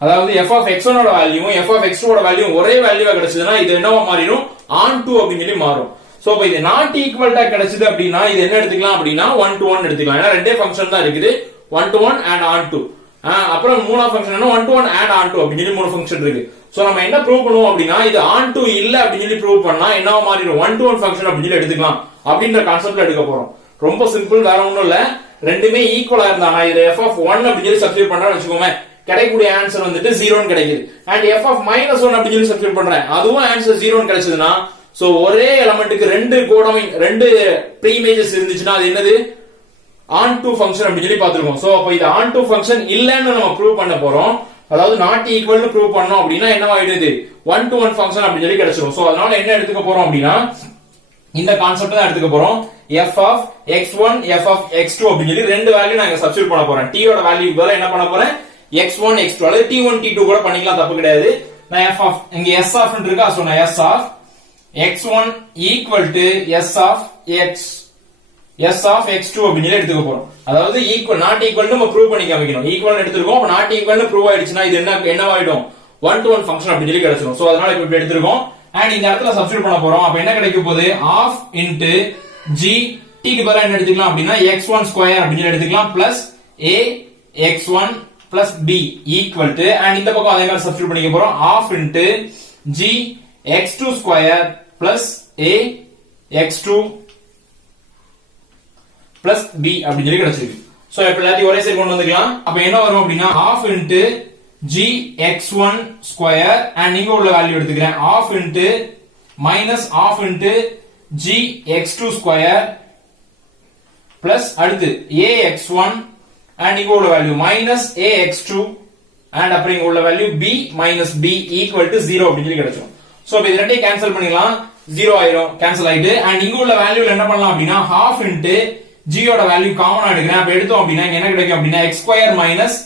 அதாவது f of x1 ஓட வேல்யூவும் f of x2 ஓட வேல்யூவும் ஒரே வேல்யூவா கிடைச்சதுன்னா இது என்னவா மாறிடும், on-to அப்படின்னு சொல்லி மாறும். சோ இப்போ இது நாட் ஈக்குவல்ட்டா கிடைச்சது அப்படின்னா இது என்ன எடுத்துக்கலாம் அப்படின்னா 1-to-1 எடுத்துக்கலாம். ஏன்னா ரெண்டே ஃபங்க்ஷன் தான் இருக்குது, 1-to-1 and on-to. அப்புறம் மூணாவது ஃபங்க்ஷன் என்ன 1-to-1 and on-to அப்படின்னு சொல்லி மூணு ஃபங்க்ஷன் இருக்கு. சோ நம்ம என்ன ப்ரூவ் பண்ணுவோம் அப்படின்னா இது on-to இல்ல அப்படின்னு சொல்லி ப்ரூவ் பண்ணா என்னவா மாறிடும் 1-to-1 ஃபங்க்ஷன் அப்படின்னு சொல்லி எடுத்துக்கலாம் அப்படின்ற கான்செப்ட்ல எடுக்க போறோம். ரொம்ப சிம்பிள், வேற ஒண்ணும் இல்ல. ரெண்டுமே ஈக்குவலா இருந்தா நான் இது f of 1 அப்படின்னு சொல்லி சப்ஸ்டிட்யூட் பண்றேன்னு வெச்சுக்கோங்க, கிடைக்கக்கூடிய ஆன்சர் வந்துட்டு 0 கிடைக்குது. அண்ட் f of -1 அப்படின்னு சொல்லி சப்ஸ்டிட்யூட் பண்றேன், அதுவும் ஆன்சர் 0 கிடைச்சதுன்னா சோ ஒரே எலிமெண்ட்டுக்கு ரெண்டு கோடமைன் ரெண்டு ப்ரீ இமேஜஸ் இருந்துச்சுன்னா அது என்னது on-to ஃபங்க்ஷன் அப்படின்னு சொல்லி பாத்துருக்கோம். சோ அப்ப இது on-to ஃபங்க்ஷன் இல்லன்னு நம்ம ப்ரூவ் பண்ண போறோம். அதாவது நாட் ஈக்குவல்னு ப்ரூவ் பண்ணோம் அப்படின்னா என்னவாயிடுது 1-to-1 ஃபங்க்ஷன் அப்படின்னு சொல்லி கிடைச்சிரும். சோ அதனால என்ன எடுத்துக்க போறோம் அப்படின்னா இந்த கான்செப்ட் தான் எடுத்துக்க போறோம். f of x1 f of x2 அப்படின்னு சொல்லி ரெண்டு வேல்யூ நான் இங்க சப்ஸ்டிட்யூட் பண்ண போறேன். t ஓட வேல்யூக்கு பதிலா என்ன பண்ண போறேன் x1 x2 அல்லது t1 t2 கூட பண்ணிக்கலாம், தப்பு கிடையாது. நான் f of இங்க s of இருக்கா, சோ நான் s of x1 equal to s of x2 அப்படின்னு சொல்லி எடுத்துக்க போறோம். அதாவது ஈக்குவல் நாட் ஈக்குவல் நம்ம ப்ரூவ் பண்ணி காமிக்கணும். ஈக்குவல் எடுத்துருக்கோம், அப்ப நாட் ஈக்குவல் ப்ரூவ் ஆயிடுச்சுன்னா இது என்னவாயிடும் 1-to-1 ஃபங்க்ஷன் அப்படின்னு சொல்லி கிடைச்சிடும். சோ அதனால இப்ப எடுத்துருக்கோம். அண்ட் இந்த இடத்துல சப்ஸ்டிட்யூட் பண்ண போறோம். அப்ப என்ன கிடைக்க போகுது half into g t க்கு பதிலா என்ன எடுத்துக்கலாம் அப்படின்னா x1 ஸ்கொயர் அப்படின்னு எடுத்துக்கலாம் plus a x1 plus b equal to, and இந்த பக்கம் அதே மாதிரி சப்ஸ்டிட்யூட் பண்ணிக்க போறோம் half into g x2 square plus a x2 plus b அப்படின்னு சொல்லி கிடைச்சிருக்கு. சோ இப்ப எல்லாத்தையும் ஒரே சைடு கொண்டு வந்துக்கலாம். அப்ப என்ன வரும் அப்படின்னா half into g x1 square and இங்க உள்ள வேல்யூ எடுத்துக்கிறேன் half into minus half into g x2 square plus அடுத்து a x1 அண்ட் இங்க உள்ள value minus a x2 and அப்புறம் இங்க உள்ள value b minus b equal to 0 அப்படின்னு சொல்லி கிடைச்சிரும். சோ இப்ப இது ரெண்டையும் கேன்சல் பண்ணிடலாம், 0 ஆயிரும், கேன்சல் ஆயிட்டு. அண்ட் இங்க உள்ள வேல்யூல என்ன பண்ணலாம் அப்படின்னா half into g ஓட வேல்யூ காமனா எடுக்கிறேன். அப்ப எடுத்தோம் அப்படின்னா என்ன கிடைக்கும் அப்படின்னா x square minus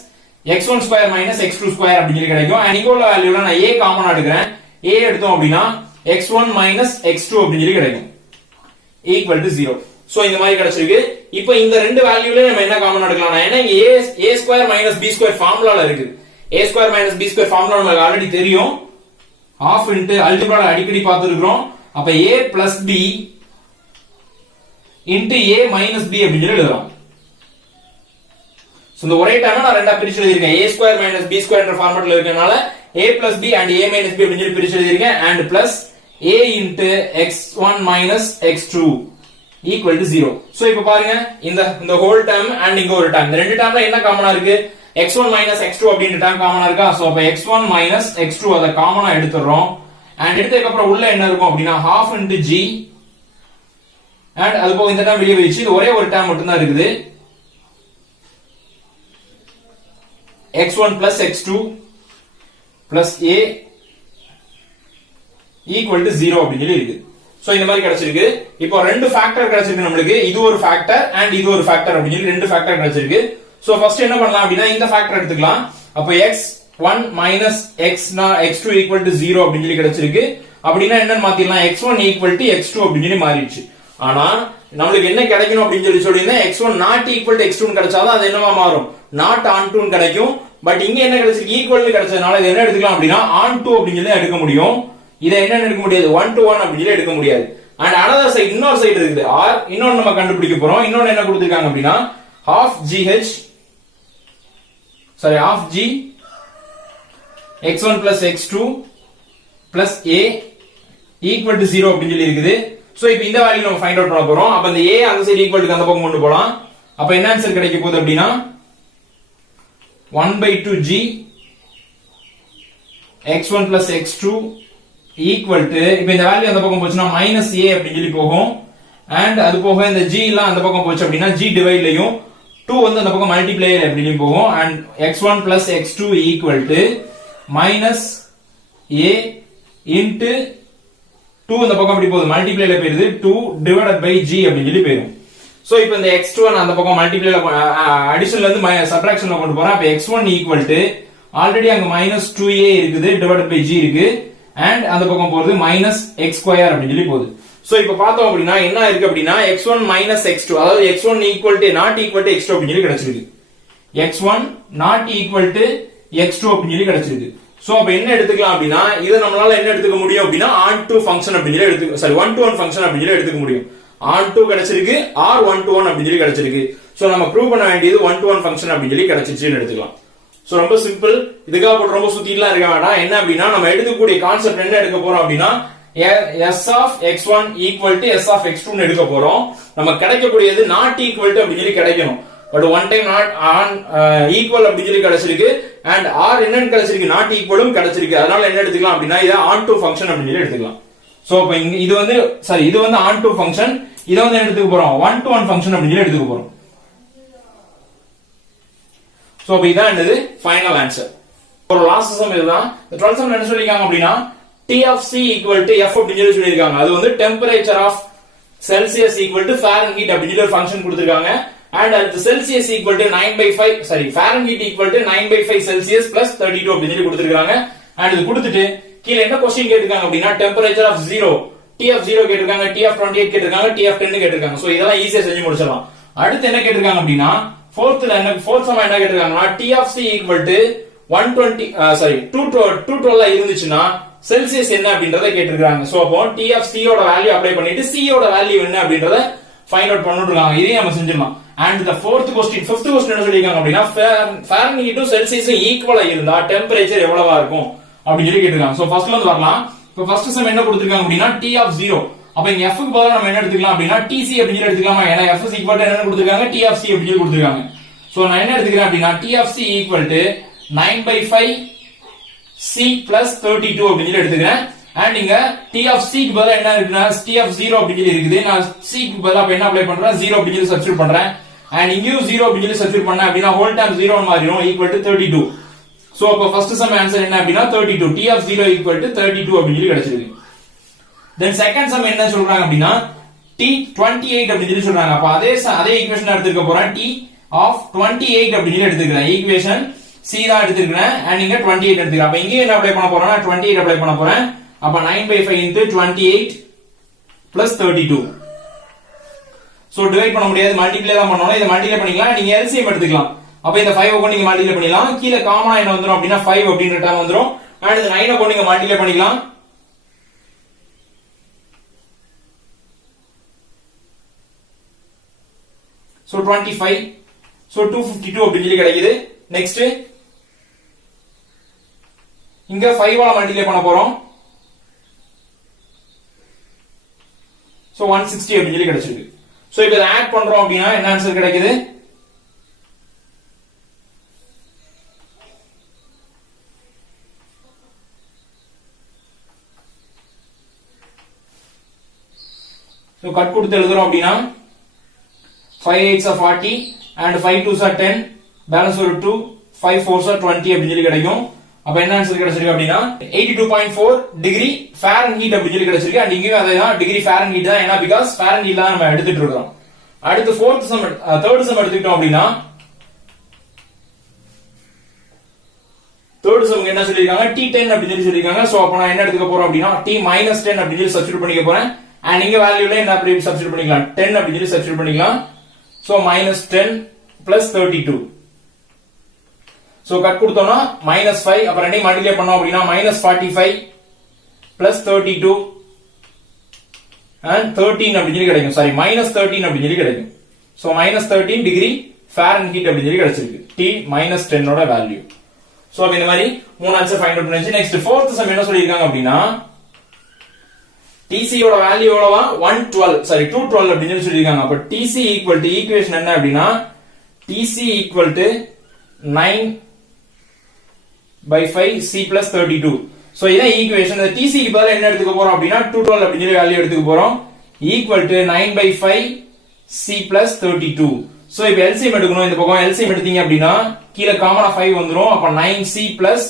x1 square minus x2 square அப்படின்னு சொல்லி கிடைக்கும். அண்ட் இங்க உள்ள வேல்யூல நான் a காமனா எடுக்கிறேன், a எடுத்தோம் அப்படின்னா x1 மைனஸ் x2 அப்படின்னு சொல்லி கிடைக்கும் ஈக்குவல் டு 0. சோ இந்த மாதிரி கிடைச்சிருக்கு. இப்போ இந்த ரெண்டு வேல்யூல நம்ம என்ன காமனா எடுக்கலாம், ஏன்னா இங்க a square minus b square ஃபார்முலால இருக்கு. a square minus b square formula நமக்கு ஆல்ரெடி தெரியும், half into அல்ஜிப்ரால அடிக்கடி பார்த்திருக்கிறோம். அப்ப a plus b into a minus b அப்படின்னு சொல்லி எழுதலாம். சோ இந்த ஒரே டைம்ல நான் ரெண்டா பிரிச்சு எழுதிருக்கேன். a square minus b square என்ற ஃபார்மட்ல இருக்கனால a plus b and a minus b அப்படின்னு சொல்லி பிரிச்சு எழுதிருக்கேன். and plus a into x1 minus x2 equal to 0. So இப்போ பாருங்க இந்த ஹோல் டேர்ம் அண்ட் இங்க ஒரு டேர்ம், இந்த ரெண்டு டேர்ம்ல என்ன காமனா இருக்கு x1 minus x2 அப்படின்ற டேர்ம் காமனா இருக்கா. சோ அப்ப x1 minus x2 அத காமனா எடுத்துறோம். அண்ட் எடுத்ததுக்கு அப்புறம் உள்ள என்ன இருக்கும் அப்படினா half into g அண்ட் அது போக இந்த டேர்ம் வெளிய போயிடுச்சு, இது ஒரே ஒரு டேர்ம் மட்டும் தான் இருக்குது x1 plus x2 plus a equal to 0 அப்படின்னு இருக்கு. சோ இந்த மாதிரி கிடைச்சிருக்கு. இப்போ ரெண்டு ஃபேக்டர் கிடைச்சிருக்கு நமக்கு, இது ஒரு ஃபேக்டர் அண்ட் இது ஒரு ஃபேக்டர் அப்படின்னு சொல்லி ரெண்டு ஃபேக்டர் கிடைச்சிருக்கு. சோ ஃபர்ஸ்ட் என்ன பண்ணலாம் அப்படினா இந்த ஃபேக்டர் எடுத்துக்கலாம். அப்ப x1 minus x2 equal to 0 அப்படின்னு சொல்லி கிடைச்சிருக்கு. அப்படினா என்னன்னு மாத்திரலாம் x1 equal to x2 அப்படின்னு சொல்லி மாறிடுச்சு. ஆனா நம்மளுக்கு என்ன கிடைக்கணும் அப்படின்னு சொல்லியிருந்தேன், x1 not equal to x2 கிடைச்சாதான் அது என்னவா மாறும், நாட் ஆன் டூ கிடைக்கும். பட் இங்க என்ன கிடைச்சிருக்கு, ஈக்குவல் கிடைச்சதுனால இது என்ன எடுத்துக்கலாம் அப்படின்னா ஆன் டூ அப்படின்னு சொல்லி எடுக்க முடியும். இதை என்ன எடுக்க முடியாது, 1 to 1 அப்படின்னு சொல்லி எடுக்க முடியாது. அண்ட் another side, இன்னொரு சைடு இருக்குது r, இன்னொன்னு நம்ம கண்டுபிடிக்க போறோம். இன்னொன்னு என்ன கொடுத்திருக்காங்க அப்படின்னா half g x1 plus x2 plus a equal to 0 அப்படின்னு சொல்லி இருக்குது. சோ இப்போ இந்த வேல்யூ நம்ம ஃபைண்ட் அவுட் பண்ண போறோம். அப்ப இந்த a அந்த சைடு ஈக்குவல் டு அந்த பக்கம் கொண்டு போலாம். அப்ப என்ன ஆன்சர் கிடைக்க போகுது அப்படின்னா 1/2g x1 plus x2 equal to, இப்போ இந்த வேல்யூ அந்த பக்கம் போச்சுன்னா மைனஸ் a அப்படின்னு சொல்லி போகும். அண்ட் அது போக இந்த g எல்லாம் அந்த பக்கம் போச்சு அப்படின்னா g டிவைட்லயும் 2 வந்து அந்த பக்கம் மல்டிப்ளையர் அப்படின்னு போகும். And x1 plus x2 equal to minus a into 2 இந்த பக்கம் அப்படி போகுது, மல்டிப்ளைல போயிருது, 2 divided by g அப்படின்னு சொல்லி போயிடும். சோ இப்போ இந்த x2 அந்த பக்கம் மல்டிப்ளைல அடிஷன்ல இருந்து சப்ட்ராக்ஷன்ல கொண்டு போறோம். அப்ப x1 equal to ஆல்ரெடி அங்க minus 2a இருக்குது divided by g இருக்கு. அண்ட் அந்த பக்கம் போறது மைனஸ் எக்ஸ் ஸ்கொயர் அப்படின்னு சொல்லி போகுது. சோ இப்ப பார்த்தோம் அப்படின்னா என்ன இருக்கு அப்படின்னா x1 minus x2, அதாவது x1 equal to not equal to x2 அப்படின்னு சொல்லி கிடைச்சிருக்கு. x1 not equal to x2 அப்படின்னு சொல்லி கிடைச்சிருக்கு. சோ அப்ப என்ன எடுத்துக்கலாம் அப்படின்னா இத நம்மளால என்ன எடுத்துக்க முடியும் அப்படின்னா on to function அப்படின்னு சொல்லி எடுத்துக்க, சாரி 1 to 1 function அப்படின்னு சொல்லி எடுத்துக்க முடியும். on to கிடைச்சிருக்கு, r 1 to 1 அப்படின்னு சொல்லி கிடைச்சிருக்கு. சோ நம்ம ப்ரூவ் பண்ண வேண்டியது 1 to 1 function அப்படின்னு சொல்லி கிடைச்சிருச்சுன்னு எடுத்துக்கலாம். சோ ரொம்ப சிம்பிள், இதுக்காக போட்டு ரொம்ப சுத்திலாம் இருக்க வேண்டாம். என்ன அப்படின்னா நம்ம எடுக்கக்கூடிய கான்செப்ட் என்ன எடுக்க போறோம் அப்படின்னா s of x1 equal to s of x2 ன்னு எடுக்க போறோம். நம்ம கிடைக்கக்கூடியது not equal to அப்படின்னு சொல்லி கிடைக்கணும். But one time not on equal அப்படின்னு சொல்லி கிடைச்சிருக்கு. அண்ட் r என்னன்னு கிடைச்சிருக்கு, நாட் ஈக்குவலும் கிடைச்சிருக்கு. அதனால என்ன எடுத்துக்கலாம் அப்படின்னா இத on to function அப்படின்னு சொல்லி எடுத்துக்கலாம். சோ இப்போ இது வந்து சாரி இது வந்து on to function, இத வந்து என்ன எடுத்துக்க போறோம் 1 to 1 function அப்படின்னு சொல்லி எடுத்துக்க போறோம். சோ அப்ப இதான் என்னது ஃபைனல் ஆன்சர். ஒரு லாஸ்ட் சம் இதுதான். இந்த 12th சம் என்ன சொல்லிருக்காங்க அப்படின்னா T of C equal to F அப்படின்னு சொல்லி சொல்லிருக்காங்க. அது வந்து temperature of Celsius equal to Fahrenheit அப்படின்னு சொல்லி ஒரு ஃபங்க்ஷன் கொடுத்திருக்காங்க. அண்ட் அது Celsius equal to 9/5 sorry Fahrenheit equal to 9/5 Celsius plus 32 அப்படின்னு சொல்லி கொடுத்திருக்காங்க. அண்ட் இது கொடுத்துட்டு கீழ என்ன क्वेश्चन கேட்டிருக்காங்க அப்படின்னா டெம்பரேச்சர் ஆஃப் 0, T of 0 கேட்டிருக்காங்க, T of 28 கேட்டிருக்காங்க, T of 10 கேட்டிருக்காங்க. சோ இதெல்லாம் ஈஸியா செஞ்சு முடிச்சிடலாம். அடுத்து என்ன கேட்டிருக்காங்க அப்படின்னா fourth சம் என்ன கேட்டிருக்காங்கன்னா T of C equal to 120 sorry 212 இருந்துச்சுன்னா செல்சியஸ் என்ன அப்படின்றத கேட்டிருக்காங்க. சோ அப்போ T of C ஓட வேல்யூ அப்ளை பண்ணிட்டு C ஓட வேல்யூ என்ன அப்படின்றத ஃபைண்ட் அவுட் பண்ணிட்டு இருக்காங்க. இதையும் நம்ம செஞ்சிடலாம். அண்ட் the fifth question என்ன சொல்லிருக்காங்க அப்படின்னா ஃபாரன்ஹீட்டும் செல்சியஸும் ஈக்குவலா இருந்தா டெம்பரேச்சர் எவ்வளவா இருக்கும் அப்படின்னு சொல்லி கேட்டிருக்காங்க. சோ ஃபர்ஸ்ட்ல இருந்து வரலாம். இப்போ ஃபர்ஸ்ட் சம் என்ன கொடுத்திருக்காங்க அப்படின்னா T of 0. அப்ப இங்க f க்கு பதிலா நம்ம என்ன எடுத்துக்கலாம் அப்படின்னா TC அப்படின்னு சொல்லி எடுத்துக்கலாமா? ஏன்னா f is equal to என்ன கொடுத்திருக்காங்க, T of C அப்படின்னு சொல்லி கொடுத்திருக்காங்க. சோ நான் என்ன எடுத்துக்கிறேன் அப்படின்னா T of C equal to 9/5 C plus 32 அப்படின்னு சொல்லி எடுத்துக்கிறேன். அண்ட் இங்க T of C க்கு பதிலா என்ன இருக்குன்னா T of 0 அப்படின்னு சொல்லி இருக்குது. நான் C க்கு பதிலா அப்ப என்ன அப்ளை பண்றேன், 0 அப்படின்னு சொல்லி சப்ஸ்டிட்யூட் பண்றேன். அண்ட் இங்கேயும் 0 அப்படின்னு சொல்லி சப்ஸ்டிட்யூட் பண்ணேன் அப்படின்னா ஹோல் டைம் 0 மாறிடும், ஈக்குவல் டு 32. சோ அப்ப ஃபர்ஸ்ட் சம் ஆன்சர் என்ன அப்படின்னா 32. T of 0 equal to 32 அப்படின்னு சொல்லி கிடைச்சிருக்கு. தென் செகண்ட் சம் என்ன சொல்றாங்க அப்படின்னா T28 அப்படின்னு சொல்லி சொல்றாங்க. அப்ப அதே ஈக்குவேஷன் எடுத்துக்க போறேன். T of 28 அப்படின்னு சொல்லி எடுத்துக்கிறேன். ஈக்குவேஷன் C தான் எடுத்துக்கிறேன். அண்ட் இங்க 28 எடுத்துக்கிறேன். அப்ப இங்க என்ன அப்ளை பண்ண போறேன்னா 28 அப்ளை பண்ண போறேன். அப்ப 9/5 into 28 plus 32. சோ டிவைட் பண்ண முடியாது, மல்டிப்ளை தான் பண்ணனும். இத மல்டிப்ளை பண்ணிக்கலாம், நீங்க LCM எடுத்துக்கலாம். அப்ப இந்த 5 கொண்டு நீங்க மல்டிப்ளை பண்ணிடலாம். கீழ காமனா என்ன வந்துரும் அப்படின்னா 5 அப்படின்ற டேர்ம் வந்துரும். அண்ட் இந்த 9 கொண்டு நீங்க மல்டிப்ளை பண்ணிக்கலாம். சோ 25, சோ 252 அப்படின்னு சொல்லி கிடைக்குது. நெக்ஸ்ட் இங்க 5 ஆல மல்டிப்ளை பண்ண போறோம். சோ 160 அப்படின்னு சொல்லி கிடைச்சிருக்கு. சோ இப்போ இத ஆட் பண்றோம் அப்படினா என்ன ஆன்சர் கிடைக்குது, சோ கட் கொடுத்து எழுதுறோம் அப்படினா 5 8s are 40 and 5 2s are 10, balance ஒரு 2, 5 4s are 20 அப்படின்னு சொல்லி கிடைக்கும். அப்ப என்ன ஆன்சர் கிடைச்சிருக்கு அப்படினா 82.4 டிகிரி ஃபாரன்ஹீட் அப்படி சொல்லி கிடைச்சிருக்கு. அண்ட் இங்கேயும் அதேதான், டிகிரி ஃபாரன்ஹீட் தான். ஏன்னா பிகாஸ் ஃபாரன்ஹீட் தான் நம்ம எடுத்துட்டு இருக்கோம். அடுத்து தேர்ட் சம் எடுத்துக்கிட்டோம் அப்படினா தேர்ட் சம் என்ன சொல்லிருக்காங்க, T10 அப்படி சொல்லி சொல்லிருக்காங்க. சோ அப்ப நான் என்ன எடுத்துக்க போறோம் அப்படினா T-10 அப்படி சொல்லி சப்ஸ்டிட்யூட் பண்ணிக்க போறேன். அண்ட் இங்க வேல்யூல என்ன அப்படி சப்ஸ்டிட்யூட் பண்ணிக்கலாம் 10 அப்படி சொல்லி சப்ஸ்டிட்யூட் பண்ணிக்கலாம். So -10 plus 32. சோ கட் கொடுத்தோம்னா -5 அப்புறம் ரெண்டையும் மல்டிப்ளை பண்ணோம் அப்படின்னா -45 பிளஸ் 32 and 13 அப்படி சொல்லி கிடைக்கும். சாரி -13 அப்படி சொல்லி கிடைக்கும். சோ -13 டிகிரி ஃபாரன்ஹீட் அப்படி சொல்லி கிடைச்சிருக்கு. T -10 ஓட வேல்யூ. சோ அப்ப இந்த மாதிரி மூணு ஆன்சர் ஃபைண்ட் அவுட் பண்ணியாச்சு. நெக்ஸ்ட் ஃபோர்த் சம் என்ன சொல்லிருக்காங்க அப்படின்னா TC யோட வேல்யூ எவ்வளவா 212 அப்படி சொல்லிருக்காங்க. அப்ப TC ஈக்குவல் டு ஈக்குவேஷன் என்ன அப்படின்னா TC equal to 9/5 C plus 32. So இதான் ஈக்குவேஷன். இந்த TC க்கு பதிலா என்ன எடுத்துக்க போறோம் அப்படின்னா 212 அப்படி சொல்லி வேல்யூ எடுத்துக்க போறோம். Equal to 9/5 C plus 32. So இப்போ LCM எடுக்கணும். இந்த பக்கம் LCM எடுத்தீங்க அப்படின்னா கீழ காமனா 5 வந்துரும். அப்ப 9C plus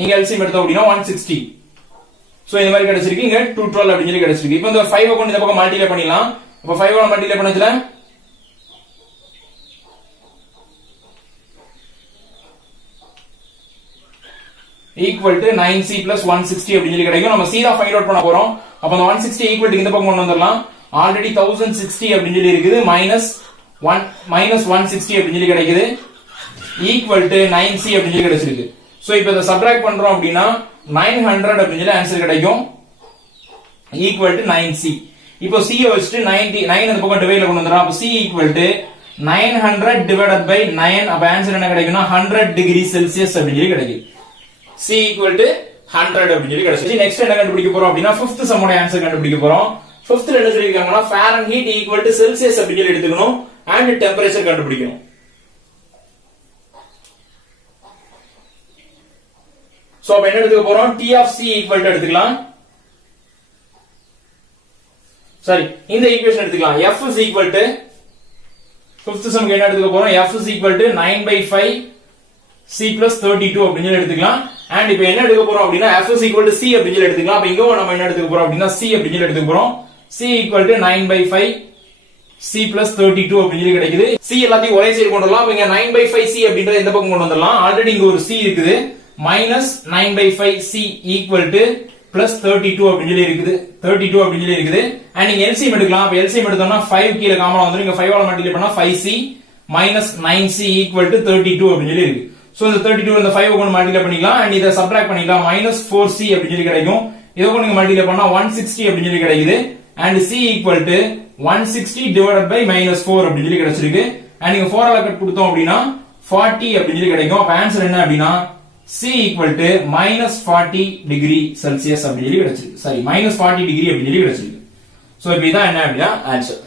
இங்க LCM எடுத்தோம் அப்படின்னா 160. சோ இந்த மாதிரி கிடைச்சிருக்கு. இங்க 212 அப்படி சொல்லி கிடைச்சிருக்கு. இப்போ இந்த 5 கொண்டு இந்த பக்கம் மல்டிப்ளை பண்ணிடலாம். அப்ப 5 ஓட மல்டிப்ளை பண்ணதுல equal to 9C plus 160 அப்படி சொல்லி கிடைக்கும். நம்ம C தான் ஃபைண்ட் அவுட் பண்ண போறோம். அப்ப அந்த 160 ஈக்குவல் டு இந்த பக்கம் கொண்டு வந்துடலாம். ஆல்ரெடி 1060 அப்படி சொல்லி இருக்குது. -160 அப்படி சொல்லி கிடைக்குது. ஈக்குவல் டு 9C அப்படி சொல்லி கிடைச்சிருக்கு. சோ இப்போ இத சப்ட்ராக்ட் பண்றோம் அப்படின்னா 900 அப்படி சொல்லி ஆன்சர் கிடைக்கும். Equal to 9C. இப்போ C வச்சிட்டு 9 அந்த பக்கம் டிவைட்ல கொண்டு வந்துறோம். அப்ப C equal to 900 divided by 9. அப்ப ஆன்சர் என்ன கிடைக்கும்னா 100 டிகிரி செல்சியஸ் அப்படி சொல்லி கிடைக்குது. C equal to 100 அப்படி சொல்லி கிடைச்சிருச்சு. நெக்ஸ்ட் என்ன கண்டுபிடிக்க போறோம் அப்படின்னா 5th சம்மோட ஆன்சர் கண்டுபிடிக்க போறோம். 5th என்ன சொல்லிருக்காங்கன்னா ஃபாரன்ஹீட் ஈக்குவல் டு செல்சியஸ் அப்படி சொல்லி எடுத்துக்கணும் and டெம்பரேச்சர் கண்டுபிடிக்கணும். சோ அப்ப என்ன எடுத்துக்க போறோம் T of C equal to எடுத்துக்கலாம். சரி இந்த ஈக்குவேஷன் எடுத்துக்கலாம். F is equal to 5th சம்க்கு என்ன எடுத்துக்க போறோம் F is equal to 9/5 C plus 32 அப்படின்னு சொல்லி எடுத்துக்கலாம். அண்ட் இப்போ என்ன எடுக்க போறோம் அப்படின்னா F is equal to C அப்படின்னு சொல்லி எடுத்துக்கலாம். அப்ப இங்க நம்ம என்ன எடுத்துக்க போறோம் அப்படின்னா C அப்படின்னு சொல்லி எடுத்துக்க போறோம். C equal to 9/5 C plus 32 அப்படின்னு சொல்லி கிடைக்குது. C எல்லாத்தையும் ஒரே சைடு கொண்டு வரலாம். இங்க 9/5 C அப்படிங்கறத இந்த பக்கம் கொண்டு வந்துடலாம். ஆல்ரெடி இங்க ஒரு C இருக்குது. -9/5 C equal to plus 32 அப்படின்னு சொல்லி இருக்குது. 32 அப்படின்னு சொல்லி இருக்குது. அண்ட் இங்க LCM எடுக்கலாம். அப்ப LCM எடுத்தோம்னா 5 கீழ காமனா வந்துரும். இங்க 5 ஆல மல்டிப்ளை பண்ணா 5C -9C equal to 32 அப்படின்னு சொல்லி இருக்கு. சோ இந்த 32 இந்த 5 கொண்டு மல்டிப்ளை பண்ணிக்கலாம். அண்ட் இத சப்ட்ராக்ட் பண்ணிக்கலாம். -4C அப்படி சொல்லி கிடைக்கும். இத கொண்டு நீங்க மல்டிப்ளை பண்ணா 160 அப்படி சொல்லி கிடைக்குது. And C equal to 160 divided by -4 அப்படி சொல்லி கிடைச்சிருக்கு. அண்ட் நீங்க 4 ஆல கட் கொடுத்தோம் அப்படின்னா 40 அப்படி சொல்லி கிடைக்கும். அப்ப ஆன்சர் என்ன அப்படின்னா C equal to -40 degree Celsius அப்படி சொல்லி கிடைச்சிருக்கு. சாரி -40 டிகிரி அப்படி சொல்லி கிடைச்சிருக்கு. சோ இப்போ இதான் என்ன அப்படின்னா ஆன்சர்.